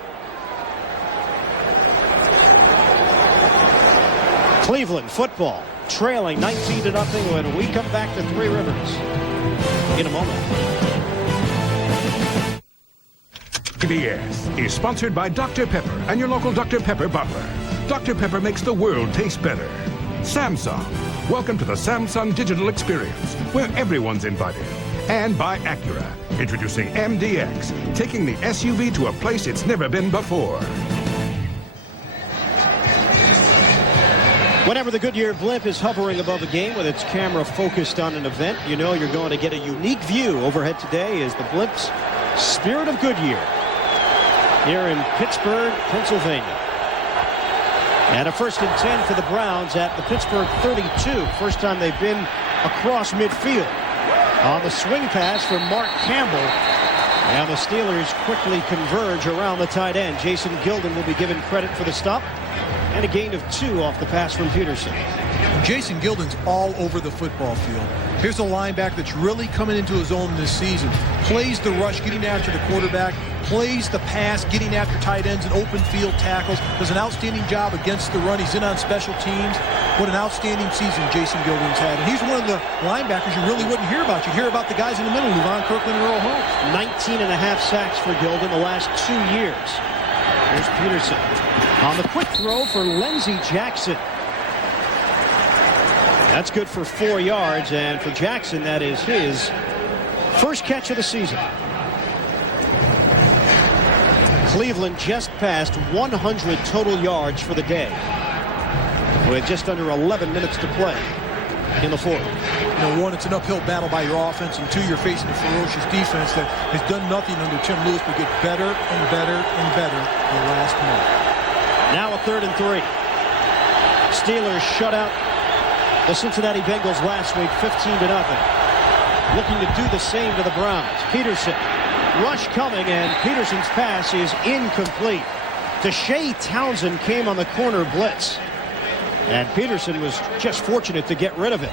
Cleveland football trailing 19-0 when we come back to Three Rivers in a moment. CBS is sponsored by Dr. Pepper and your local Dr. Pepper bottler. Dr. Pepper makes the world taste better. Samsung. Welcome to the Samsung digital experience, where everyone's invited. And by Acura, introducing MDX, taking the SUV to a place it's never been before. Whenever the Goodyear blimp is hovering above a game with its camera focused on an event, you know you're going to get a unique view. Overhead today is the blimp's Spirit of Goodyear here in Pittsburgh, Pennsylvania. And a 1st and 10 for the Browns at the Pittsburgh 32. First time they've been across midfield. On the swing pass from Mark Campbell. And the Steelers quickly converge around the tight end. Jason Gilden will be given credit for the stop. And a gain of 2 off the pass from Peterson. Jason Gilden's all over the football field. Here's a linebacker that's really coming into his own this season. Plays the rush, getting after the quarterback. Plays the pass, getting after tight ends and open field tackles. Does an outstanding job against the run. He's in on special teams. What an outstanding season Jason Gilden's had. And he's one of the linebackers you really wouldn't hear about. You hear about the guys in the middle, Levon Kirkland and Earl Holmes. 19.5 sacks for Gilden the last 2 years. Here's Peterson on the quick throw for Lindsey Jackson. That's good for 4 yards, and for Jackson, that is his first catch of the season. Cleveland just passed 100 total yards for the day with just under 11 minutes to play in the fourth. You know, one, it's an uphill battle by your offense, and two, you're facing a ferocious defense that has done nothing under Tim Lewis but get better and better and better the last month. Now a 3rd and 3. Steelers shut out the Cincinnati Bengals last week 15-0. Looking to do the same to the Browns. Peterson, rush coming, and Peterson's pass is incomplete. Deshae Townsend came on the corner blitz, and Peterson was just fortunate to get rid of it.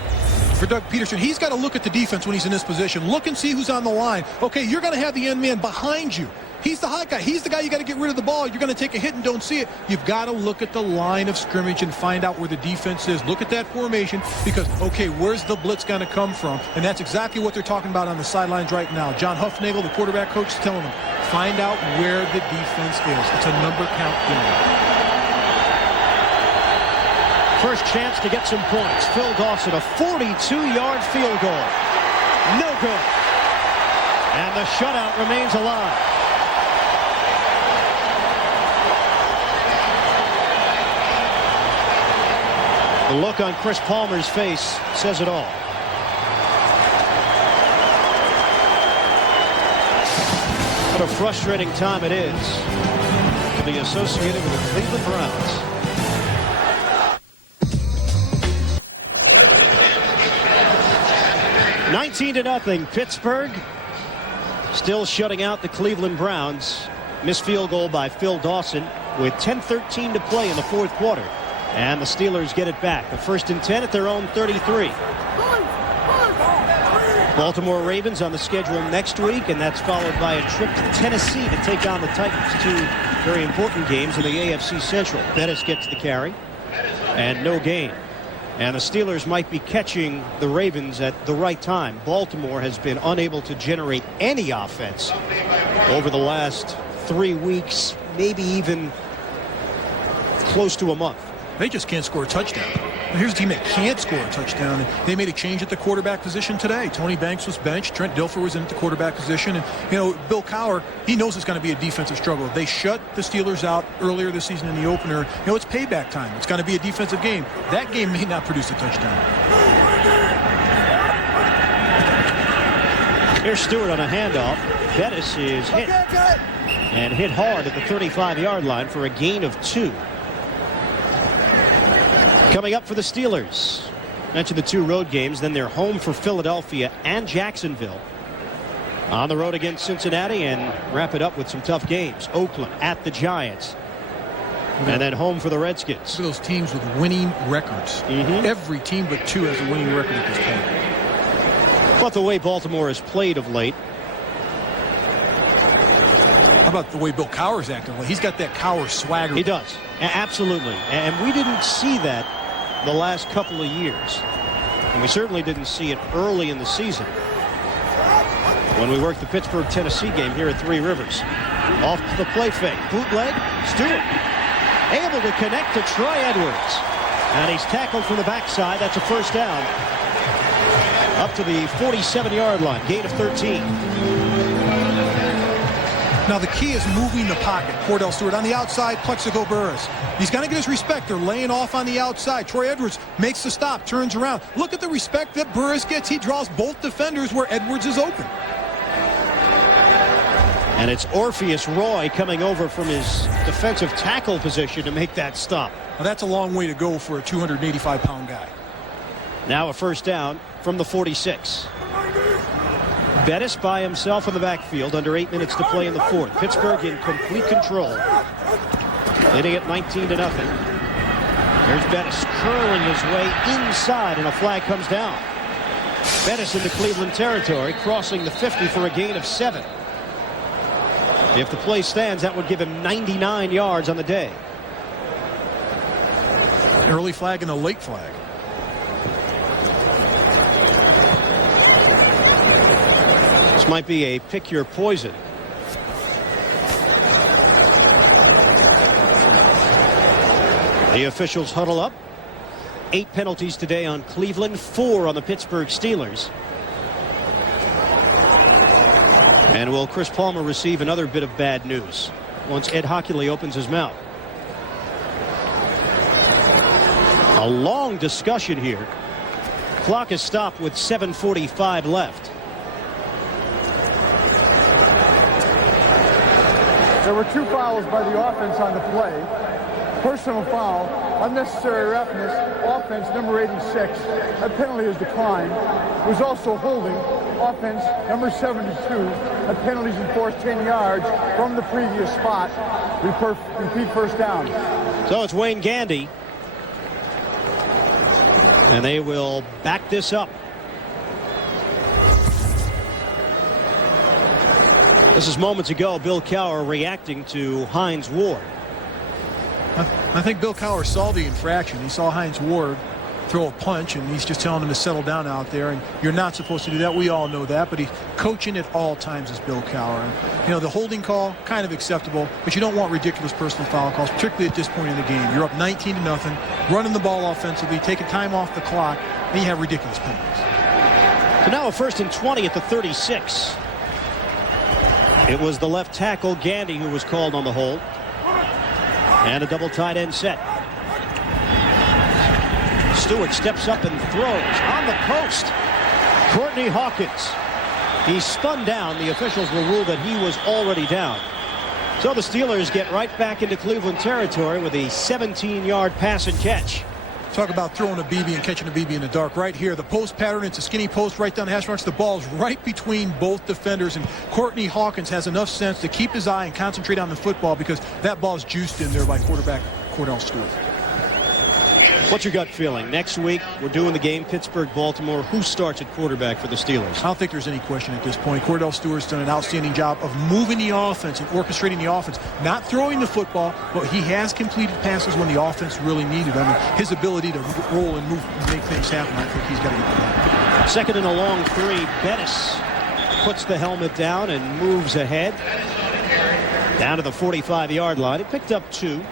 For Doug Peterson, he's got to look at the defense when he's in this position. Look and see who's on the line. Okay, you're going to have the end man behind you. He's the hot guy. He's the guy you got to get rid of the ball. You're going to take a hit and don't see it. You've got to look at the line of scrimmage and find out where the defense is. Look at that formation because, okay, where's the blitz going to come from? And that's exactly what they're talking about on the sidelines right now. John Huffnagel, the quarterback coach, is telling them, find out where the defense is. It's a number count game. First chance to get some points. Phil Dawson, a 42-yard field goal. No good. And the shutout remains alive. The look on Chris Palmer's face says it all. What a frustrating time it is to be associated with the Cleveland Browns. (19-0) Pittsburgh still shutting out the Cleveland Browns. Missed field goal by Phil Dawson with 10:13 to play in the fourth quarter. And the Steelers get it back. The 1st and 10 at their own 33. Baltimore Ravens on the schedule next week, and that's followed by a trip to Tennessee to take on the Titans. 2 very important games in the AFC Central. Bettis gets the carry, and no gain. And the Steelers might be catching the Ravens at the right time. Baltimore has been unable to generate any offense over the last 3 weeks, maybe even close to a month. They just can't score a touchdown. And here's a team that can't score a touchdown. And they made a change at the quarterback position today. Tony Banks was benched. Trent Dilfer was in at the quarterback position. And, you know, Bill Cowher, he knows it's going to be a defensive struggle. They shut the Steelers out earlier this season in the opener. You know, it's payback time. It's going to be a defensive game. That game may not produce a touchdown. Here's Stewart on a handoff. Bettis is hit. And hit hard at the 35-yard line for a gain of 2. Coming up for the Steelers. Mentioned the 2 road games. Then they're home for Philadelphia and Jacksonville. On the road against Cincinnati, and wrap it up with some tough games. Oakland at the Giants. And then home for the Redskins. Those teams with winning records. Every team but 2 has a winning record at this point. But the way Baltimore has played of late. How about the way Bill Cowher's acting? Well, he's got that Cowher swagger. He does. Absolutely. And we didn't see that the last couple of years. And we certainly didn't see it early in the season when we worked the Pittsburgh, Tennessee game here at Three Rivers. Off to the play fake. Bootleg. Stewart able to connect to Troy Edwards. And he's tackled from the backside. That's a first down. Up to the 47-yard line. Gain of 13. Now the key is moving the pocket. Cordell Stewart on the outside, Plexico Burris. He's got to get his respect. They're laying off on the outside. Troy Edwards makes the stop, turns around. Look at the respect that Burris gets. He draws both defenders where Edwards is open. And it's Orpheus Roy coming over from his defensive tackle position to make that stop. Now that's a long way to go for a 285-pound guy. Now a first down from the 46. Bettis by himself in the backfield, under 8 minutes to play in the 4th. Pittsburgh in complete control, leading it 19-0. There's Bettis curling his way inside, and a flag comes down. Bettis into Cleveland territory, crossing the 50 for a gain of 7. If the play stands, that would give him 99 yards on the day. Early flag and a late flag. This might be a pick your poison. The officials huddle up. 8 penalties today on Cleveland, 4 on the Pittsburgh Steelers. And will Chris Palmer receive another bit of bad news once Ed Hockley opens his mouth? A long discussion here. Clock is stopped with 7:45 left. There were 2 fouls by the offense on the play. Personal foul, unnecessary roughness, offense number 86. That penalty is declined. It was also holding, offense number 72. That penalty's enforced 10 yards from the previous spot. Repeat first down. So it's Wayne Gandy. And they will back this up. This is moments ago, Bill Cowher reacting to Hines Ward. I think Bill Cowher saw the infraction. He saw Hines Ward throw a punch, and he's just telling him to settle down out there. And you're not supposed to do that. We all know that. But he's coaching at all times as Bill Cowher. And, you know, the holding call, kind of acceptable. But you don't want ridiculous personal foul calls, particularly at this point in the game. You're up 19-0, running the ball offensively, taking time off the clock, and you have ridiculous penalties. So now a 1st and 20 at the 36. It was the left tackle, Gandy, who was called on the hold. And a double tight end set. Stewart steps up and throws on the post. Courtney Hawkins. He spun down. The officials will rule that he was already down. So the Steelers get right back into Cleveland territory with a 17-yard pass and catch. Talk about throwing a BB and catching a BB in the dark. Right here, the post pattern, it's a skinny post right down the hash marks. The ball's right between both defenders, and Courtney Hawkins has enough sense to keep his eye and concentrate on the football because that ball's juiced in there by quarterback Cordell Stewart. What's your gut feeling? Next week, we're doing the game, Pittsburgh-Baltimore. Who starts at quarterback for the Steelers? I don't think there's any question at this point. Cordell Stewart's done an outstanding job of moving the offense and orchestrating the offense. Not throwing the football, but he has completed passes when the offense really needed. I mean, his ability to roll and move and make things happen, I think he's got to get that. Second and a long 3. Bettis puts the helmet down and moves ahead. Down to the 45-yard line. He picked up 2.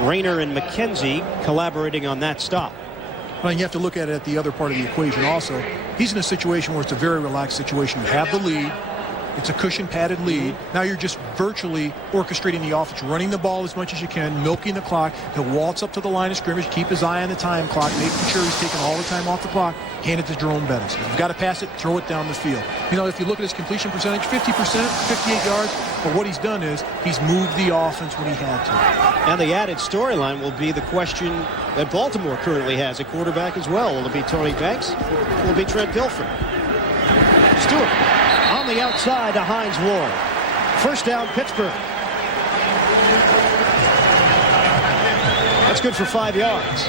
Rayner and McKenzie collaborating on that stop. Well, you have to look at it at the other part of the equation also. He's in a situation where it's a very relaxed situation. You have the lead. It's a cushion padded lead. Now you're just virtually orchestrating the offense, running the ball as much as you can, milking the clock. He'll waltz up to the line of scrimmage, keep his eye on the time clock, making sure he's taking all the time off the clock, hand it to Jerome Bettis. If you've got to pass it, throw it down the field. You know, if you look at his completion percentage, 50%, 58 yards. But what he's done is he's moved the offense when he had to. And the added storyline will be the question that Baltimore currently has at quarterback as well. Will it be Tony Banks? Will it be Trent Dilfer? Stewart on the outside to Hines Ward. First down, Pittsburgh. That's good for 5 yards.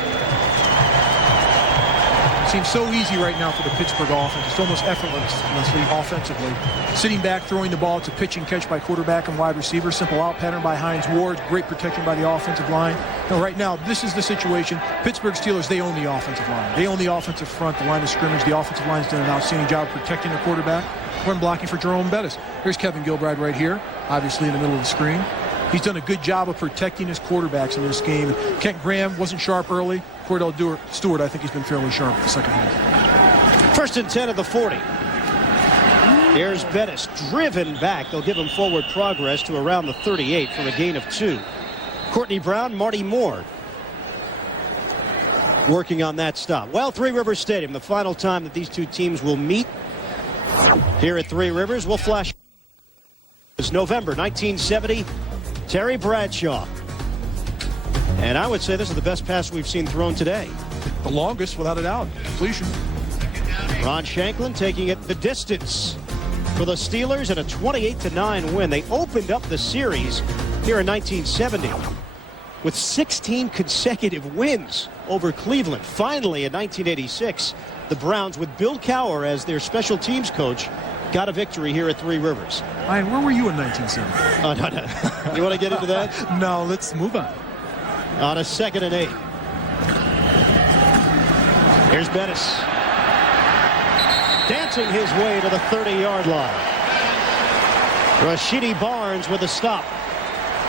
Seems so easy right now for the Pittsburgh offense. It's almost effortlessly offensively. Sitting back, throwing the ball. It's a pitch and catch by quarterback and wide receiver. Simple out pattern by Hines Ward. Great protection by the offensive line. Now, right now, this is the situation. Pittsburgh Steelers, they own the offensive line. They own the offensive front, the line of scrimmage. The offensive line's done an outstanding job protecting the quarterback. Run blocking for Jerome Bettis. Here's Kevin Gilbride right here, obviously in the middle of the screen. He's done a good job of protecting his quarterbacks in this game. Kent Graham wasn't sharp early. Cordell Stewart, I think he's been fairly sharp the second half. First and 10 of the 40. Here's Bettis driven back. They'll give him forward progress to around the 38 for a gain of 2. Courtney Brown, Marty Moore working on that stop. Well, Three Rivers Stadium, the final time that these two teams will meet here at Three Rivers. We'll flash. It's November 1970. Terry Bradshaw. And I would say this is the best pass we've seen thrown today. The longest, without a doubt. Completion. Ron Shanklin taking it the distance for the Steelers in a 28-9 win. They opened up the series here in 1970 with 16 consecutive wins over Cleveland. Finally, in 1986, the Browns, with Bill Cowher as their special teams coach, got a victory here at Three Rivers. Ryan, where were you in 1970? Oh, no. You want to get into that? No, let's move on. On a 2nd and 8. Here's Bettis. Dancing his way to the 30-yard line. Rashidi Barnes with a stop.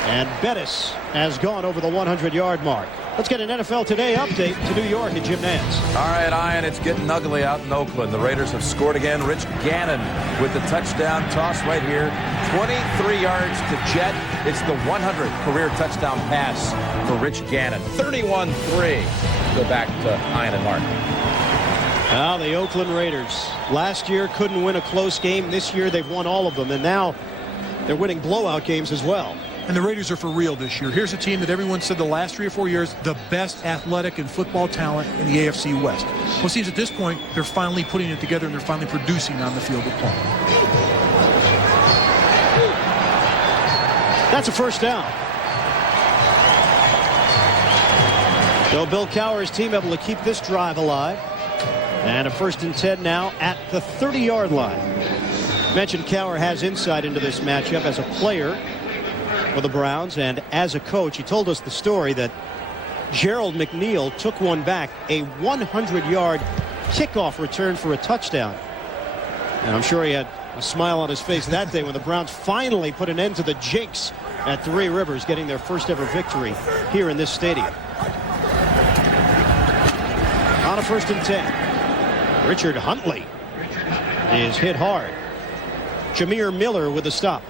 And Bettis has gone over the 100-yard mark. Let's get an NFL Today update to New York and Jim Nance. All right, Ian, it's getting ugly out in Oakland. The Raiders have scored again. Rich Gannon with the touchdown toss right here. 23 yards to Jet. It's the 100th career touchdown pass for Rich Gannon. 31-3. Go back to Ian and Mark. Now the Oakland Raiders last year couldn't win a close game. This year they've won all of them, and now they're winning blowout games as well. And the Raiders are for real this year. Here's a team that everyone said the last 3 or 4 years, the best athletic and football talent in the AFC West. Well, it seems at this point, they're finally putting it together and they're finally producing on the field of play. That's a first down. So Bill Cowher's team able to keep this drive alive. And a 1st and 10 now at the 30-yard line. Mentioned Cowher has insight into this matchup as a player for the Browns and as a coach. He told us the story that Gerald McNeil took one back, a 100-yard kickoff return for a touchdown. And I'm sure he had a smile on his face that day when the Browns finally put an end to the jinx at Three Rivers, getting their first ever victory here in this stadium. On a 1st and 10, Richard Huntley is hit hard. Jameer Miller with a stop.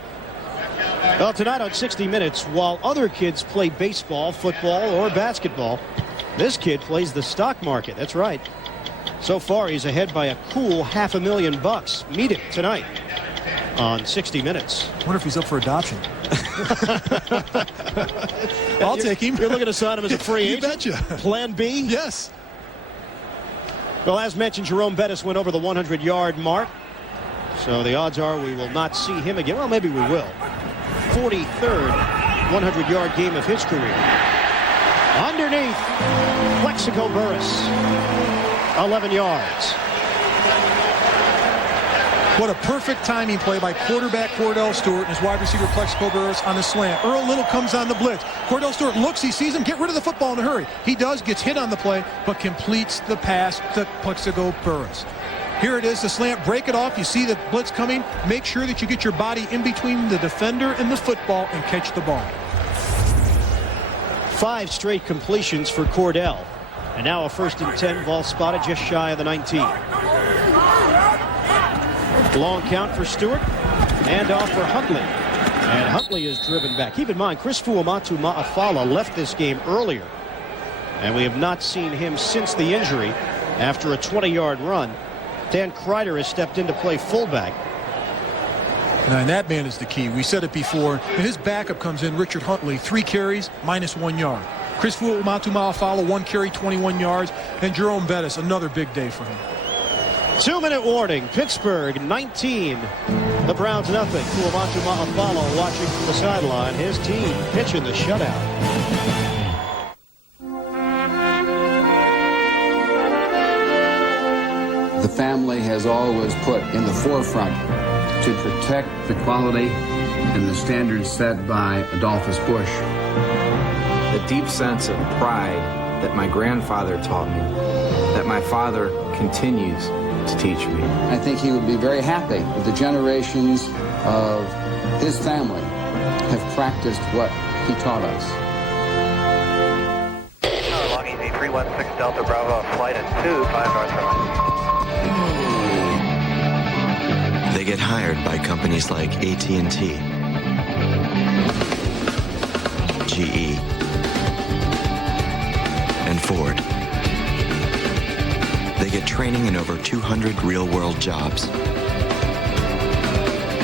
Well, tonight on 60 Minutes, while other kids play baseball, football, or basketball, this kid plays the stock market. That's right. So far, he's ahead by a cool $500,000. Meet him tonight on 60 Minutes. I wonder if he's up for adoption. I'll take him. You're looking to sign him as a free agent? You betcha. Plan B? Yes. Well, as mentioned, Jerome Bettis went over the 100-yard mark. So the odds are we will not see him again. Well, maybe we will. 43rd 100-yard game of his career. Underneath, Plexico Burress, 11 yards. What a perfect timing play by quarterback Cordell Stewart and his wide receiver Plexico Burress on the slant. Earl Little comes on the blitz. Cordell Stewart looks, he sees him, get rid of the football in a hurry. He does, gets hit on the play, but completes the pass to Plexico Burress. Here it is, the slant, break it off. You see the blitz coming. Make sure that you get your body in between the defender and the football and catch the ball. 5 straight completions for Cordell. And now a 1st and 10, ball spotted just shy of the 19. Long count for Stewart, and off for Huntley. And Huntley is driven back. Keep in mind, Chris Fuamatu-Ma'afala left this game earlier. And we have not seen him since the injury after a 20-yard run. Dan Kreider has stepped in to play fullback. And that man is the key. We said it before. His backup comes in, Richard Huntley, 3 carries, -1 yard. Chris Fuamatu-Ma'afala, 1 carry, 21 yards. And Jerome Bettis, another big day for him. 2-minute warning. Pittsburgh 19. The Browns nothing. Fuamatu-Ma'afala watching from the sideline. His team pitching the shutout. The family has always put in the forefront to protect the quality and the standards set by Adolphus Bush. The deep sense of pride that my grandfather taught me, that my father continues to teach me. I think he would be very happy that the generations of his family have practiced what he taught us. Long Easy 316 Delta Bravo, flight at 25 North Carolina. They get hired by companies like AT&T, GE, and Ford. They get training in over 200 real-world jobs.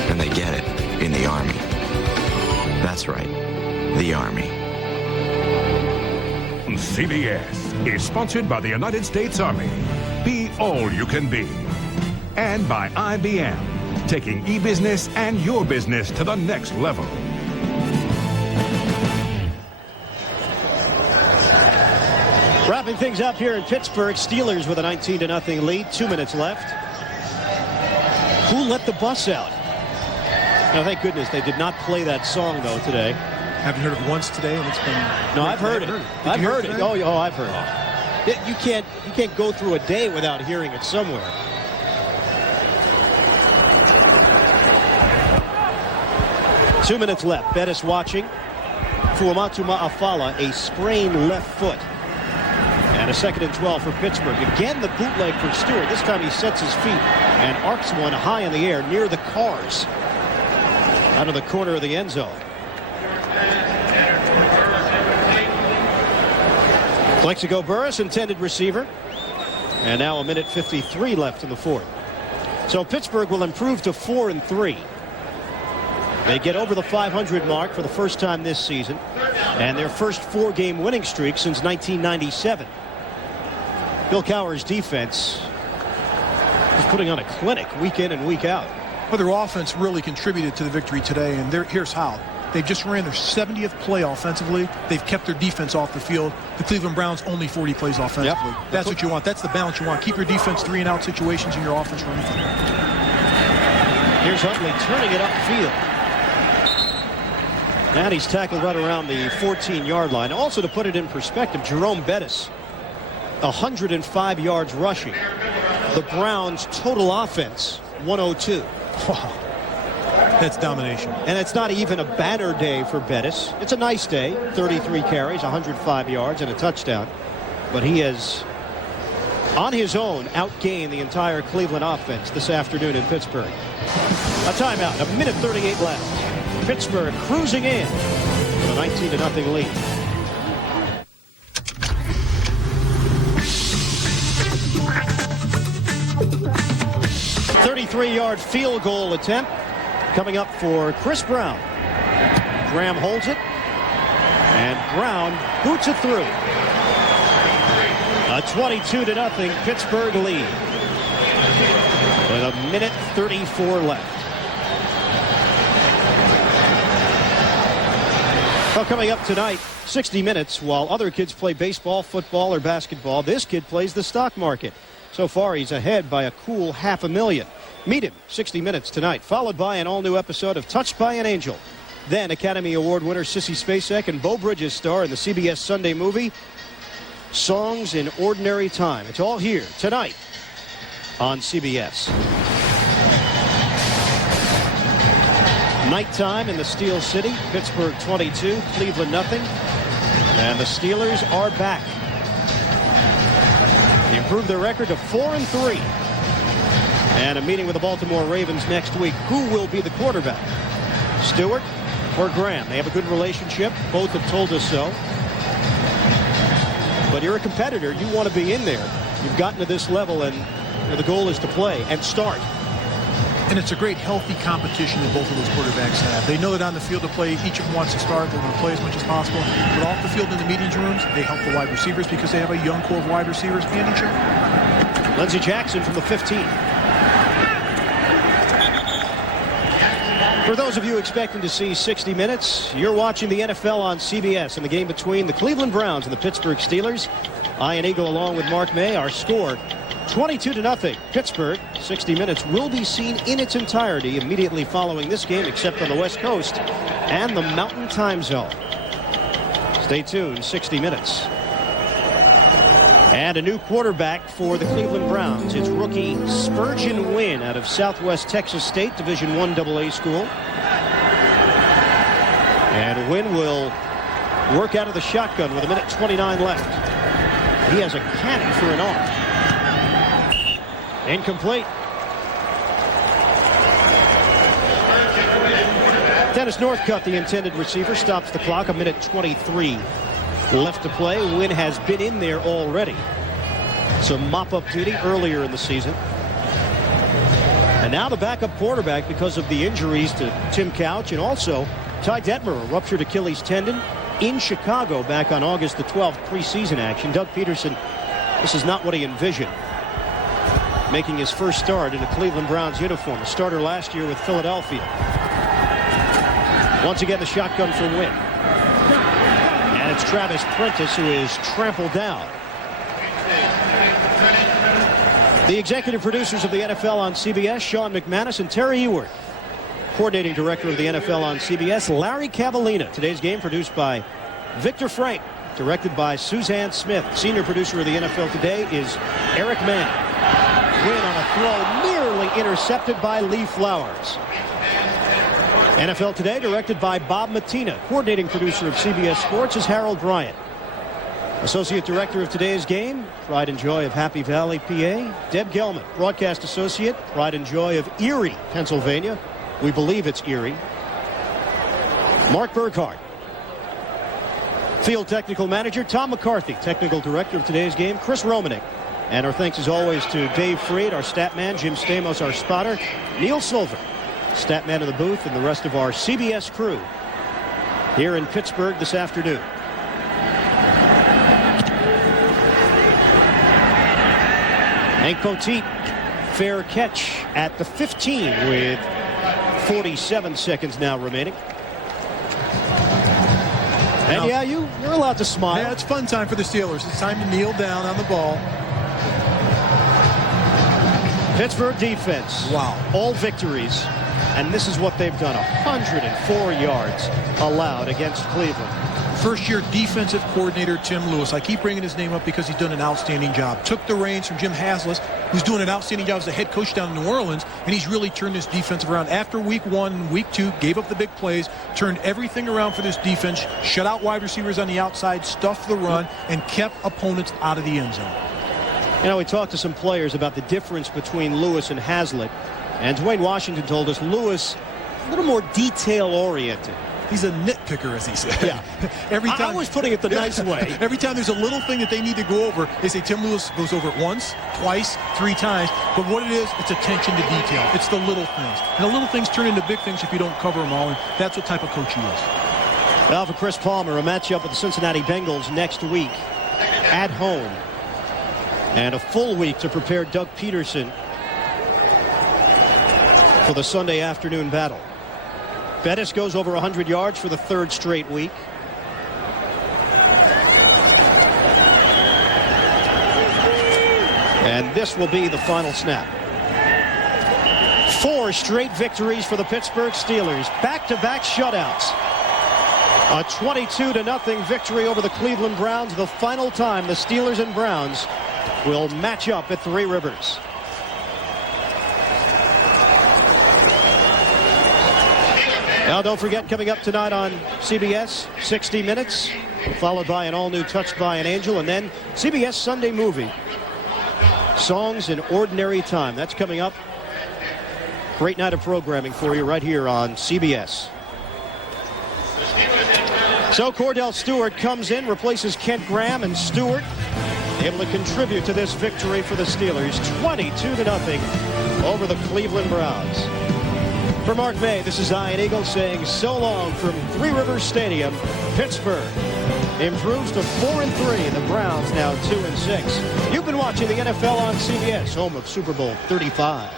And they get it in the Army. That's right, the Army. CBS is sponsored by the United States Army. Be all you can be. And by IBM, taking e-business and your business to the next level. Wrapping things up here in Pittsburgh, Steelers with a 19-0 lead, 2 minutes left. Who let the bus out? Now, thank goodness they did not play that song, though, today. Haven't heard it once today, and it's been... No, I've heard it. I've heard it. Oh, I've heard it. You can't go through a day without hearing it somewhere. Two minutes left. Bettis watching. Fuamatu-Ma'afala, a sprained left foot. And a 2nd and 12 for Pittsburgh. Again, the bootleg for Stewart. This time he sets his feet and arcs one high in the air near the cars. Out of the corner of the end zone. Plexico Burress, intended receiver. And now a minute 53 left in the 4th. So Pittsburgh will improve to 4-3. They get over the 500 mark for the first time this season. And their first 4-game winning streak since 1997. Bill Cowher's defense is putting on a clinic week in and week out. Well, their offense really contributed to the victory today, and here's how. They just ran their 70th play offensively. They've kept their defense off the field. The Cleveland Browns only 40 plays offensively. Yep. That's what you want. That's the balance you want. Keep your defense 3-and-out situations and your offense running. Here's Huntley turning it upfield. And he's tackled right around the 14-yard line. Also, to put it in perspective, Jerome Bettis, 105 yards rushing. The Browns' total offense, 102. Wow. That's domination. And it's not even a banner day for Bettis. It's a nice day. 33 carries, 105 yards, and a touchdown. But he has, on his own, outgained the entire Cleveland offense this afternoon in Pittsburgh. A timeout, a minute 38 left. Pittsburgh cruising in with a 19-0 lead. A 33-yard field goal attempt coming up for Chris Brown. Graham holds it, and Brown boots it through. A 22-0 Pittsburgh lead with a minute 34 left. Well, coming up tonight, 60 minutes, while other kids play baseball, football, or basketball, this kid plays the stock market. So far, he's ahead by a cool $500,000. Meet him, 60 minutes tonight, followed by an all-new episode of Touched by an Angel. Then Academy Award winner Sissy Spacek and Beau Bridges star in the CBS Sunday movie, Songs in Ordinary Time. It's all here tonight on CBS. Nighttime in the Steel City. Pittsburgh 22, Cleveland nothing. And the Steelers are back. They improved their record to 4-3. And a meeting with the Baltimore Ravens next week. Who will be the quarterback? Stewart or Graham? They have a good relationship. Both have told us so. But you're a competitor. You want to be in there. You've gotten to this level, and the goal is to play and start. And it's a great, healthy competition that both of those quarterbacks have. They know that on the field to play, each of them wants to start. They're going to play as much as possible. But off the field in the meeting rooms, they help the wide receivers because they have a young core of wide receivers. Andy, check. Lindsey Jackson from the 15. For those of you expecting to see 60 minutes, you're watching the NFL on CBS in the game between the Cleveland Browns and the Pittsburgh Steelers. Ian Eagle along with Mark May. Our score, 22-0. Pittsburgh. 60 minutes will be seen in its entirety immediately following this game, except on the West Coast and the Mountain Time Zone. Stay tuned. 60 minutes. And a new quarterback for the Cleveland Browns. It's rookie Spurgeon Wynn out of Southwest Texas State, Division I AA school. And Wynn will work out of the shotgun with 1:29 left. He has a cannon for an arm. Incomplete. Dennis Northcutt, the intended receiver, stops the clock. 1:23 left to play. Wynn has been in there already. Some mop-up duty earlier in the season. And now the backup quarterback because of the injuries to Tim Couch and also Ty Detmer, a ruptured Achilles tendon in Chicago back on August the 12th, preseason action. Doug Peterson, this is not what he envisioned. Making his first start in a Cleveland Browns uniform, a starter last year with Philadelphia. Once again, the shotgun for Wynn. And it's Travis Prentice who is trampled down. The executive producers of the NFL on CBS, Sean McManus and Terry Ewert. Coordinating director of the NFL on CBS, Larry Cavallina. Today's game produced by Victor Frank, directed by Suzanne Smith. Senior producer of the NFL Today is Eric Mann. Wynn on a throw nearly intercepted by Lee Flowers. NFL Today directed by Bob Mattina. Coordinating producer of CBS Sports is Harold Bryant. Associate director of today's game, pride and joy of Happy Valley, PA, Deb Gelman. Broadcast associate, pride and joy of Erie, Pennsylvania. We believe it's Erie. Mark Burkhardt. Field technical manager, Tom McCarthy. Technical director of today's game, Chris Romanek. And our thanks as always to Dave Freed, our stat man, Jim Stamos, our spotter, Neil Silver, stat man of the booth, and the rest of our CBS crew here in Pittsburgh this afternoon. Hank Poteet, fair catch at the 15 with 47 seconds now remaining. And yeah, you're allowed to smile. Yeah, it's fun time for the Steelers. It's time to kneel down on the ball. Pittsburgh defense. Wow. All victories. And this is what they've done. 104 yards allowed against Cleveland. First-year defensive coordinator Tim Lewis. I keep bringing his name up because he's done an outstanding job. Took the reins from Jim Haslett, who's doing an outstanding job as the head coach down in New Orleans, and he's really turned this defense around. After week 1 and week 2, gave up the big plays, turned everything around for this defense, shut out wide receivers on the outside, stuffed the run, and kept opponents out of the end zone. You know, we talked to some players about the difference between Lewis and Haslett, and Dwayne Washington told us Lewis a little more detail-oriented. He's a nitpicker, as he said. Yeah. Every time, I was putting it the nice way. Every time there's a little thing that they need to go over, they say Tim Lewis goes over it once, twice, 3 times. But what it is, it's attention to detail. It's the little things. And the little things turn into big things if you don't cover them all. And that's what type of coach he is. Well, for Chris Palmer, a matchup with the Cincinnati Bengals next week at home. And a full week to prepare Doug Peterson for the Sunday afternoon battle. Bettis goes over 100 yards for the 3rd straight week. And this will be the final snap. 4 straight victories for the Pittsburgh Steelers. Back-to-back shutouts. A 22-0 victory over the Cleveland Browns. The final time the Steelers and Browns will match up at Three Rivers. Now, don't forget, coming up tonight on CBS, 60 Minutes, followed by an all-new Touched by an Angel, and then CBS Sunday Movie, Songs in Ordinary Time. That's coming up. Great night of programming for you right here on CBS. So Cordell Stewart comes in, replaces Kent Graham, and Stewart able to contribute to this victory for the Steelers, 22-0 over the Cleveland Browns. For Mark May, this is Ian Eagle saying so long from Three Rivers Stadium. Pittsburgh improves to 4-3. The Browns now 2-6. You've been watching the NFL on CBS, home of Super Bowl 35.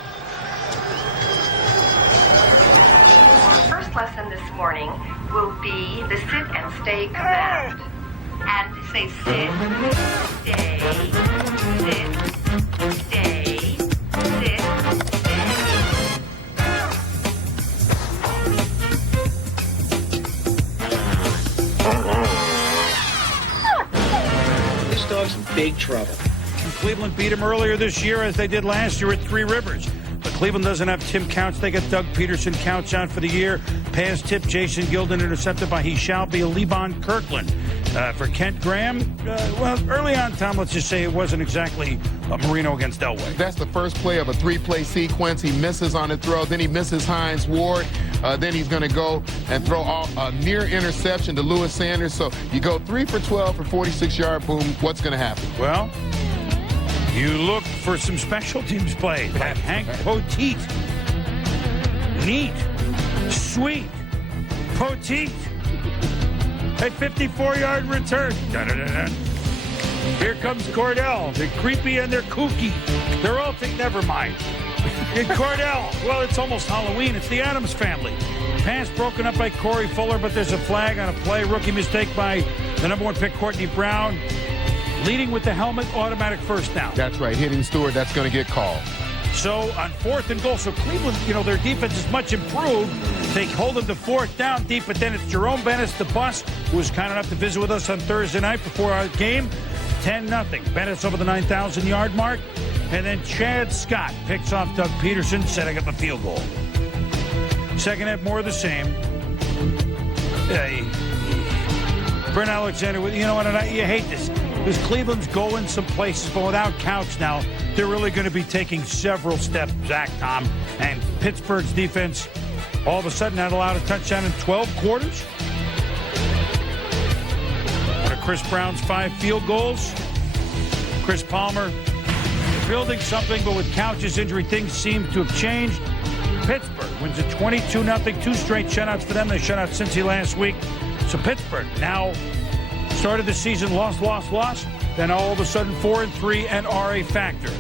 Our first lesson this morning will be the sit and stay command. And say sit, stay, sit, stay, sit, stay. This dog's in big trouble. Cleveland beat him earlier this year as they did last year at Three Rivers. But Cleveland doesn't have Tim Couch. They get Doug Peterson. Couch out for the year. Pass tip, Jason Gilden intercepted by he shall be Levon Kirkland. For Kent Graham, well, early on, Tom, let's just say it wasn't exactly Marino against Elway. That's the first play of a 3-play sequence. He misses on the throw. Then he misses Hines Ward. Then he's going to go and throw a near interception to Lewis Sanders. So you go 3 for 12 for 46-yard boom. What's going to happen? Well, you look for some special teams play. Hank Poteet. Neat. Sweet. Poteet. A 54-yard return. Dun-dun-dun-dun. Here comes Cordell. They're creepy and they're kooky. They're all never mind. And Cordell, well, it's almost Halloween. It's the Addams family. Pass broken up by Corey Fuller, but there's a flag on a play. Rookie mistake by the number 1 pick, Courtney Brown. Leading with the helmet, automatic first down. That's right. Hitting Stewart, that's going to get called. So on 4th and goal, so Cleveland, their defense is much improved. They hold them to 4th down deep, but then it's Jerome Bennis, the bus, who was kind enough to visit with us on Thursday night before our game. 10-0. Bennis over the 9,000-yard mark. And then Chad Scott picks off Doug Peterson, setting up a field goal. Second half, more of the same. Brent Alexander, you know what, you hate this. Because Cleveland's going some places, but without Couch now, they're really going to be taking several steps, Zach, Tom. And Pittsburgh's defense all of a sudden not allowed a touchdown in 12 quarters. One of Chris Brown's 5 field goals. Chris Palmer building something, but with Couch's injury, things seem to have changed. Pittsburgh wins at 22-0, 2 straight shutouts for them. They shut out Cincy last week. So Pittsburgh now started the season lost, then all of a sudden 4-3 and are a factor.